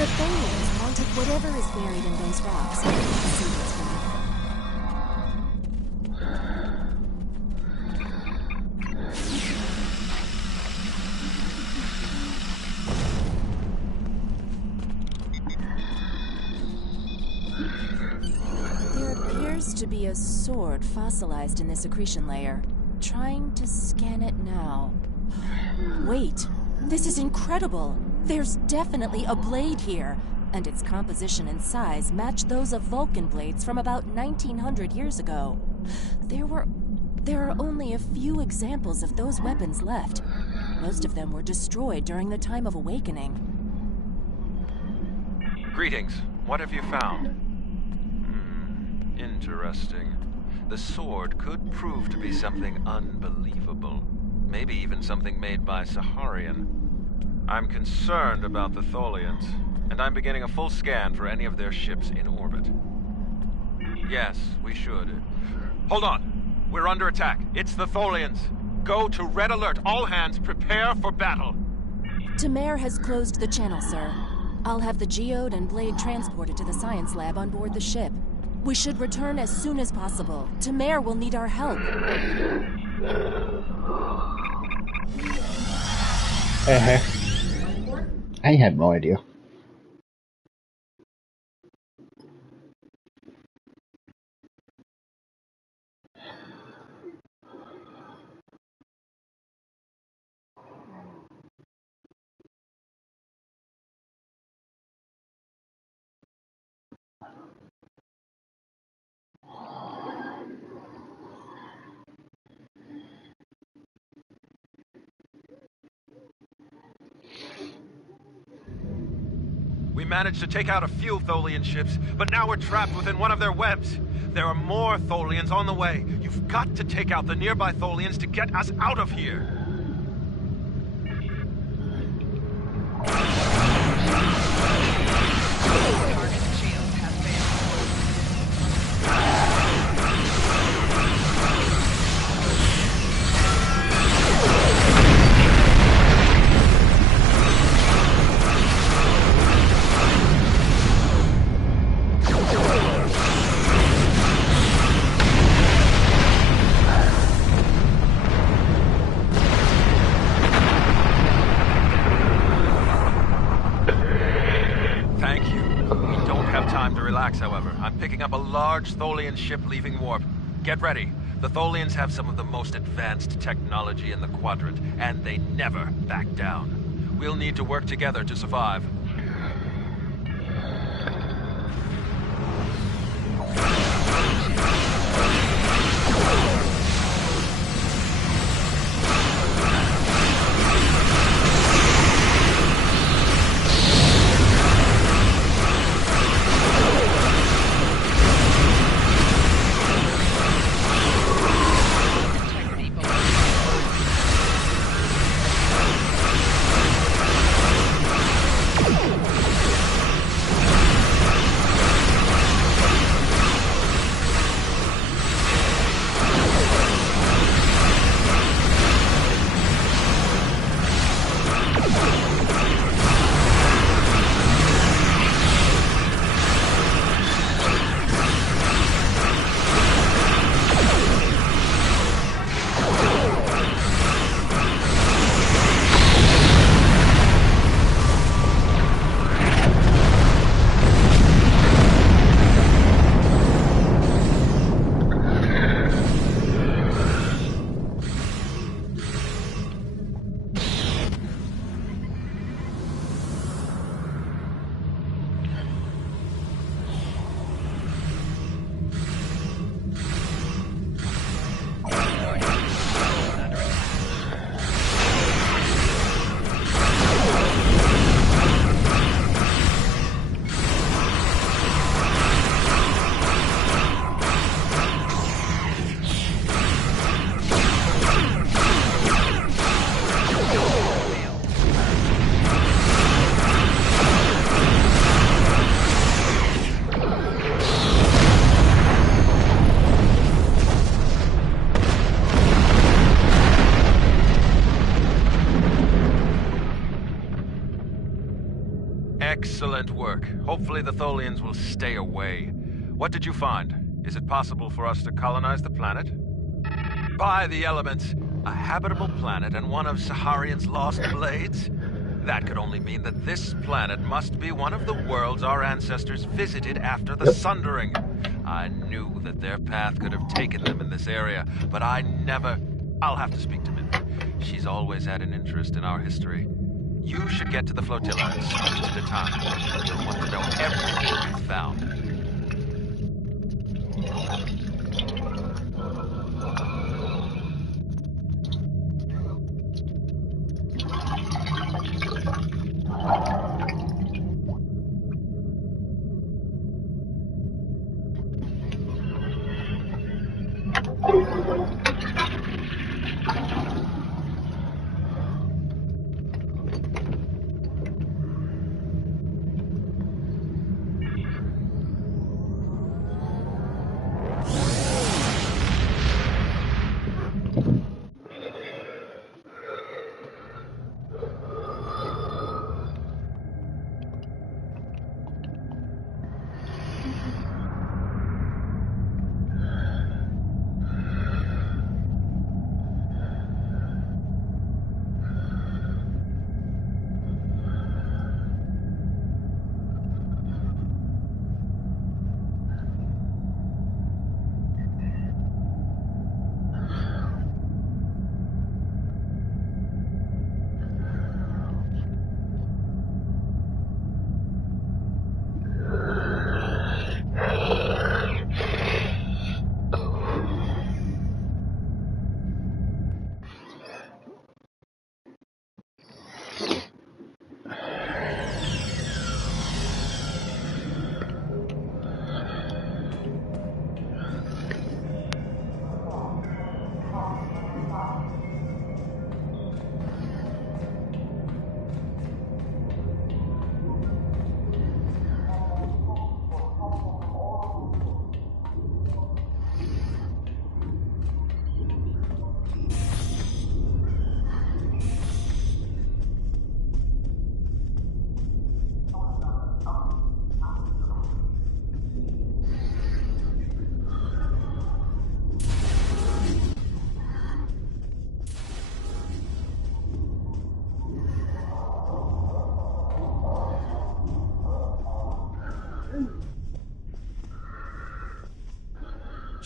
The Tholians wanted whatever is buried in those rocks. See what's for me. There appears to be a sword fossilized in this accretion layer. Trying to scan it now. Wait, this is incredible! There's definitely a blade here, and its composition and size match those of Vulcan blades from about 1900 years ago. There are only a few examples of those weapons left. Most of them were destroyed during the time of Awakening. Greetings. What have you found? Interesting. The sword could prove to be something unbelievable. Maybe even something made by Saharian. I'm concerned about the Tholians, and I'm beginning a full scan for any of their ships in orbit. Yes, we should. Hold on! We're under attack. It's the Tholians. Go to Red Alert. All hands, prepare for battle. Tamer has closed the channel, sir. I'll have the geode and blade transported to the science lab on board the ship. We should return as soon as possible. Tamer will need our help. I have no idea. We managed to take out a few Tholian ships, but now we're trapped within one of their webs. There are more Tholians on the way. You've got to take out the nearby Tholians to get us out of here. tracks, however. I'm picking up a large Tholian ship leaving warp. Get ready. The Tholians have some of the most advanced technology in the Quadrant, and they never back down. We'll need to work together to survive. Excellent work. Hopefully the Tholians will stay away. What did you find? Is it possible for us to colonize the planet? By the elements, a habitable planet and one of Saharian's lost blades? That could only mean that this planet must be one of the worlds our ancestors visited after the Sundering. I knew that their path could have taken them in this area, but I never... I'll have to speak to Mindy. She's always had an interest in our history. You should get to the flotilla and speak to the town. You'll want to know everything we've found.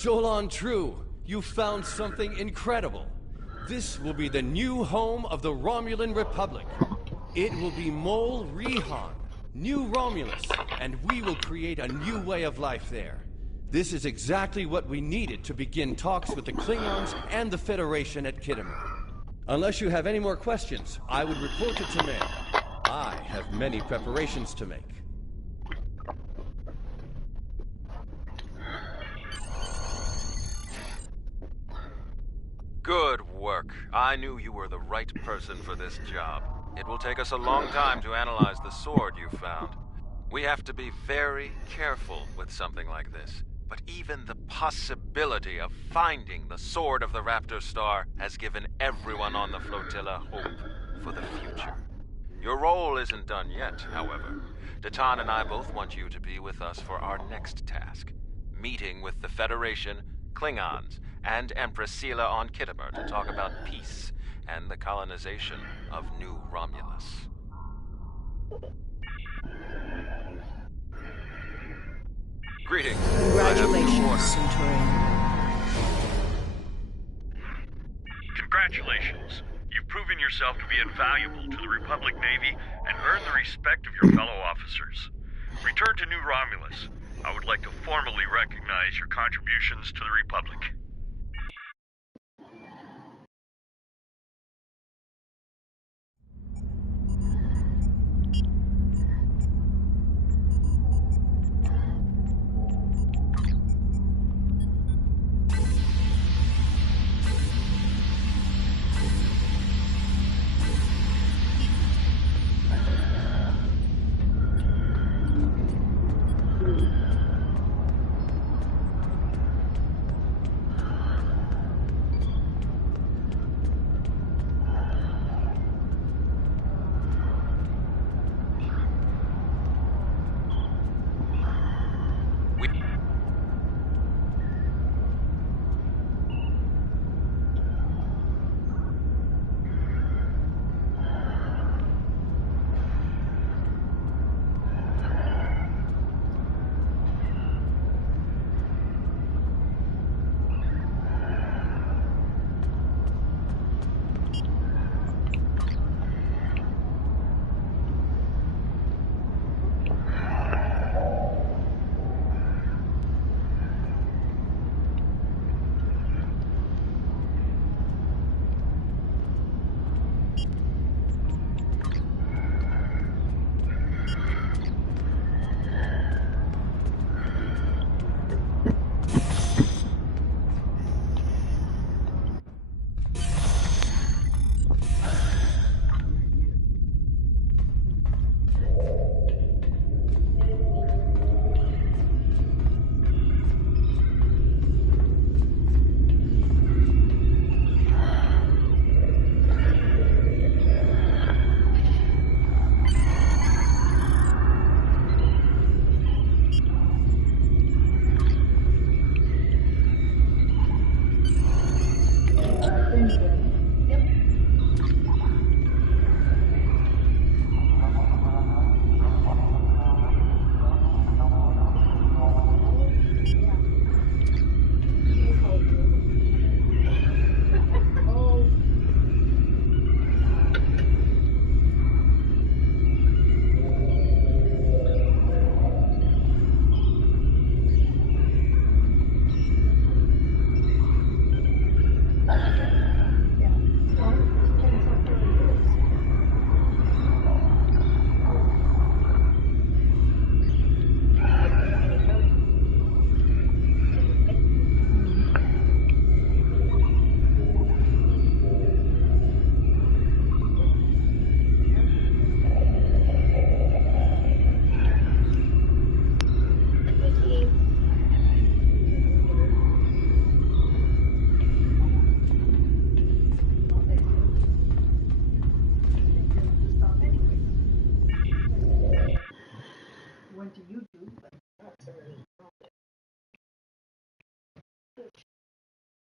Jolan True, you found something incredible. This will be the new home of the Romulan Republic. It will be Mol Rihan, New Romulus, and we will create a new way of life there. This is exactly what we needed to begin talks with the Klingons and the Federation at Kittimer. Unless you have any more questions, I would report it to Mayor. I have many preparations to make. Good work. I knew you were the right person for this job. It will take us a long time to analyze the sword you found. We have to be very careful with something like this. But even the possibility of finding the sword of the Raptor Star has given everyone on the flotilla hope for the future. Your role isn't done yet, however. Datan and I both want you to be with us for our next task. Meeting with the Federation, Klingons, and Empress Sela on Kittimer to talk about peace and the colonization of New Romulus. Greetings. Congratulations, Centurion. Congratulations. You've proven yourself to be invaluable to the Republic Navy and earned the respect of your fellow officers. Return to New Romulus. I would like to formally recognize your contributions to the Republic.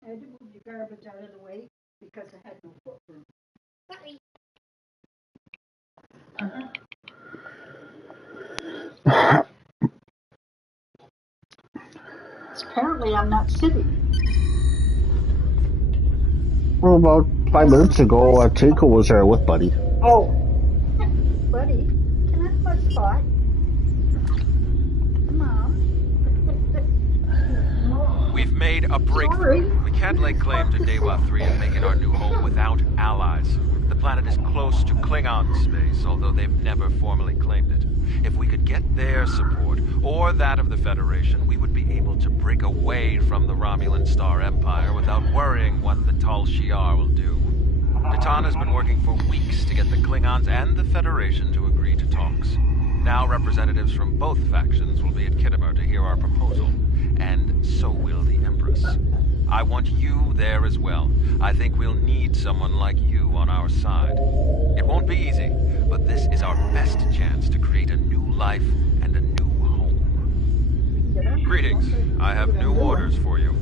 I had to move your garbage out of the way because I had no footprint. Sorry. Apparently I'm not sitting. Well, about 5 minutes ago, Chico was there with Buddy. Oh. Buddy, can I have a spot? Mom? Mom? We've made a breakthrough. Sorry. We can't lay claim to Dewa 3 and make it our new home without allies. The planet is close to Klingon space, although they've never formally claimed it. If we could get their support, or that of the Federation, we would be able to break away from the Romulan Star Empire without worrying what the Tal Shiar will do. Natan has been working for weeks to get the Klingons and the Federation to agree to talks. Now representatives from both factions will be at Kittimer to hear our proposal, and so will the Empress. I want you there as well. I think we'll need someone like you on our side. It won't be easy, but this is our best chance to create a new life and a new home. Greetings. I have new orders for you.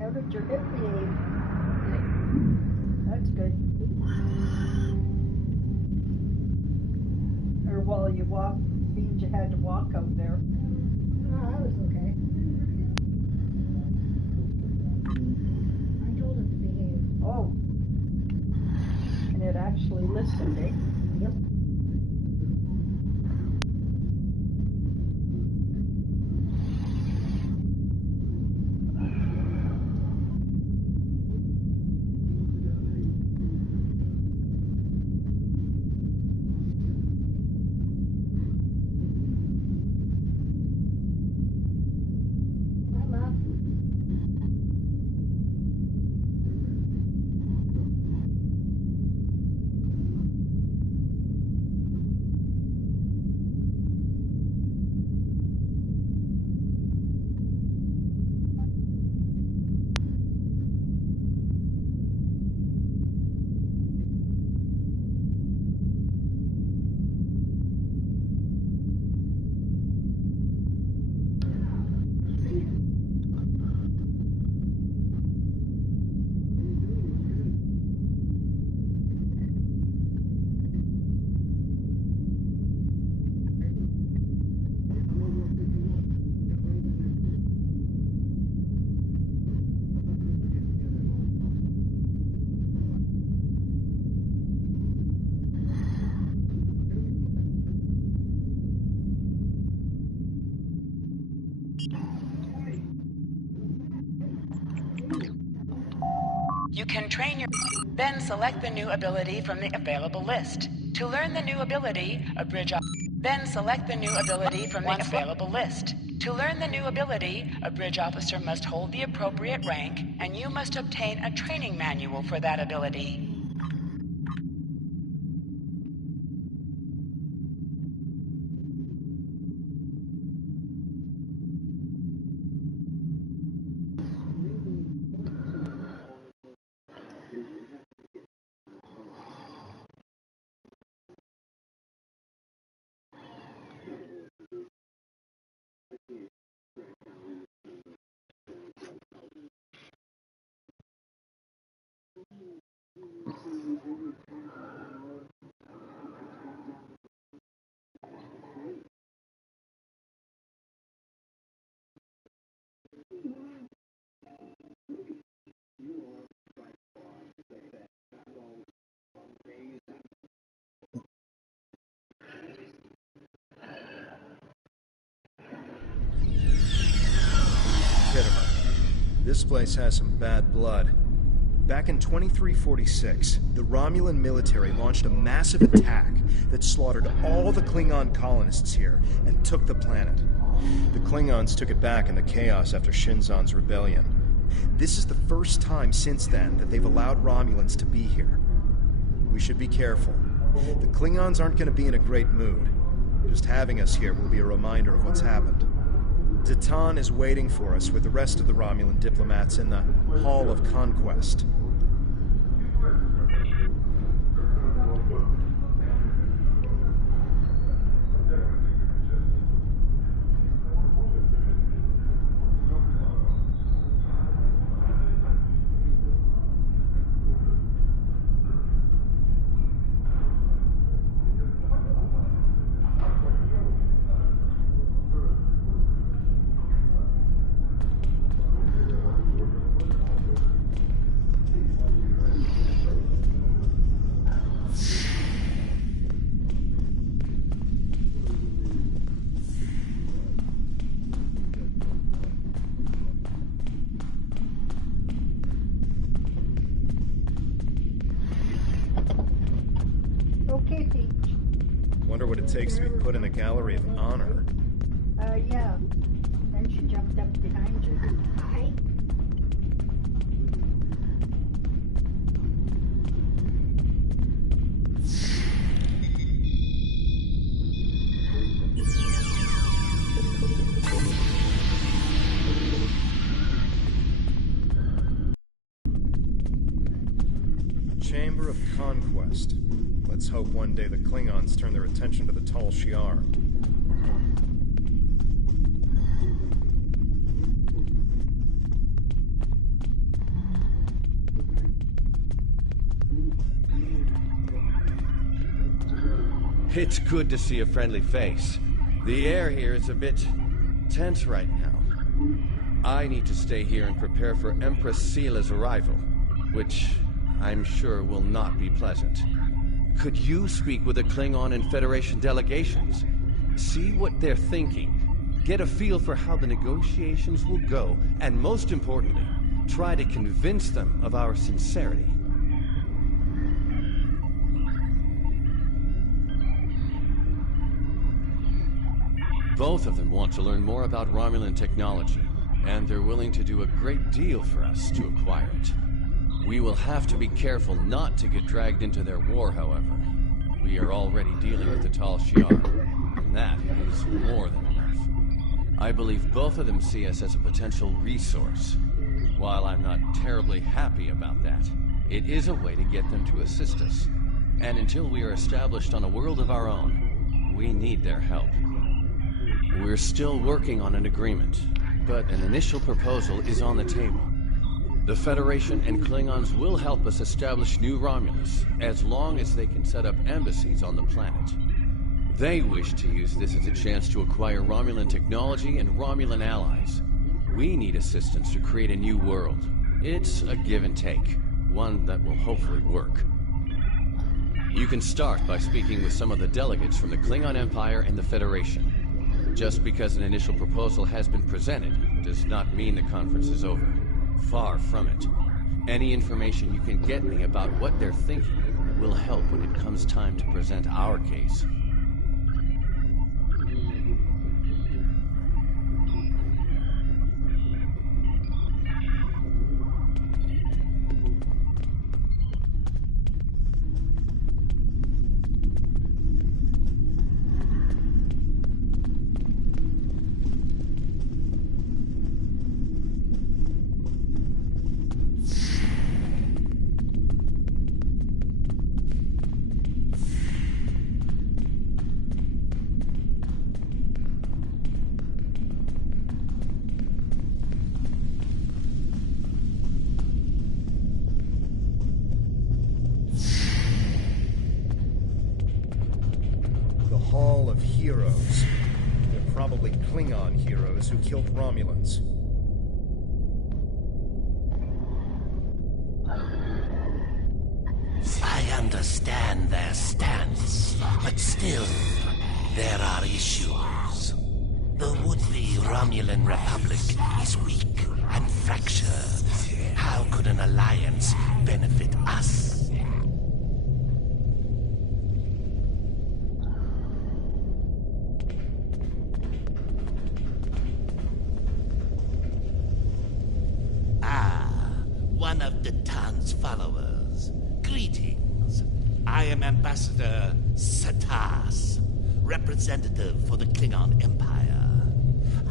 How did your hip behave? That's good. Or while you walked, means you had to walk out there. No, I was okay. I told it to behave. Oh. And it actually listened, eh? Yep. You can train your... Then select the new ability from the available list. To learn the new ability, Then select the new ability from the available list. To learn the new ability, a bridge officer must hold the appropriate rank, and you must obtain a training manual for that ability. Kittimer. This place has some bad blood. Back in 2346, the Romulan military launched a massive attack that slaughtered all the Klingon colonists here and took the planet. The Klingons took it back in the chaos after Shinzon's rebellion. This is the first time since then that they've allowed Romulans to be here. We should be careful. The Klingons aren't going to be in a great mood. Just having us here will be a reminder of what's happened. Titan is waiting for us with the rest of the Romulan diplomats in the Hall of Conquest. Wonder what it takes to be put in the Gallery of Honor. Yeah. Then she jumped up behind you. Hi. Chamber of Conquest. Let's hope one day the Klingons turn their attention to the Tal Shiar. It's good to see a friendly face. The air here is a bit tense right now. I need to stay here and prepare for Empress Seela's arrival, which I'm sure will not be pleasant. Could you speak with the Klingon and Federation delegations? See what they're thinking. Get a feel for how the negotiations will go, and most importantly, try to convince them of our sincerity. Both of them want to learn more about Romulan technology, and they're willing to do a great deal for us to acquire it. We will have to be careful not to get dragged into their war, however. We are already dealing with the Tal Shiar, and that is more than enough. I believe both of them see us as a potential resource. While I'm not terribly happy about that, it is a way to get them to assist us. And until we are established on a world of our own, we need their help. We're still working on an agreement, but an initial proposal is on the table. The Federation and Klingons will help us establish New Romulus, as long as they can set up embassies on the planet. They wish to use this as a chance to acquire Romulan technology and Romulan allies. We need assistance to create a new world. It's a give and take, one that will hopefully work. You can start by speaking with some of the delegates from the Klingon Empire and the Federation. Just because an initial proposal has been presented does not mean the conference is over. Far from it. Any information you can get me about what they're thinking will help when it comes time to present our case. Hall of Heroes. They're probably Klingon heroes who killed Romulans. I understand their stance, but still, there are issues. The would-be Romulan Republic is weak. fracture. How could an alliance benefit us? One of Datan's followers. Greetings. I am Ambassador Satas, representative for the Klingon Empire.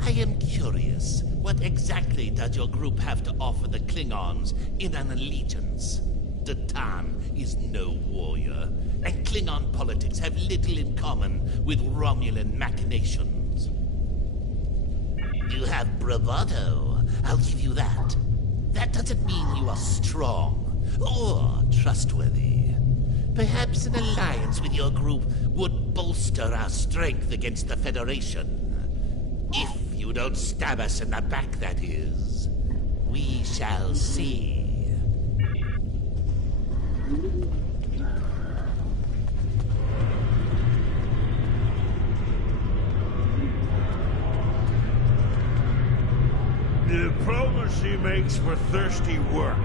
I am curious, what exactly does your group have to offer the Klingons in an allegiance? Datan is no warrior, and Klingon politics have little in common with Romulan machinations. You have bravado, I'll give you that. That doesn't mean you are strong or trustworthy. Perhaps an alliance with your group would bolster our strength against the Federation. If you don't stab us in the back, that is. We shall see. Diplomacy makes for thirsty work.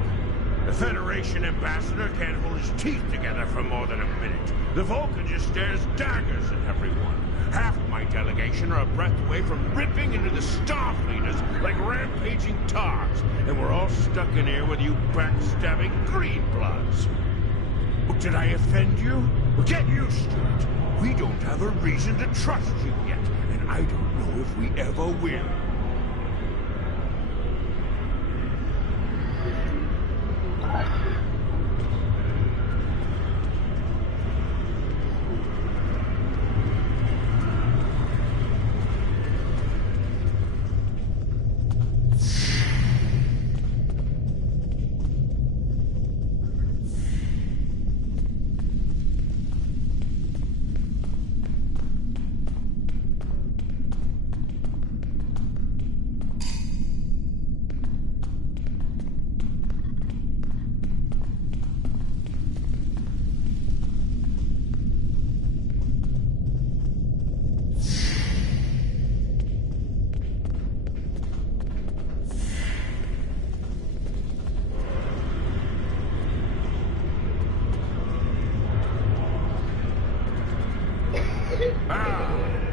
The Federation ambassador can't hold his teeth together for more than a minute. The Vulcan just stares daggers at everyone. Half of my delegation are a breath away from ripping into the Starfleeters like rampaging togs, and we're all stuck in here with you backstabbing greenbloods. Did I offend you? Well, get used to it. We don't have a reason to trust you yet, and I don't know if we ever will.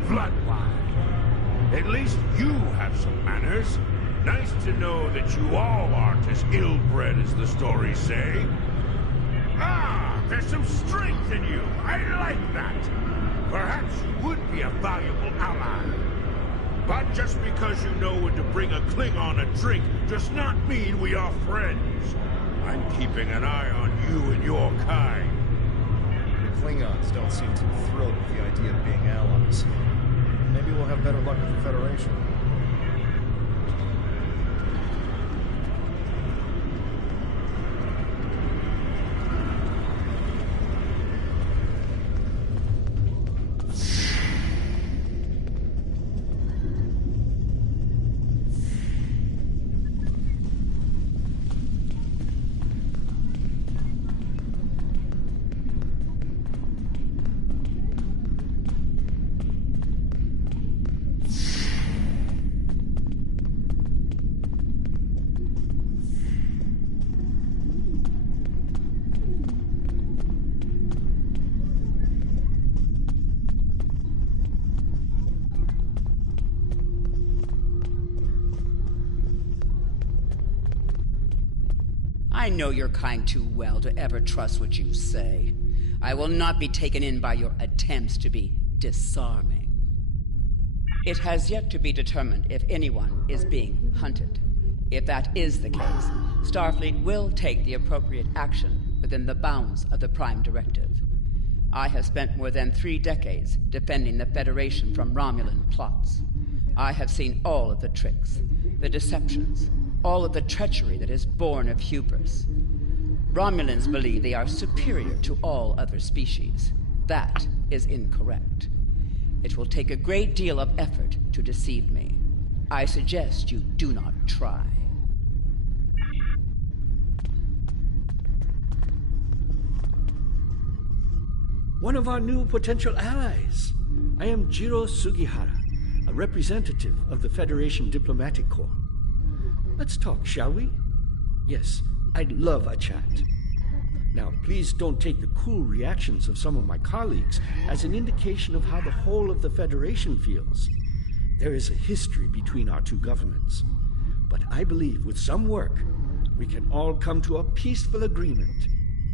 Bloodline. At least you have some manners. Nice to know that you all aren't as ill-bred as the stories say. There's some strength in you. I like that. Perhaps you would be a valuable ally. But just because you know when to bring a Klingon a drink does not mean we are friends. I'm keeping an eye on you and your kind. The Klingons don't seem too thrilled with the idea of being allies. Maybe we'll have better luck with the Federation. I know your kind too well to ever trust what you say. I will not be taken in by your attempts to be disarming. It has yet to be determined if anyone is being hunted. If that is the case, Starfleet will take the appropriate action within the bounds of the Prime Directive. I have spent more than 3 decades defending the Federation from Romulan plots. I have seen all of the tricks, the deceptions, all of the treachery that is born of hubris. Romulans believe they are superior to all other species. That is incorrect. It will take a great deal of effort to deceive me. I suggest you do not try. One of our new potential allies. I am Jiro Sugihara, a representative of the Federation Diplomatic Corps. Let's talk, shall we? Yes, I'd love a chat. Now, please don't take the cool reactions of some of my colleagues as an indication of how the whole of the Federation feels. There is a history between our two governments. But I believe with some work, we can all come to a peaceful agreement.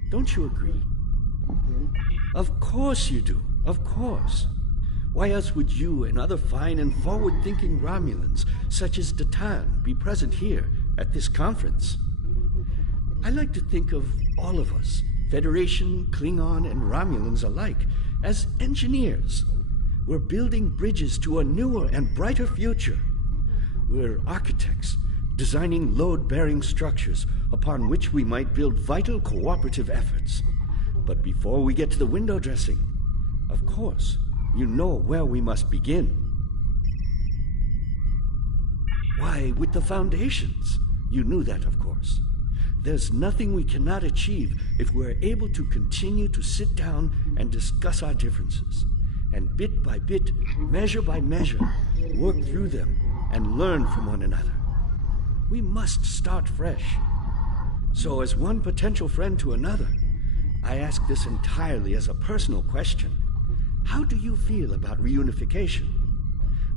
Don't you agree? Of course you do. Of course. Why else would you and other fine and forward-thinking Romulans, such as Datan, be present here at this conference? I like to think of all of us, Federation, Klingon, and Romulans alike, as engineers. We're building bridges to a newer and brighter future. We're architects, designing load-bearing structures upon which we might build vital cooperative efforts. But before we get to the window dressing, of course, you know where we must begin. Why, with the foundations. You knew that, of course. There's nothing we cannot achieve if we're able to continue to sit down and discuss our differences, and bit by bit, measure by measure, work through them and learn from one another. We must start fresh. So as one potential friend to another, I ask this entirely as a personal question. How do you feel about reunification?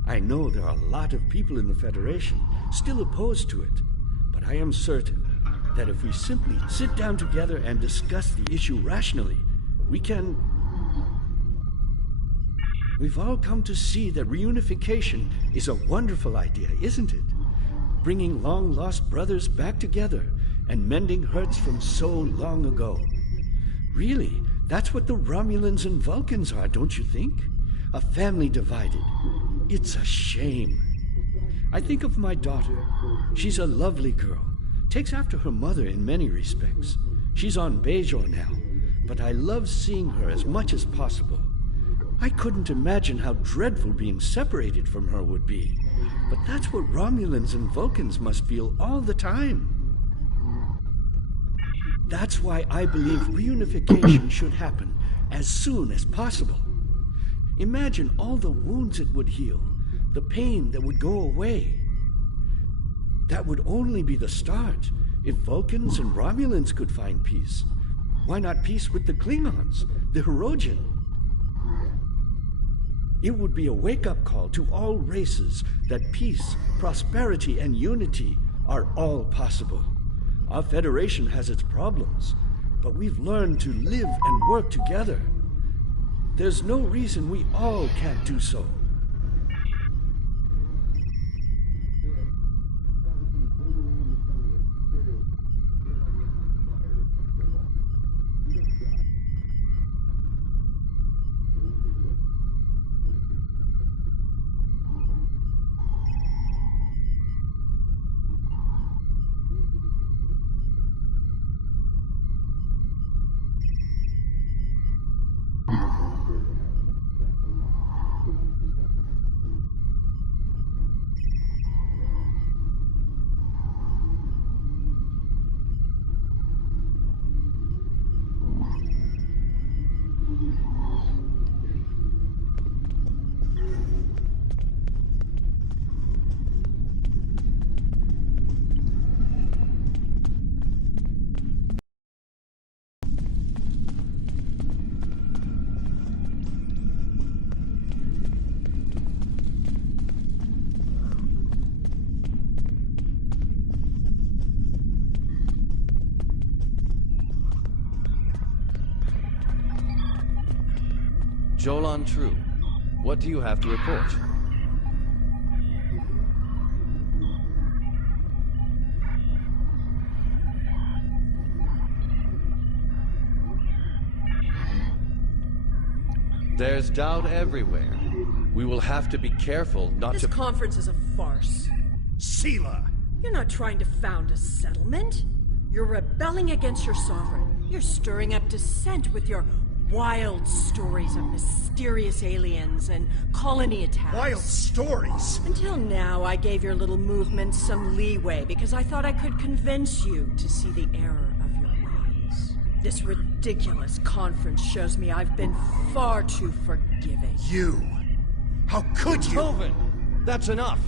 I know there are a lot of people in the Federation still opposed to it, but I am certain that if we simply sit down together and discuss the issue rationally, we can... We've all come to see that reunification is a wonderful idea, isn't it? Bringing long-lost brothers back together and mending hurts from so long ago. Really, that's what the Romulans and Vulcans are, don't you think? A family divided. It's a shame. I think of my daughter. She's a lovely girl. Takes after her mother in many respects. She's on Bajor now, but I love seeing her as much as possible. I couldn't imagine how dreadful being separated from her would be. But that's what Romulans and Vulcans must feel all the time. That's why I believe reunification should happen as soon as possible. Imagine all the wounds it would heal, the pain that would go away. That would only be the start. If Vulcans and Romulans could find peace, why not peace with the Klingons, the Hirogen? It would be a wake-up call to all races that peace, prosperity, and unity are all possible. Our Federation has its problems, but we've learned to live and work together. There's no reason we all can't do so. Jolan True, what do you have to report? There's doubt everywhere. We will have to be careful not to... This conference is a farce. Sela! You're not trying to found a settlement. You're rebelling against your sovereign. You're stirring up dissent with your wild stories of mysterious aliens and colony attacks. Wild stories? Until now, I gave your little movement some leeway because I thought I could convince you to see the error of your ways. This ridiculous conference shows me I've been far too forgiving. You? How could you? Tovin! That's enough!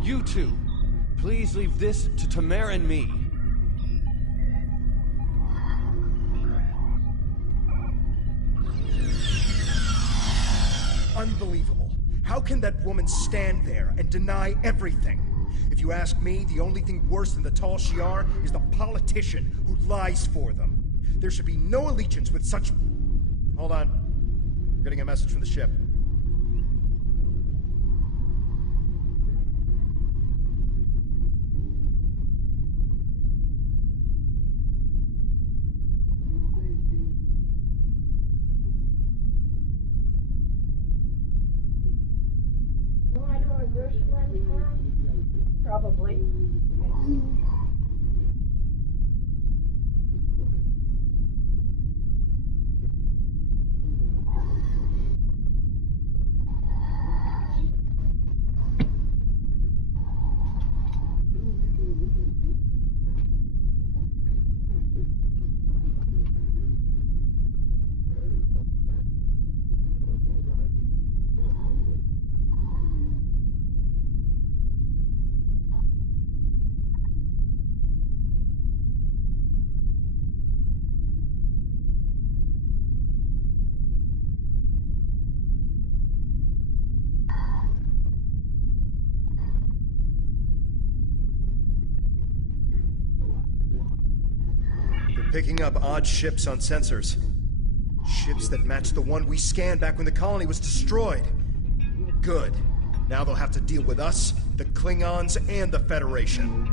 You two! Please leave this to Tamara and me. Unbelievable. How can that woman stand there and deny everything? If you ask me, the only thing worse than the Tal Shiar is the politician who lies for them. There should be no allegiance with such... Hold on. We're getting a message from the ship. Probably. Picking up odd ships on sensors. Ships that match the one we scanned back when the colony was destroyed. Good. Now they'll have to deal with us, the Klingons, and the Federation.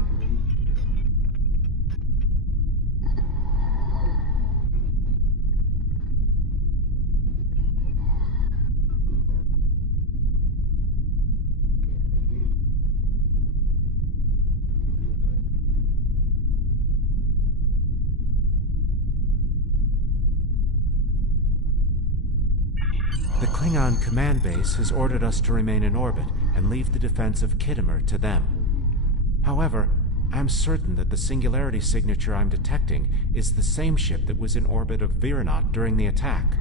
The Klingon command base has ordered us to remain in orbit and leave the defense of Khitomer to them. However, I'm certain that the singularity signature I'm detecting is the same ship that was in orbit of Viranot during the attack.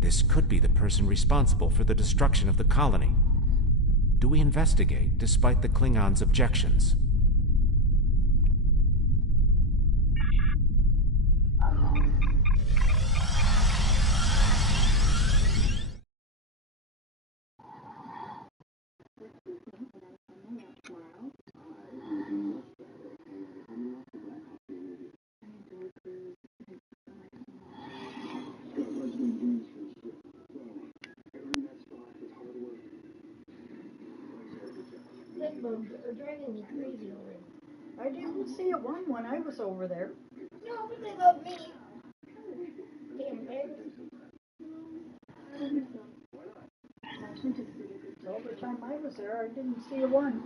This could be the person responsible for the destruction of the colony. Do we investigate despite the Klingons' objections? Bedbugs are driving me crazy over here. I didn't see a one when I was over there. No, but they love me. Damn bears. All the time I was there, I didn't see a one.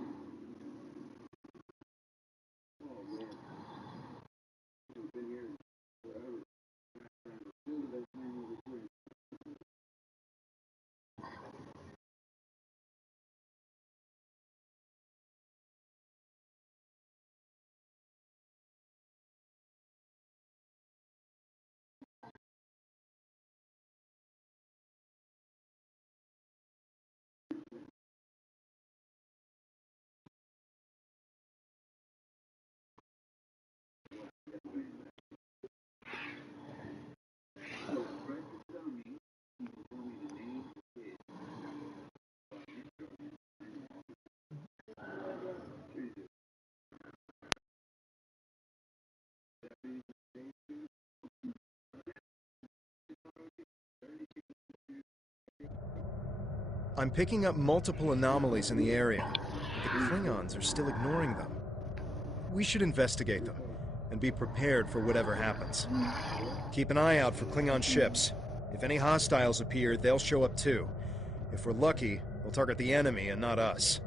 I'm picking up multiple anomalies in the area. The Klingons are still ignoring them. We should investigate them, and be prepared for whatever happens. Keep an eye out for Klingon ships. If any hostiles appear, they'll show up too. If we're lucky, they'll target the enemy and not us.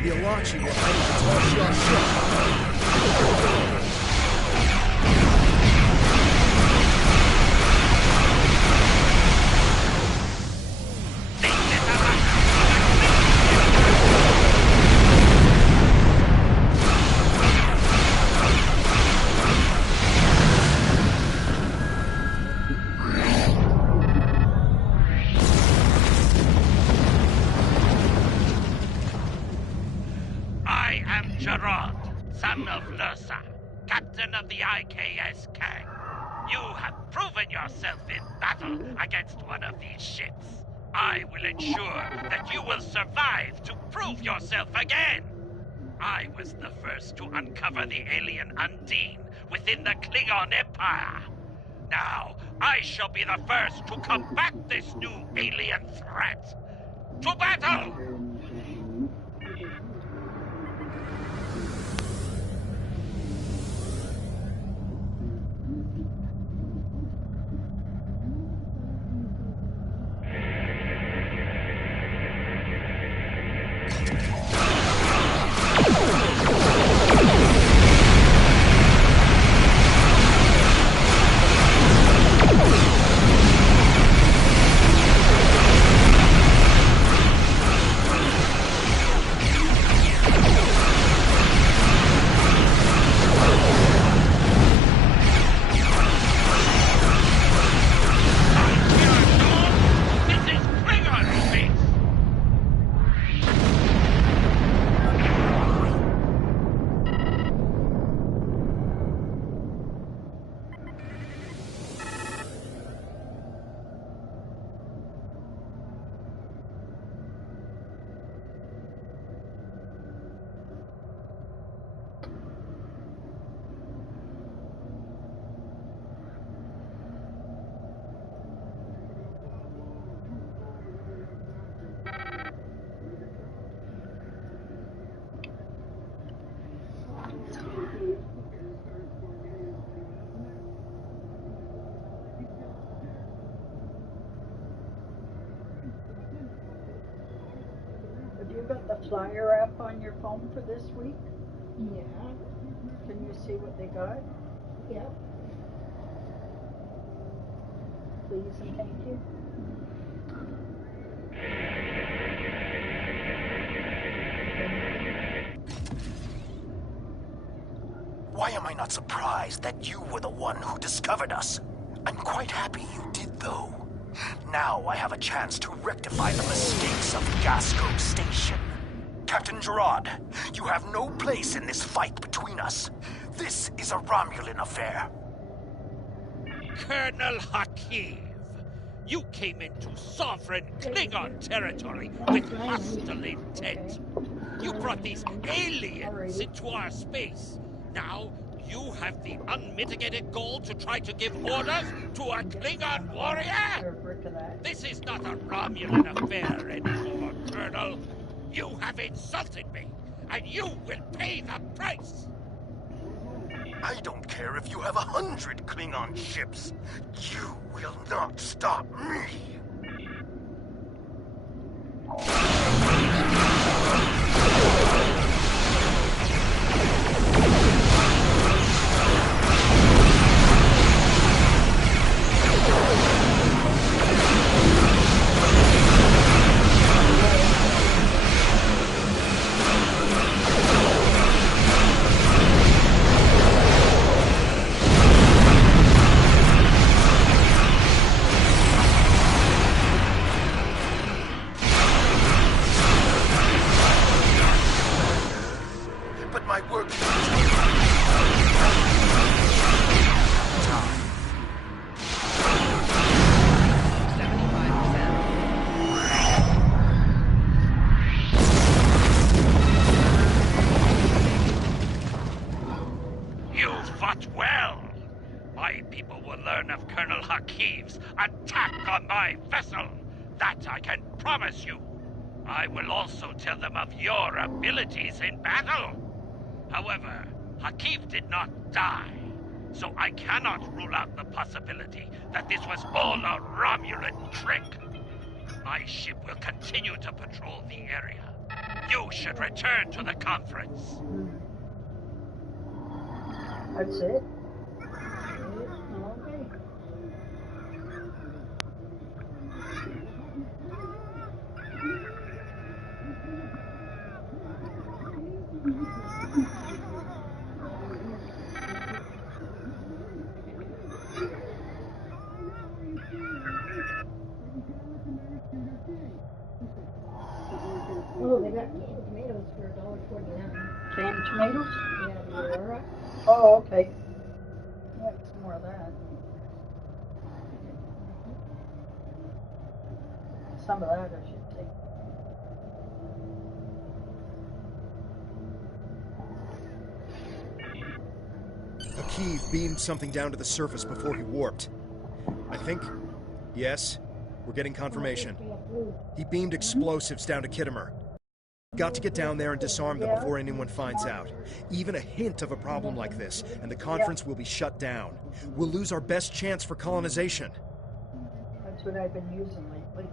The Alachi were hiding the Tal Shiar ship. son of Lursa, captain of the IKS Kang. You have proven yourself in battle against one of these ships. I will ensure that you will survive to prove yourself again. I was the first to uncover the alien Undine within the Klingon Empire. Now, I shall be the first to combat this new alien threat. To battle! Have you got the flyer app on your phone for this week? Yeah. Can you see what they got? Yep. Please and thank you. Why am I not surprised that you were the one who discovered us? I'm quite happy you did, though. Now I have a chance to rectify the mistakes of Gasco Station. Captain Gerard, you have no place in this fight between us. This is a Romulan affair. Colonel Hakiv, you came into sovereign Klingon territory with hostile intent. You brought these aliens into our space. Now, you have the unmitigated goal to try to give orders to a Klingon warrior? This is not a Romulan affair anymore, Colonel. You have insulted me, and you will pay the price! I don't care if you have 100 Klingon ships. You will not stop me! I will also tell them of your abilities in battle. However, Hakiv did not die, so I cannot rule out the possibility that this was all a Romulan trick. My ship will continue to patrol the area. You should return to the conference. That's it? Oh, they got canned tomatoes for $1.49. Canned tomatoes? Yeah, Oh, okay. Yeah, some more of that. Some of that I should take. Akiv beamed something down to the surface before he warped. I think... Yes, we're getting confirmation. He beamed explosives down to Kittimer. Got to get down there and disarm them before anyone finds out. Even a hint of a problem like this, and the conference will be shut down. We'll lose our best chance for colonization. That's what I've been using lately.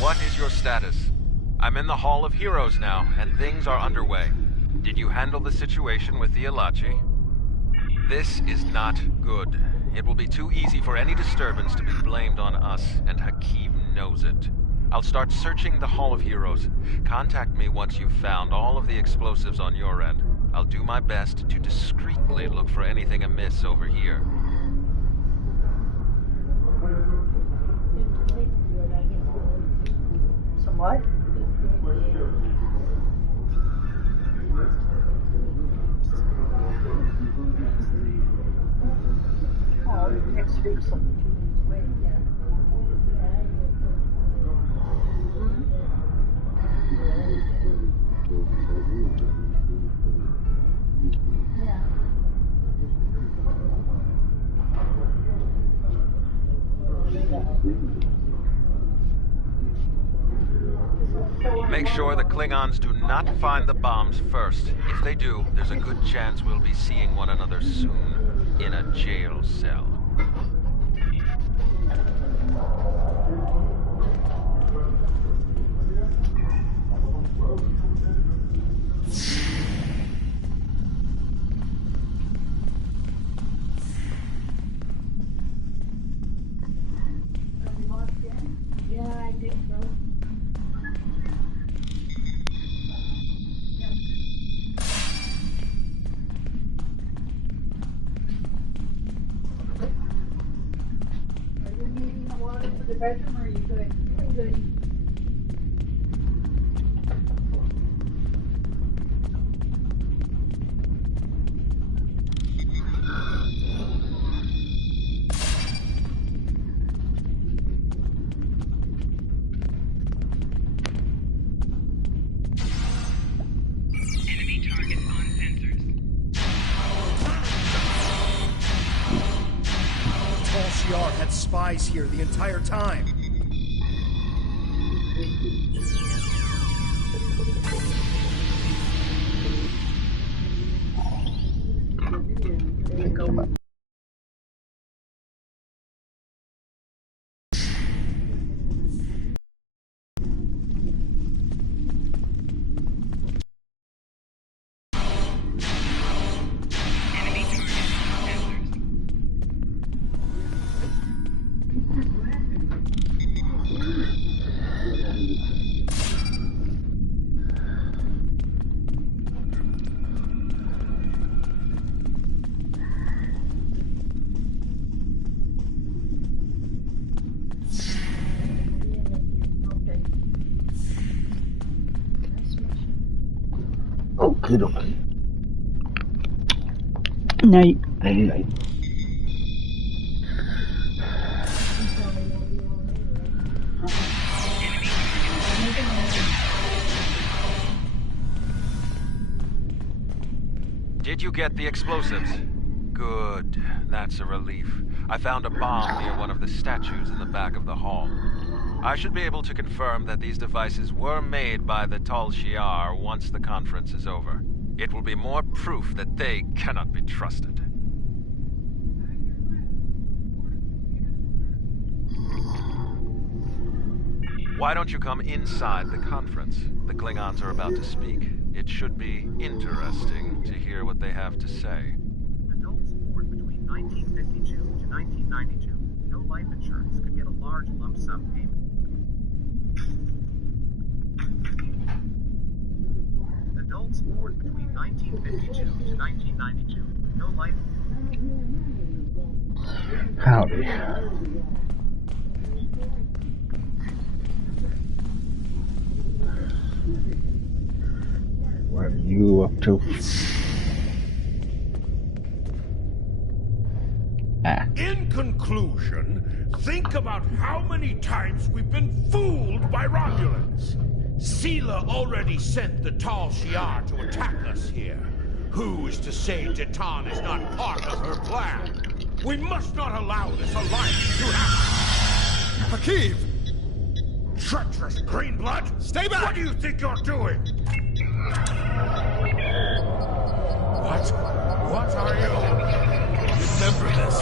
What is your status? I'm in the Hall of Heroes now, and things are underway. Did you handle the situation with the Elachi? This is not good. It will be too easy for any disturbance to be blamed on us, and Hakim knows it. I'll start searching the Hall of Heroes. Contact me once you've found all of the explosives on your end. I'll do my best to discreetly look for anything amiss over here. Some what? Oh, next week's something. Make sure the Klingons do not find the bombs first. If they do, there's a good chance we'll be seeing one another soon. In a jail cell. Yeah, I think so. Are you needing water for the bedroom, or are you good? I'm good. Had spies here the entire time. Okay. Night. Night. Did you get the explosives? Good. That's a relief. I found a bomb near one of the statues in the back of the hall. I should be able to confirm that these devices were made by the Tal Shiar once the conference is over. It will be more proof that they cannot be trusted. Why don't you come inside the conference? The Klingons are about to speak. It should be interesting to hear what they have to say. Adults born between 1952 to 1992, no life insurance could get a large lump sum payment. Adults born between 1952 to 1992, no life. Howdy. What are you up to? In conclusion, think about how many times we've been fooled by Romulans. Sela already sent the Tal Shiar to attack us here. Who is to say Titan is not part of her plan? We must not allow this alliance to happen. Hakiv! Treacherous Greenblood! Stay back! What do you think you're doing? What are you? Remember this.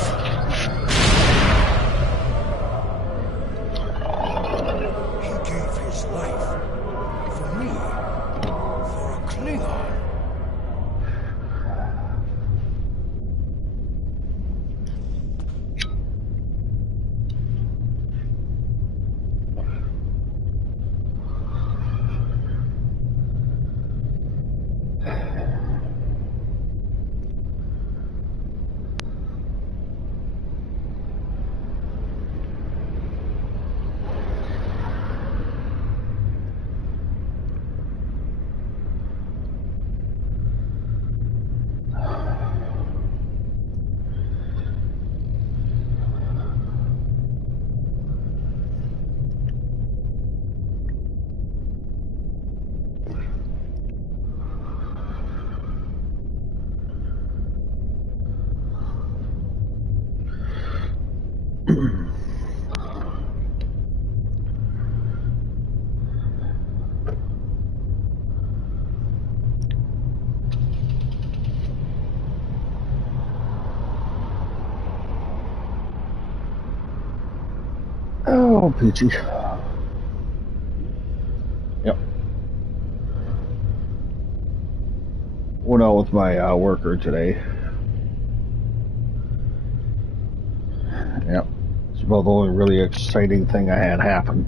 He gave his life for me, for a Klingon. Oh, peachy. Yep. Went out with my worker today. Yep. It's about the only really exciting thing I had happen.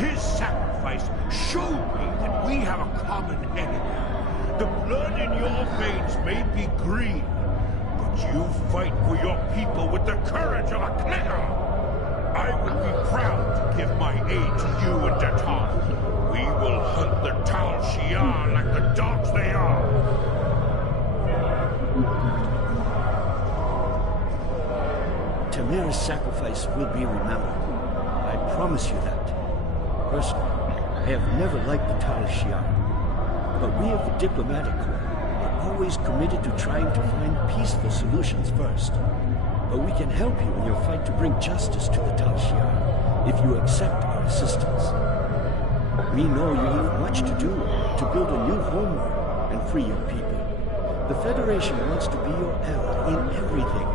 His sacrifice showed me that we have a common enemy. The blood in your veins may be green, but you fight for your people with the courage of a Klingon. I would be proud to give my aid to you and Datan. We will hunt the Tal Shiar like the dogs they are. Tamir's sacrifice will be remembered. I promise you that. Personally, I have never liked the Tal Shiar, but we of the diplomatic corps are always committed to trying to find peaceful solutions first. But we can help you in your fight to bring justice to the Tal Shiar if you accept our assistance. We know you have much to do to build a new homeworld and free your people. The Federation wants to be your ally in everything.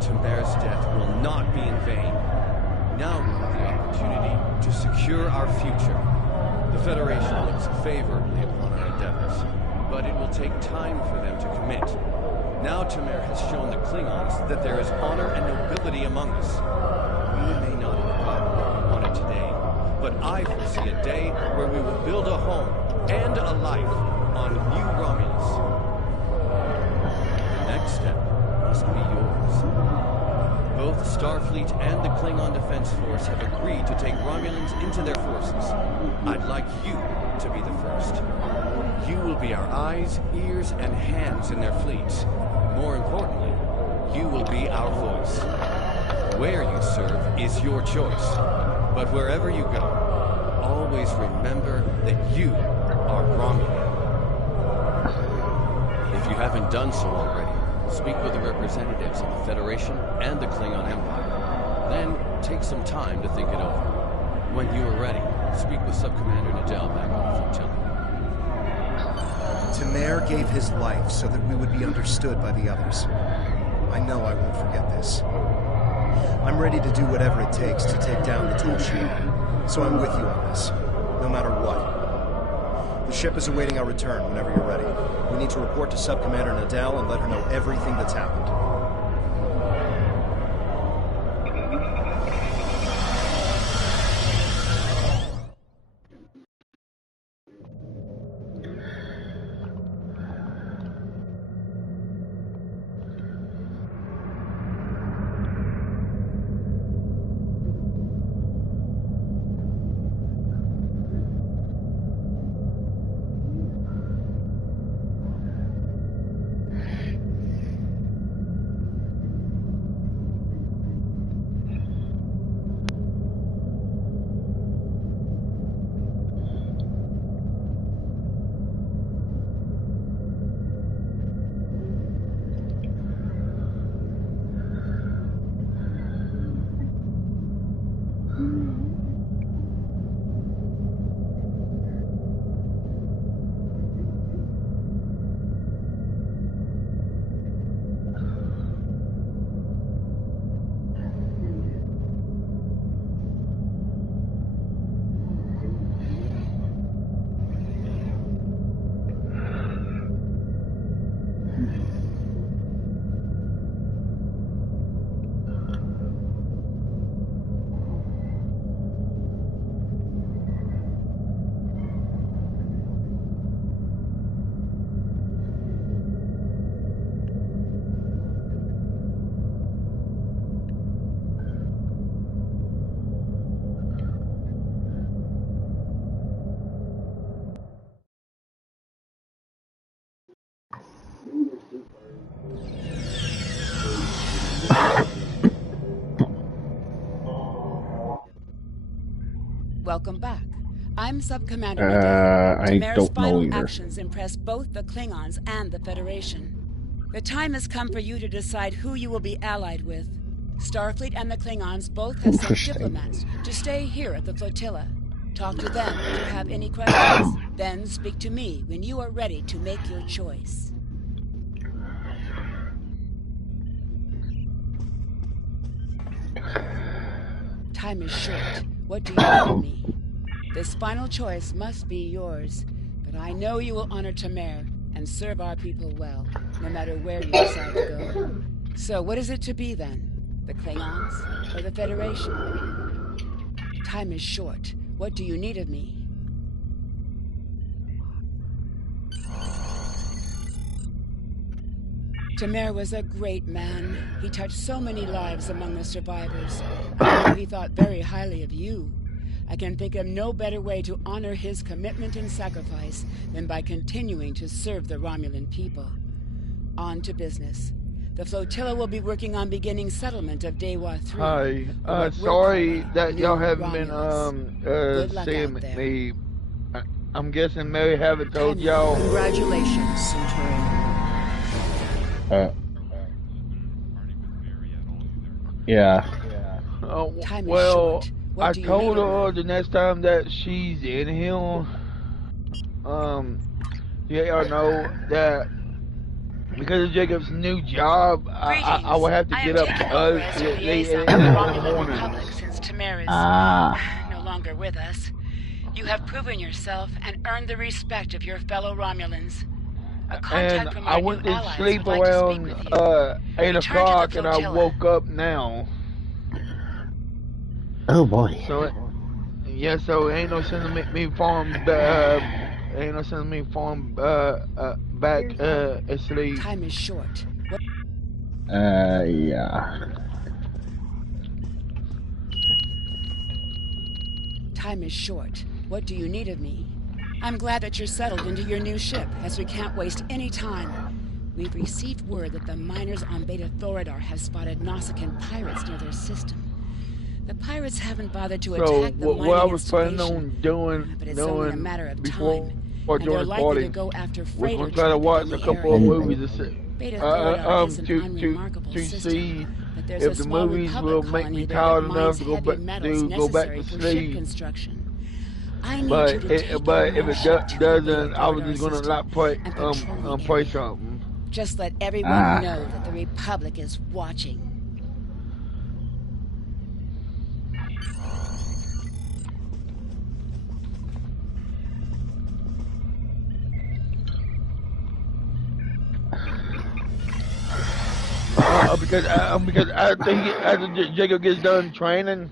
Tamir's death will not be in vain. Now we have the opportunity to secure our future. The Federation looks favorably upon our endeavors, but it will take time for them to commit. Now Tamir has shown the Klingons that there is honor and nobility among us. We may not have gotten what we wanted today, but I foresee a day where we will build a home and a life on New Romulus. The next step must be yours. Both Starfleet and the Klingon Defense Force have agreed to take Romulans into their forces. I'd like you to be the first. You will be our eyes, ears, and hands in their fleets. More importantly, you will be our voice. Where you serve is your choice. But wherever you go, always remember that you are Romulan. If you haven't done so already, speak with the representatives of the Federation and the Klingon Empire. Then, take some time to think it over. When you are ready, speak with Subcommander Nadell back on the flotilla. Tamir gave his life so that we would be understood by the others. I know I won't forget this. I'm ready to do whatever it takes to take down the Tal Shiar, so I'm with you on this, no matter what. The ship is awaiting our return whenever you're ready. We need to report to Subcommander Nadell and let her know everything that's happened. Welcome back. I'm Subcommander Nadell. I Tamir's don't know final either. actions impress both the Klingons and the Federation. The time has come for you to decide who you will be allied with. Starfleet and the Klingons both have sent diplomats to stay here at the flotilla. Talk to them if you have any questions. Then speak to me when you are ready to make your choice. Time is short. What do you tell me? This final choice must be yours, but I know you will honor Tamir and serve our people well, no matter where you decide to go. So what is it to be then? The Klingons or the Federation? Time is short. What do you need of me? Tamer was a great man. He touched so many lives among the survivors. I know he thought very highly of you. I can think of no better way to honor his commitment and sacrifice than by continuing to serve the Romulan people. On to business. The flotilla will be working on beginning settlement of Dewa 3. Hi. Sorry that y'all haven't been Good luck seeing out there. me. I'm guessing Mary haven't told y'all. Congratulations, Centurion. Yeah. Well, I told her the next time that she's in here, y'all know that because of Jacob's new job, I will have to get up late in the morning. Since Tamer is no longer with us, you have proven yourself and earned the respect of your fellow Romulans. And I went to sleep around 8 o'clock and I woke up now. Oh boy. So so ain't no sending me farm back asleep. Time is short. Yeah. Time is short. What do you need of me? I'm glad that you're settled into your new ship, as we can't waste any time. We've received word that the miners on Beta Thoradar have spotted Nausicaan pirates near their system. The pirates haven't bothered to attack the mining what I was planning installation, on doing but it's only a matter of before time, I and they're joined the likely party to go after was freighter going to try to traffic watch in a the couple of area. movies Beta Thoradar is an unremarkable to system, see but there's if a the small movies Republic will make colony me there tired that enough mines to go heavy back metals to necessary sleep. for ship construction. I need But you to take if your it ship to the doesn't, Beta I was Thoradar just gonna system not play and patrol the play area. something. Just let everyone know that the Republic is watching. Because I think after Jacob gets done training,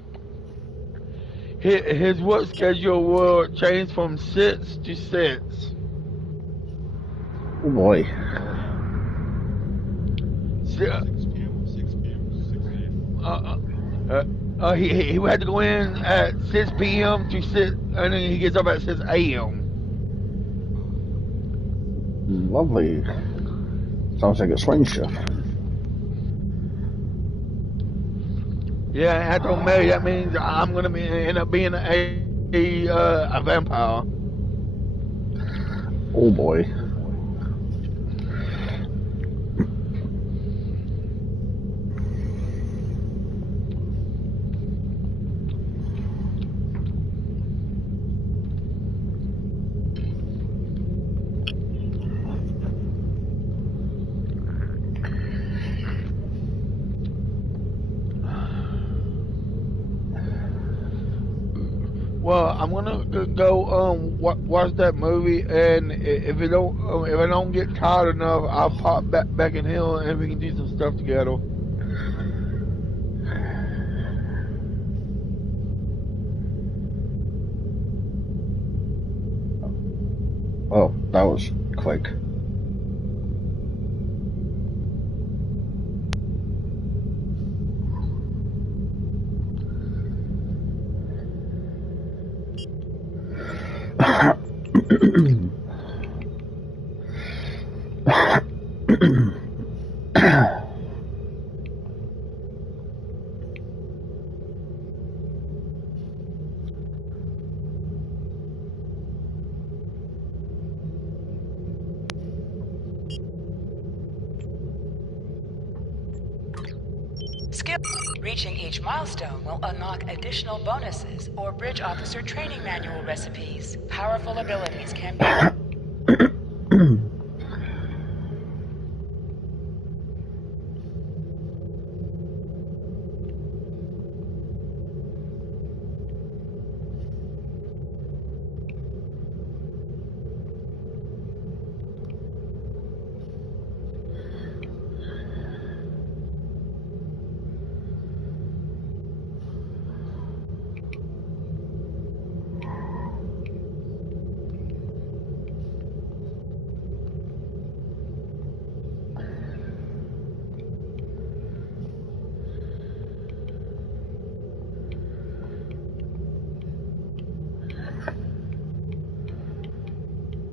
his work schedule will change from 6 to 6. Oh boy. He had to go in at 6 p.m. to 6, and then he gets up at 6 a.m. Lovely. Sounds like a swing shift. Yeah, I told Mary that means I'm gonna end up being a vampire. Oh boy. Well, I'm gonna go watch that movie, and if I don't get tired enough, I'll pop back in here and we can do some stuff together. Oh, that was quick. Skill. Reaching each milestone will unlock additional bonuses or bridge officer training manual recipes. Powerful abilities can be...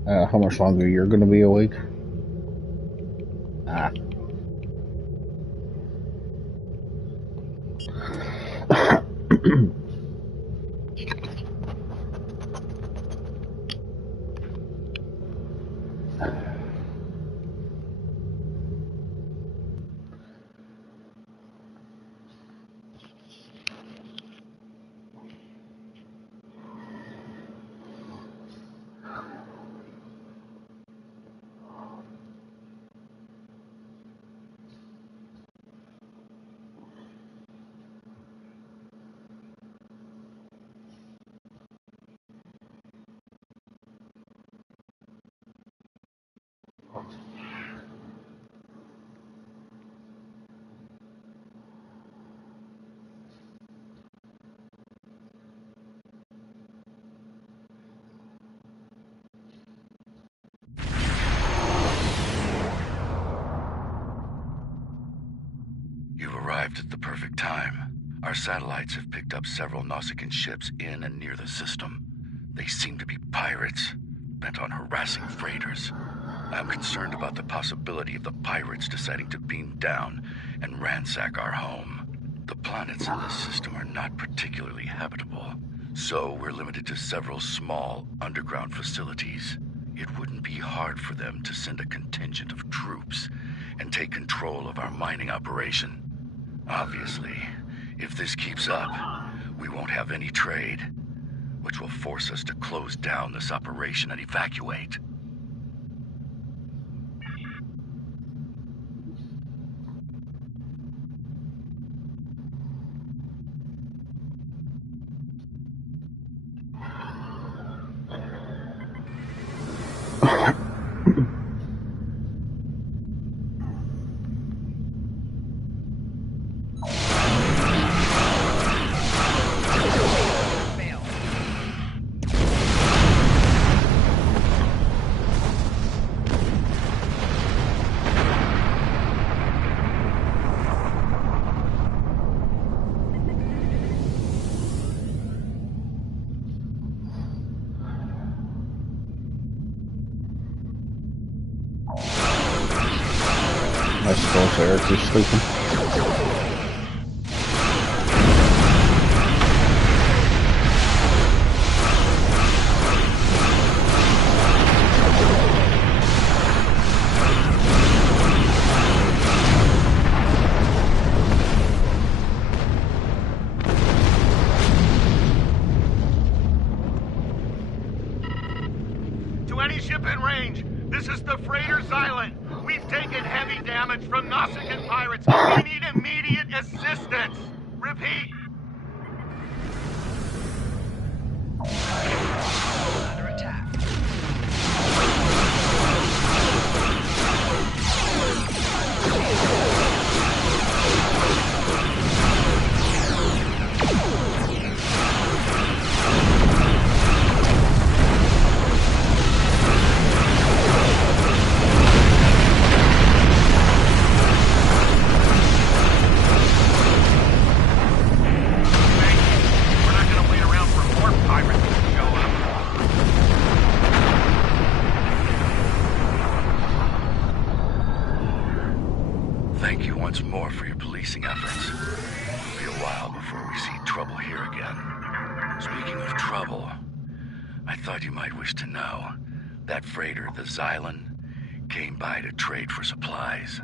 How much longer you're gonna be awake? Ah. You've arrived at the perfect time. Our satellites have picked up several Nausicaan ships in and near the system. They seem to be pirates, bent on harassing freighters. I'm concerned about the possibility of the pirates deciding to beam down and ransack our home. The planets in this system are not particularly habitable, so we're limited to several small underground facilities. It wouldn't be hard for them to send a contingent of troops and take control of our mining operation. Obviously, if this keeps up, we won't have any trade, which will force us to close down this operation and evacuate. I suppose Eric is sleeping. To any ship in range, this is the freighter Xylem. We've taken heavy damage from Nausicaan pirates. We need immediate assistance. Repeat. Under attack. Thank you once more for your policing efforts. It'll be a while before we see trouble here again. Speaking of trouble, I thought you might wish to know that freighter, the Xylem, came by to trade for supplies.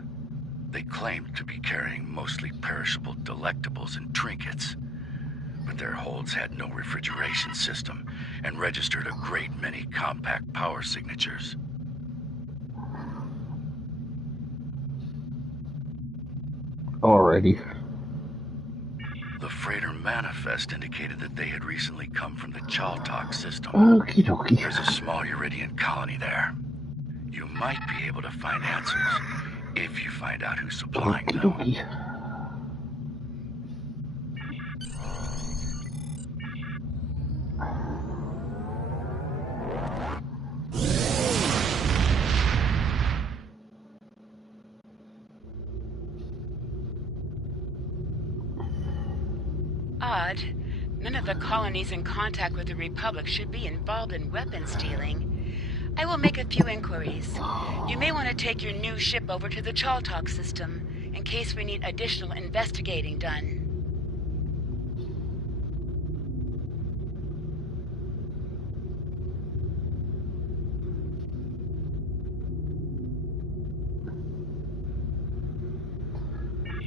They claimed to be carrying mostly perishable delectables and trinkets, but their holds had no refrigeration system and registered a great many compact power signatures. Alrighty. The freighter manifest indicated that they had recently come from the Chaltok system. Okie dokie. There's a small Uridian colony there. You might be able to find answers if you find out who's supplying Okie them. dokie. Odd. None of the colonies in contact with the Republic should be involved in weapons dealing. I will make a few inquiries. You may want to take your new ship over to the Chaltalk system, in case we need additional investigating done.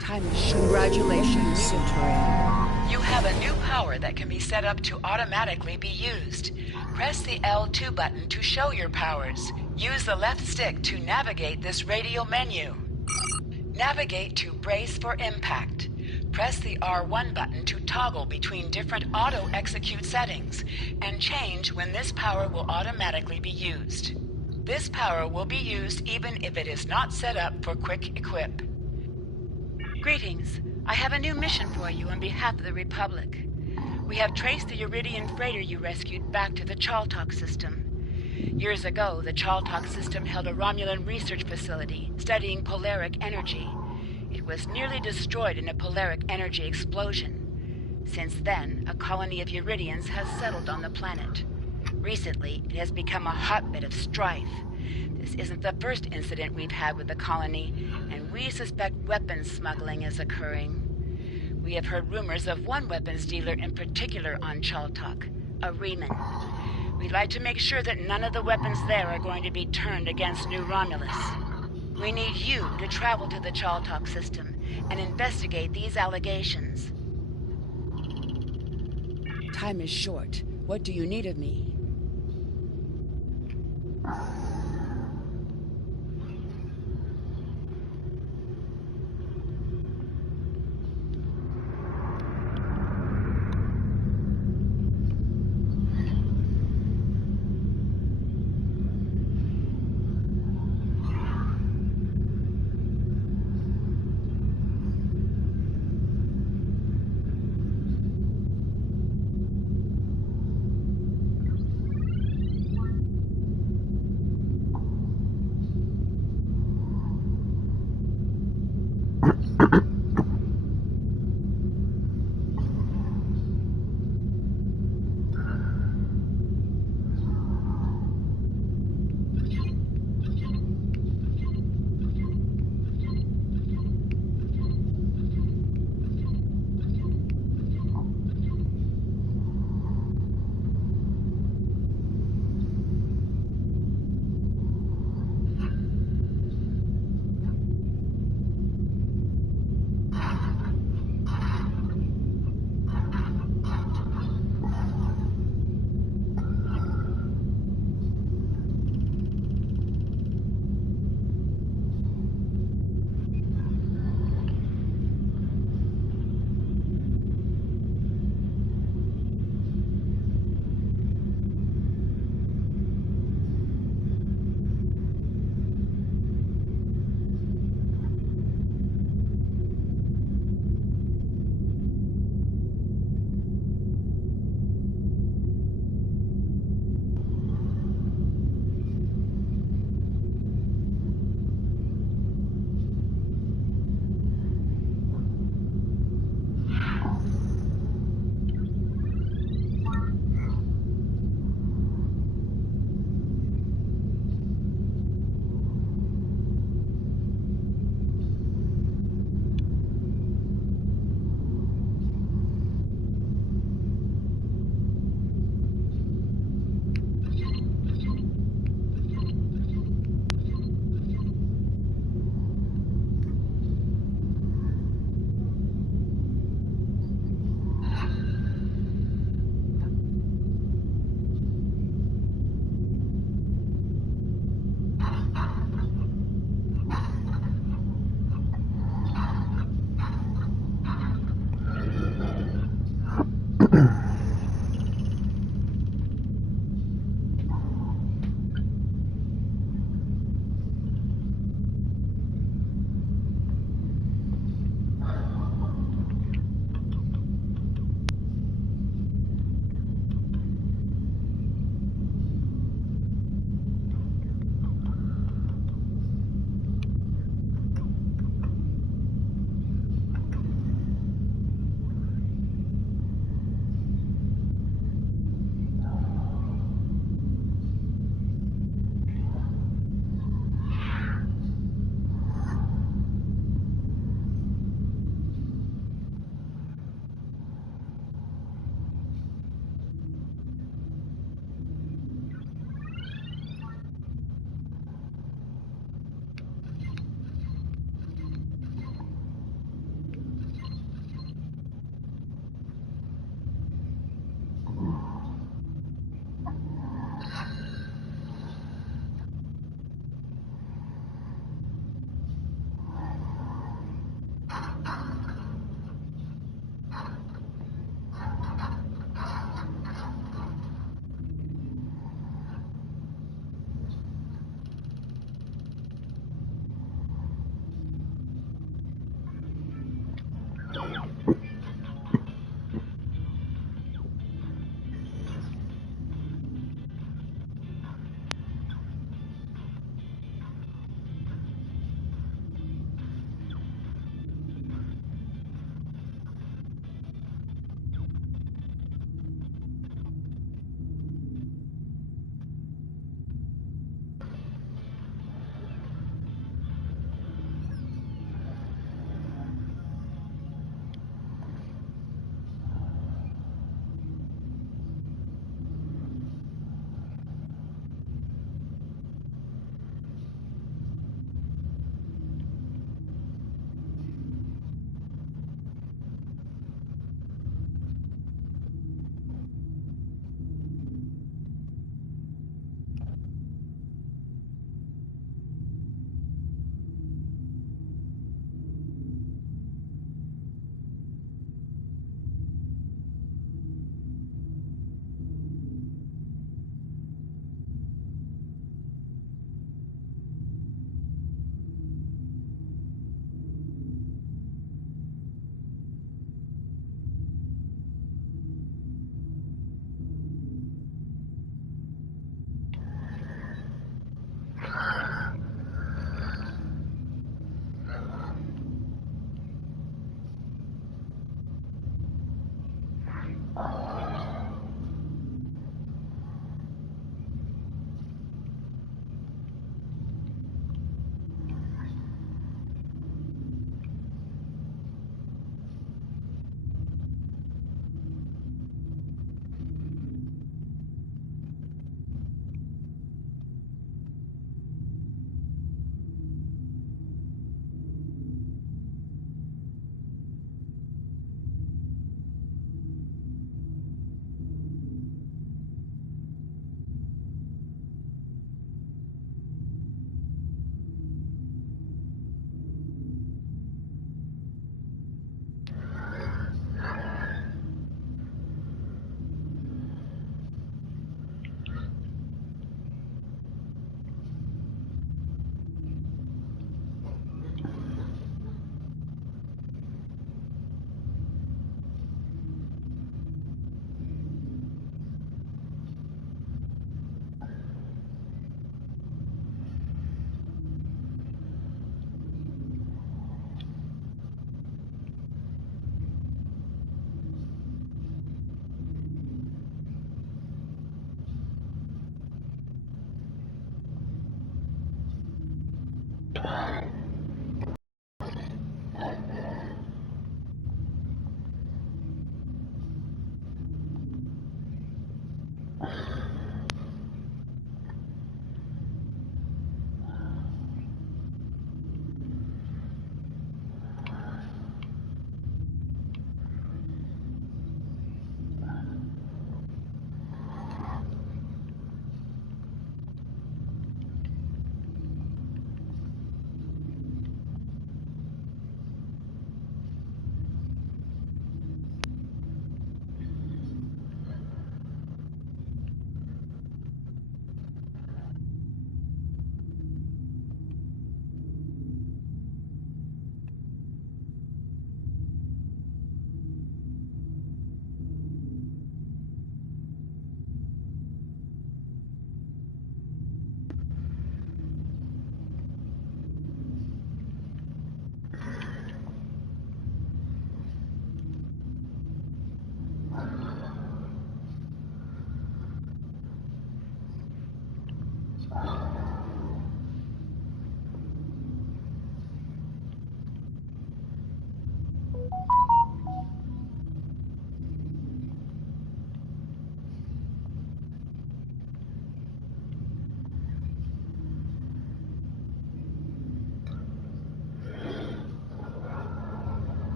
Time is short. Congratulations, Centurion. You have a new power that can be set up to automatically be used. Press the L2 button to show your powers. Use the left stick to navigate this radial menu. Navigate to Brace for Impact. Press the R1 button to toggle between different auto-execute settings, and change when this power will automatically be used. This power will be used even if it is not set up for quick equip. Greetings. I have a new mission for you on behalf of the Republic. We have traced the Uridian freighter you rescued back to the Chaltalk system. Years ago, the Chaltalk system held a Romulan research facility studying polaric energy. It was nearly destroyed in a polaric energy explosion. Since then, a colony of Uridians has settled on the planet. Recently, it has become a hotbed of strife. This isn't the first incident we've had with the colony, and we suspect weapons smuggling is occurring. We have heard rumors of one weapons dealer in particular on Chaltalk, a Romulin. We'd like to make sure that none of the weapons there are going to be turned against New Romulus. We need you to travel to the Chaltalk system and investigate these allegations. Time is short. What do you need of me?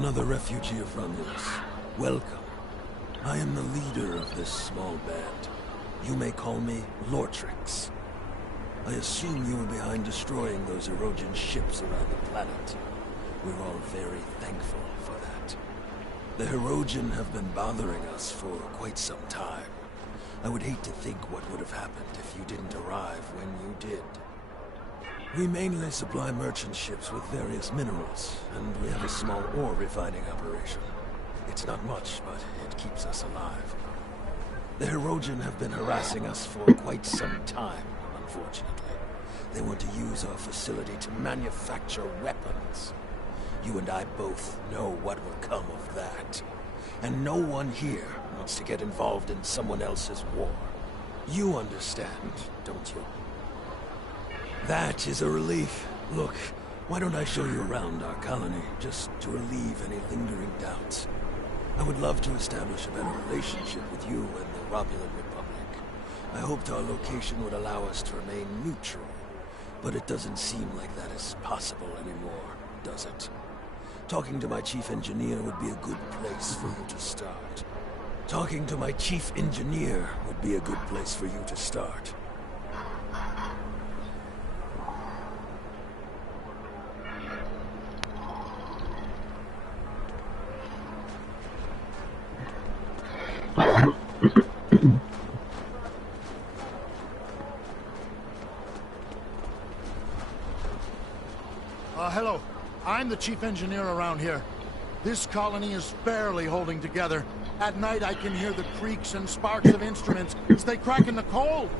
another refugee of Romulus. Welcome. I am the leader of this small band. You may call me Lortrix. I assume you were behind destroying those Erogen ships around the planet. We're all very thankful for that. The Erogen have been bothering us for quite some time. I would hate to think what would have happened if you didn't arrive when you did. We mainly supply merchant ships with various minerals, and we have a small ore refining operation. It's not much, but it keeps us alive. The Erogen have been harassing us for quite some time, unfortunately. They want to use our facility to manufacture weapons. You and I both know what will come of that. And no one here wants to get involved in someone else's war. You understand, don't you? That is a relief. Look, why don't I show you around our colony, just to relieve any lingering doubts? I would love to establish a better relationship with you and the Romulan Republic. I hoped our location would allow us to remain neutral, but it doesn't seem like that is possible anymore, does it? Talking to my chief engineer would be a good place for you to start. Talking to my chief engineer would be a good place for you to start. Hello. I'm the chief engineer around here. This colony is barely holding together. At night I can hear the creaks and sparks of instruments as they crack in the cold.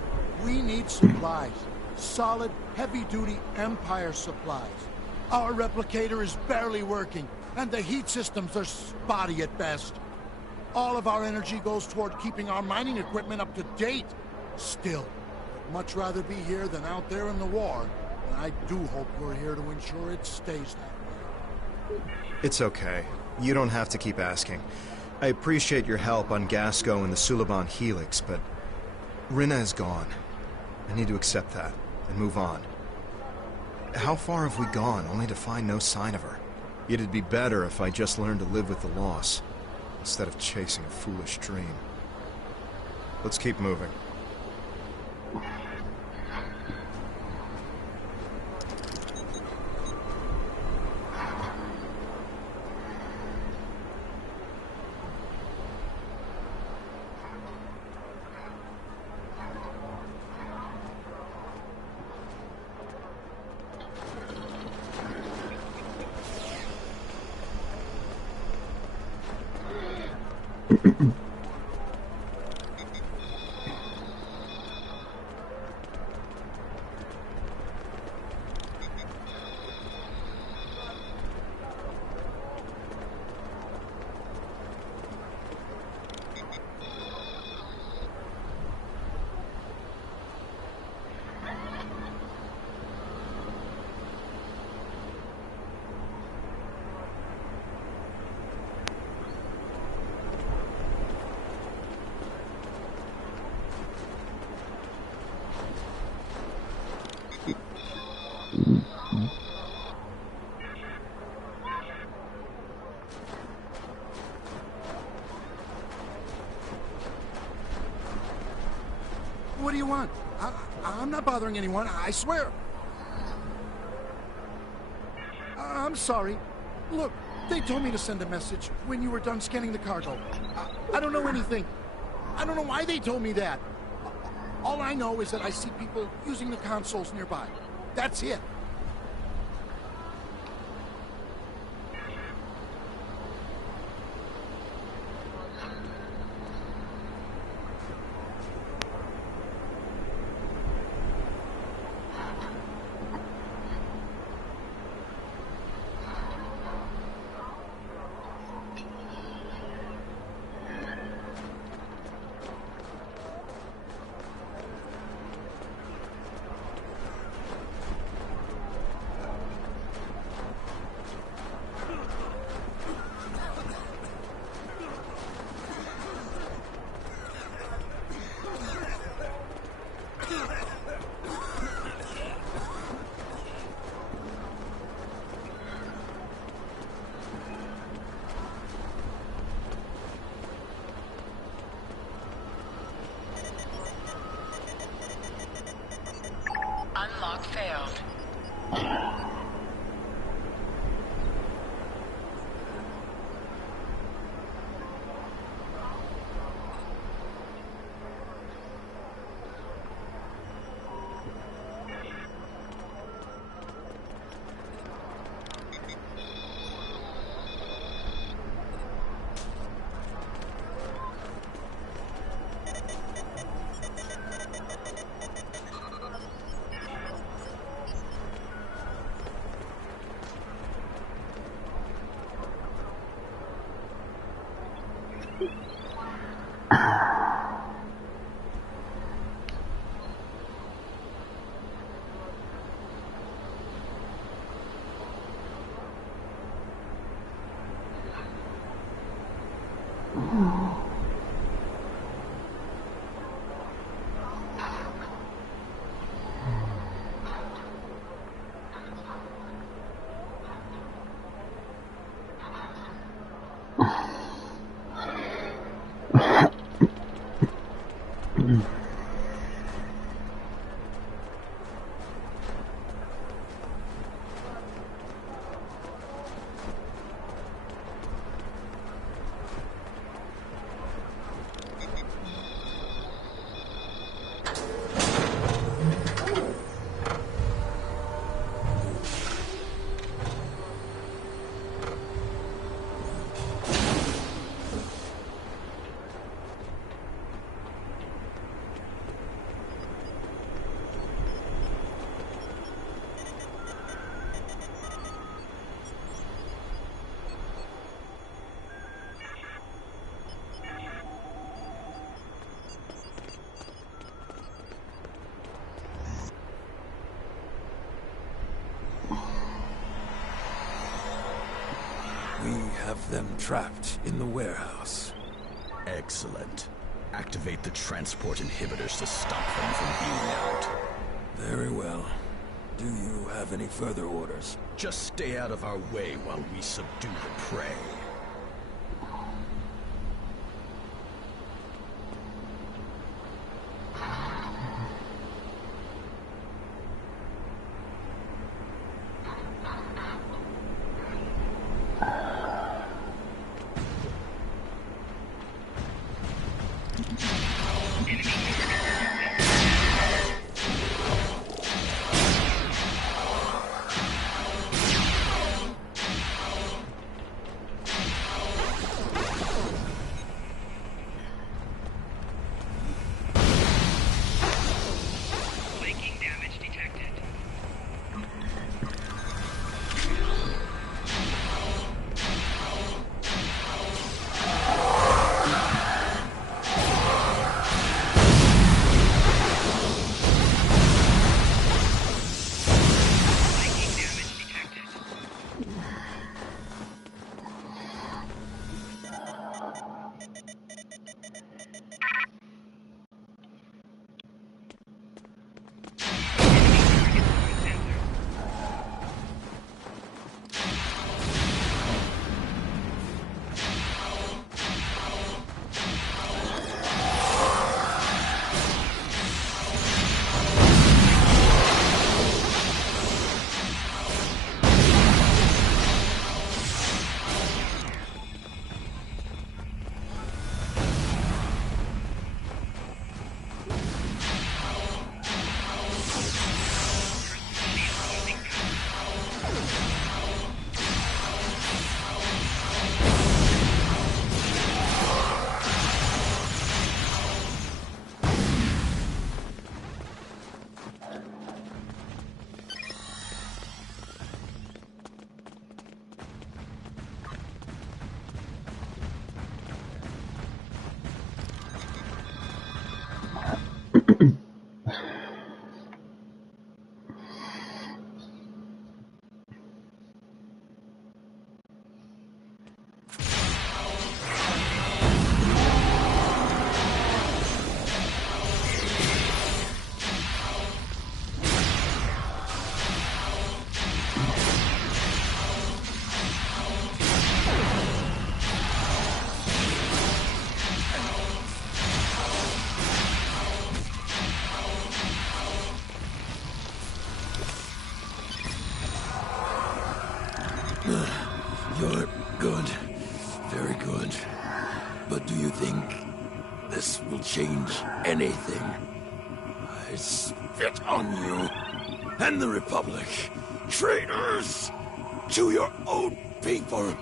We need supplies. Solid, heavy-duty Empire supplies. Our replicator is barely working, and the heat systems are spotty at best. All of our energy goes toward keeping our mining equipment up to date. Still, I'd much rather be here than out there in the war. And I do hope you're here to ensure it stays that way. It's okay. You don't have to keep asking. I appreciate your help on Gasco and the Suliban Helix, but Rinna is gone. I need to accept that and move on. How far have we gone, only to find no sign of her? It'd be better if I just learned to live with the loss, instead of chasing a foolish dream. Let's keep moving. What do you want? I'm not bothering anyone, I swear. I'm sorry. Look, they told me to send a message when you were done scanning the cargo. I don't know anything. I don't know why they told me that. All I know is that I see people using the consoles nearby. That's it. We have them trapped in the warehouse. Excellent. Activate the transport inhibitors to stop them from being out. Very well. Do you have any further orders? Just stay out of our way while we subdue the prey. You're good. Very good. But do you think this will change anything? I spit on you and the Republic. Traitors! To your own people.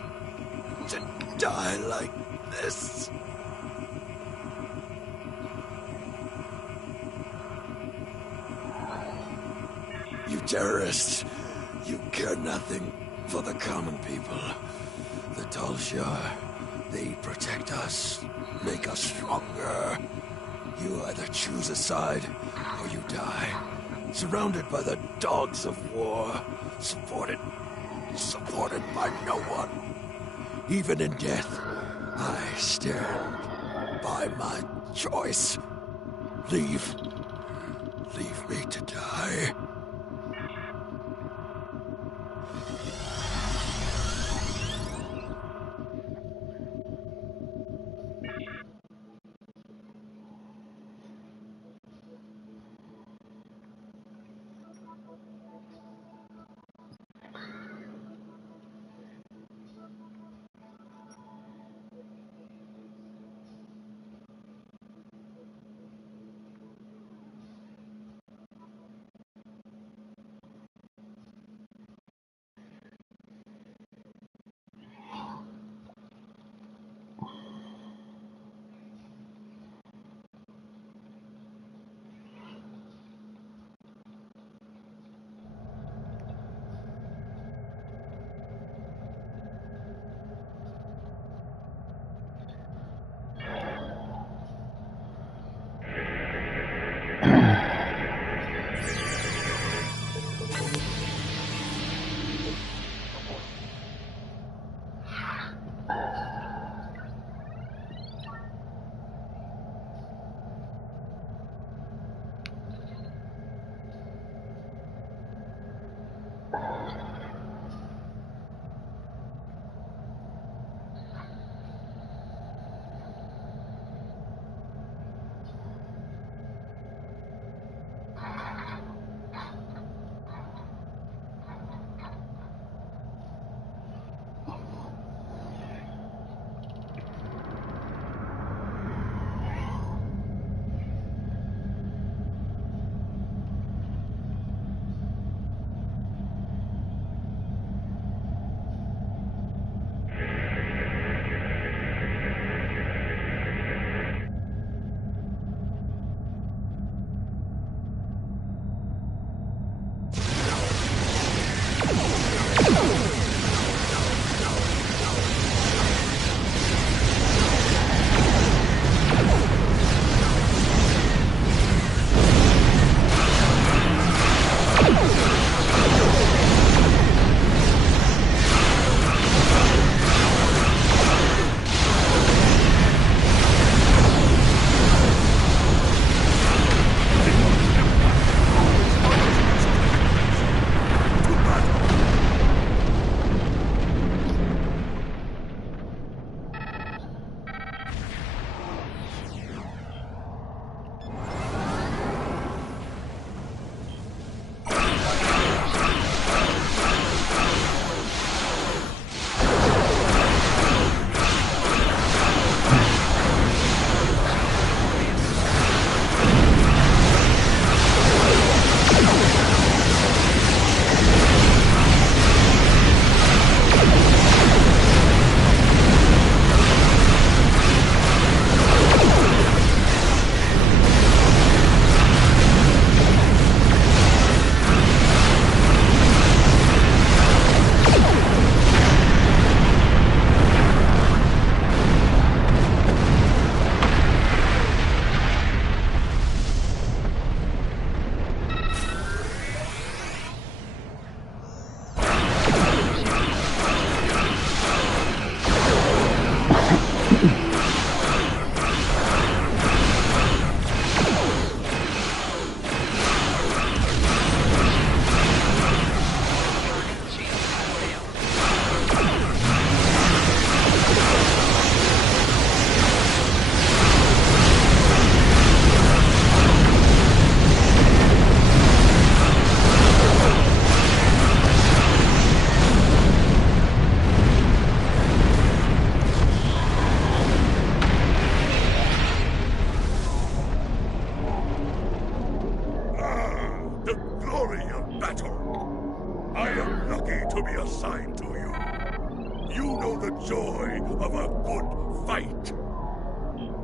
To die like this. You terrorists. You care nothing for the common people. The Tal Shiar They protect us, make us stronger. You either choose a side, or you die. Surrounded by the dogs of war, supported by no one. Even in death, I stand by my choice. Leave me to die.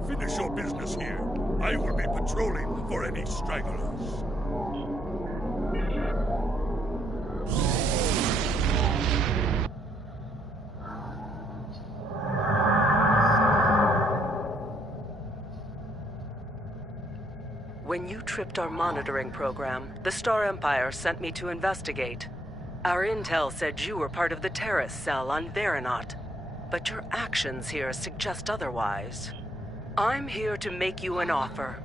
Finish your business here. I will be patrolling for any stragglers. When you tripped our monitoring program, the Star Empire sent me to investigate. Our intel said you were part of the terrorist cell on Veronot, but your actions here suggest otherwise. I'm here to make you an offer.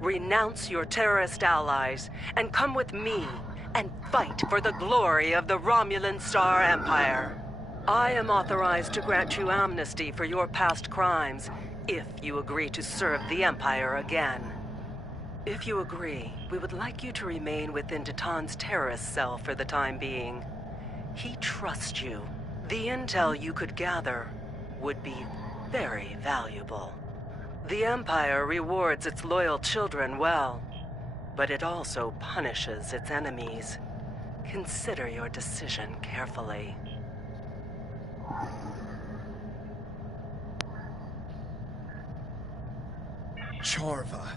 Renounce your terrorist allies and come with me and fight for the glory of the Romulan Star Empire. I am authorized to grant you amnesty for your past crimes if you agree to serve the Empire again. If you agree, we would like you to remain within Titan's terrorist cell for the time being. He trusts you. The intel you could gather would be very valuable. The Empire rewards its loyal children well, but it also punishes its enemies. Consider your decision carefully. Charva.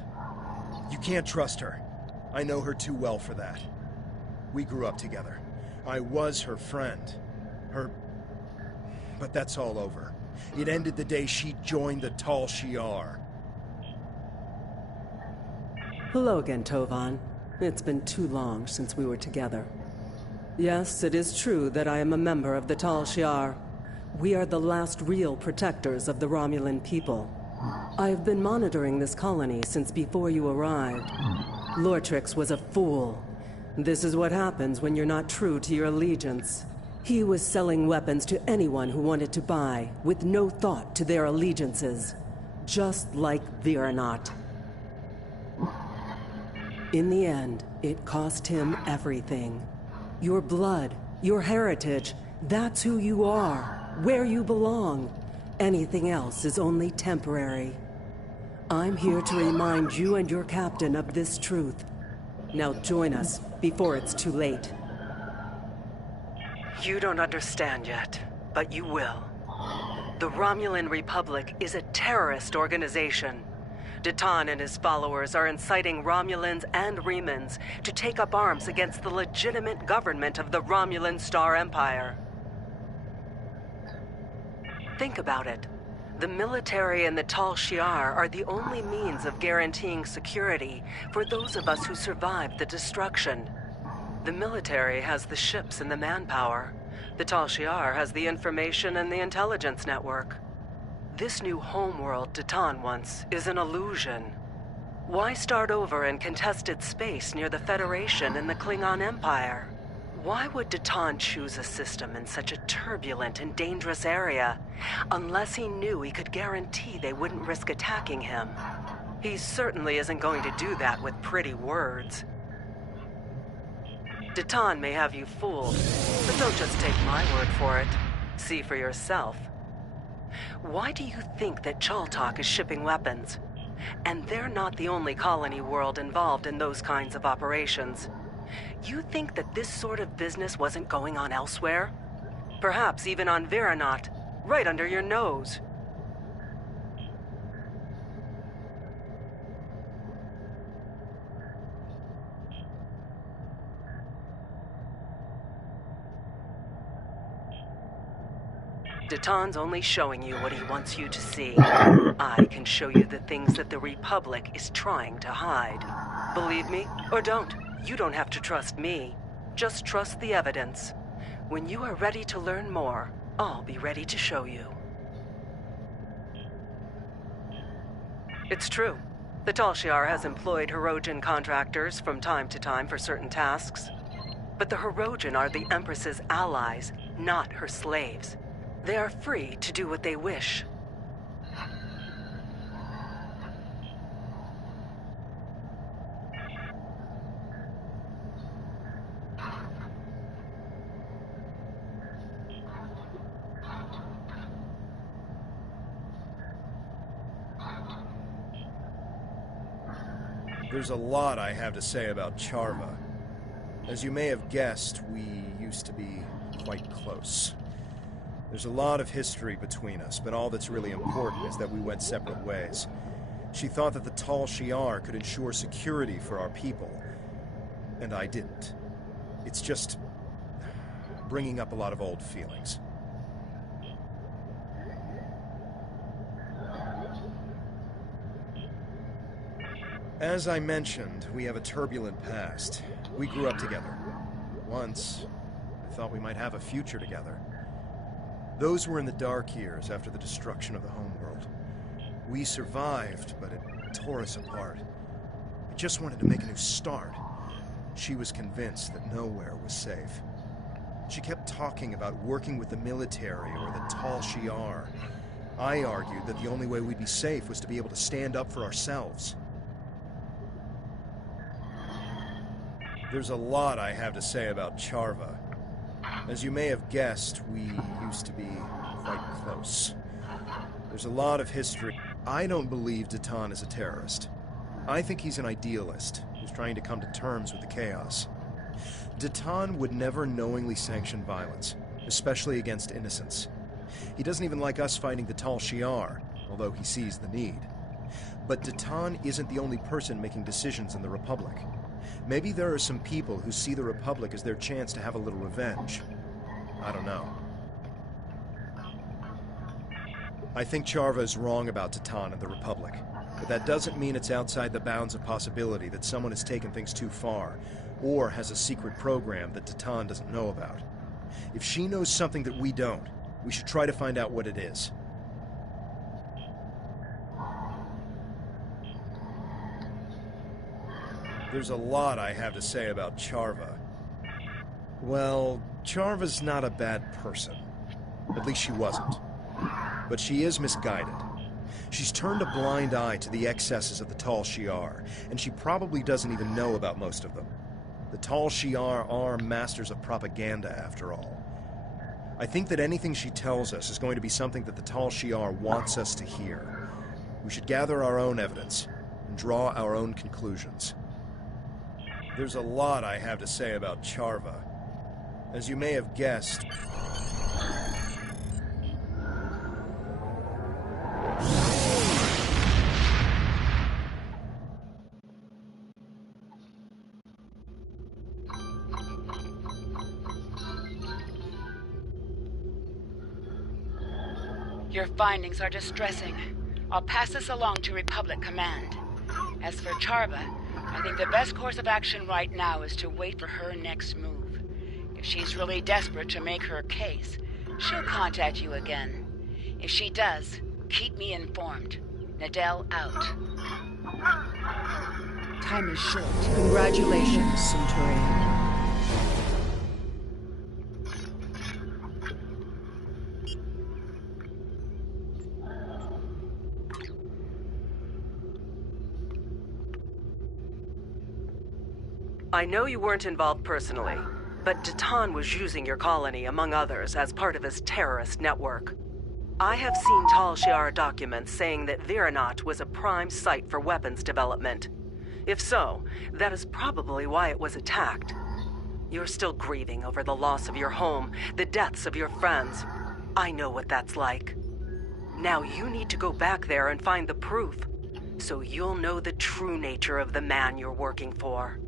You can't trust her. I know her too well for that. We grew up together. I was her friend. But that's all over. It ended the day she joined the Tal Shiar. Hello again, Tovan. It's been too long since we were together. Yes, it is true that I am a member of the Tal Shiar. We are the last real protectors of the Romulan people. I have been monitoring this colony since before you arrived. Lortrix was a fool. This is what happens when you're not true to your allegiance. He was selling weapons to anyone who wanted to buy, with no thought to their allegiances. Just like Veronot. In the end, it cost him everything. Your blood, your heritage, that's who you are, where you belong. Anything else is only temporary. I'm here to remind you and your captain of this truth. Now join us before it's too late. You don't understand yet, but you will. The Romulan Republic is a terrorist organization. Titan and his followers are inciting Romulans and Remans to take up arms against the legitimate government of the Romulan Star Empire. Think about it. The military and the Tal Shiar are the only means of guaranteeing security for those of us who survived the destruction. The military has the ships and the manpower. The Tal Shiar has the information and the intelligence network. This new homeworld Titan wants is an illusion. Why start over in contested space near the Federation and the Klingon Empire? Why would Titan choose a system in such a turbulent and dangerous area, unless he knew he could guarantee they wouldn't risk attacking him? He certainly isn't going to do that with pretty words. Titan may have you fooled, but don't just take my word for it. See for yourself. Why do you think that Chaltok is shipping weapons? And they're not the only colony world involved in those kinds of operations. You think that this sort of business wasn't going on elsewhere? Perhaps even on Veronot, right under your nose. Titan's only showing you what he wants you to see. I can show you the things that the Republic is trying to hide. Believe me, or don't. You don't have to trust me. Just trust the evidence. When you are ready to learn more, I'll be ready to show you. It's true. The Tal Shiar has employed Hirogen contractors from time to time for certain tasks. But the Hirogen are the Empress's allies, not her slaves. They are free to do what they wish. There's a lot I have to say about Charva. As you may have guessed, we used to be quite close. There's a lot of history between us, but all that's really important is that we went separate ways. She thought that the Tal Shiar could ensure security for our people, and I didn't. It's just bringing up a lot of old feelings. As I mentioned, we have a turbulent past. We grew up together. Once, I thought we might have a future together. Those were in the dark years after the destruction of the homeworld. We survived, but it tore us apart. I just wanted to make a new start. She was convinced that nowhere was safe. She kept talking about working with the military or the Tal Shiar. I argued that the only way we'd be safe was to be able to stand up for ourselves. There's a lot I have to say about Charva. As you may have guessed, we used to be quite close. There's a lot of history. I don't believe Datan is a terrorist. I think he's an idealist who's trying to come to terms with the chaos. Datan would never knowingly sanction violence, especially against innocents. He doesn't even like us fighting the Tal Shiar, although he sees the need. But Datan isn't the only person making decisions in the Republic. Maybe there are some people who see the Republic as their chance to have a little revenge. I don't know. I think Charva is wrong about Datan and the Republic, but that doesn't mean it's outside the bounds of possibility that someone has taken things too far, or has a secret program that Datan doesn't know about. If she knows something that we don't, we should try to find out what it is. There's a lot I have to say about Charva. Well, Charva's not a bad person. At least she wasn't. But she is misguided. She's turned a blind eye to the excesses of the Tal Shiar, and she probably doesn't even know about most of them. The Tal Shiar are masters of propaganda, after all. I think that anything she tells us is going to be something that the Tal Shiar wants us to hear. We should gather our own evidence and draw our own conclusions. There's a lot I have to say about Charva. As you may have guessed, Your findings are distressing. I'll pass this along to Republic Command. As for Charva, I think the best course of action right now is to wait for her next move. If she's really desperate to make her case, she'll contact you again. If she does, keep me informed. Nadell out. Time is short. Congratulations, Centurion. I know you weren't involved personally, but Datan was using your colony, among others, as part of his terrorist network. I have seen Tal Shiar documents saying that Veronat was a prime site for weapons development. If so, that is probably why it was attacked. You're still grieving over the loss of your home, the deaths of your friends. I know what that's like. Now you need to go back there and find the proof, so you'll know the true nature of the man you're working for.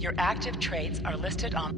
Your active traits are listed on...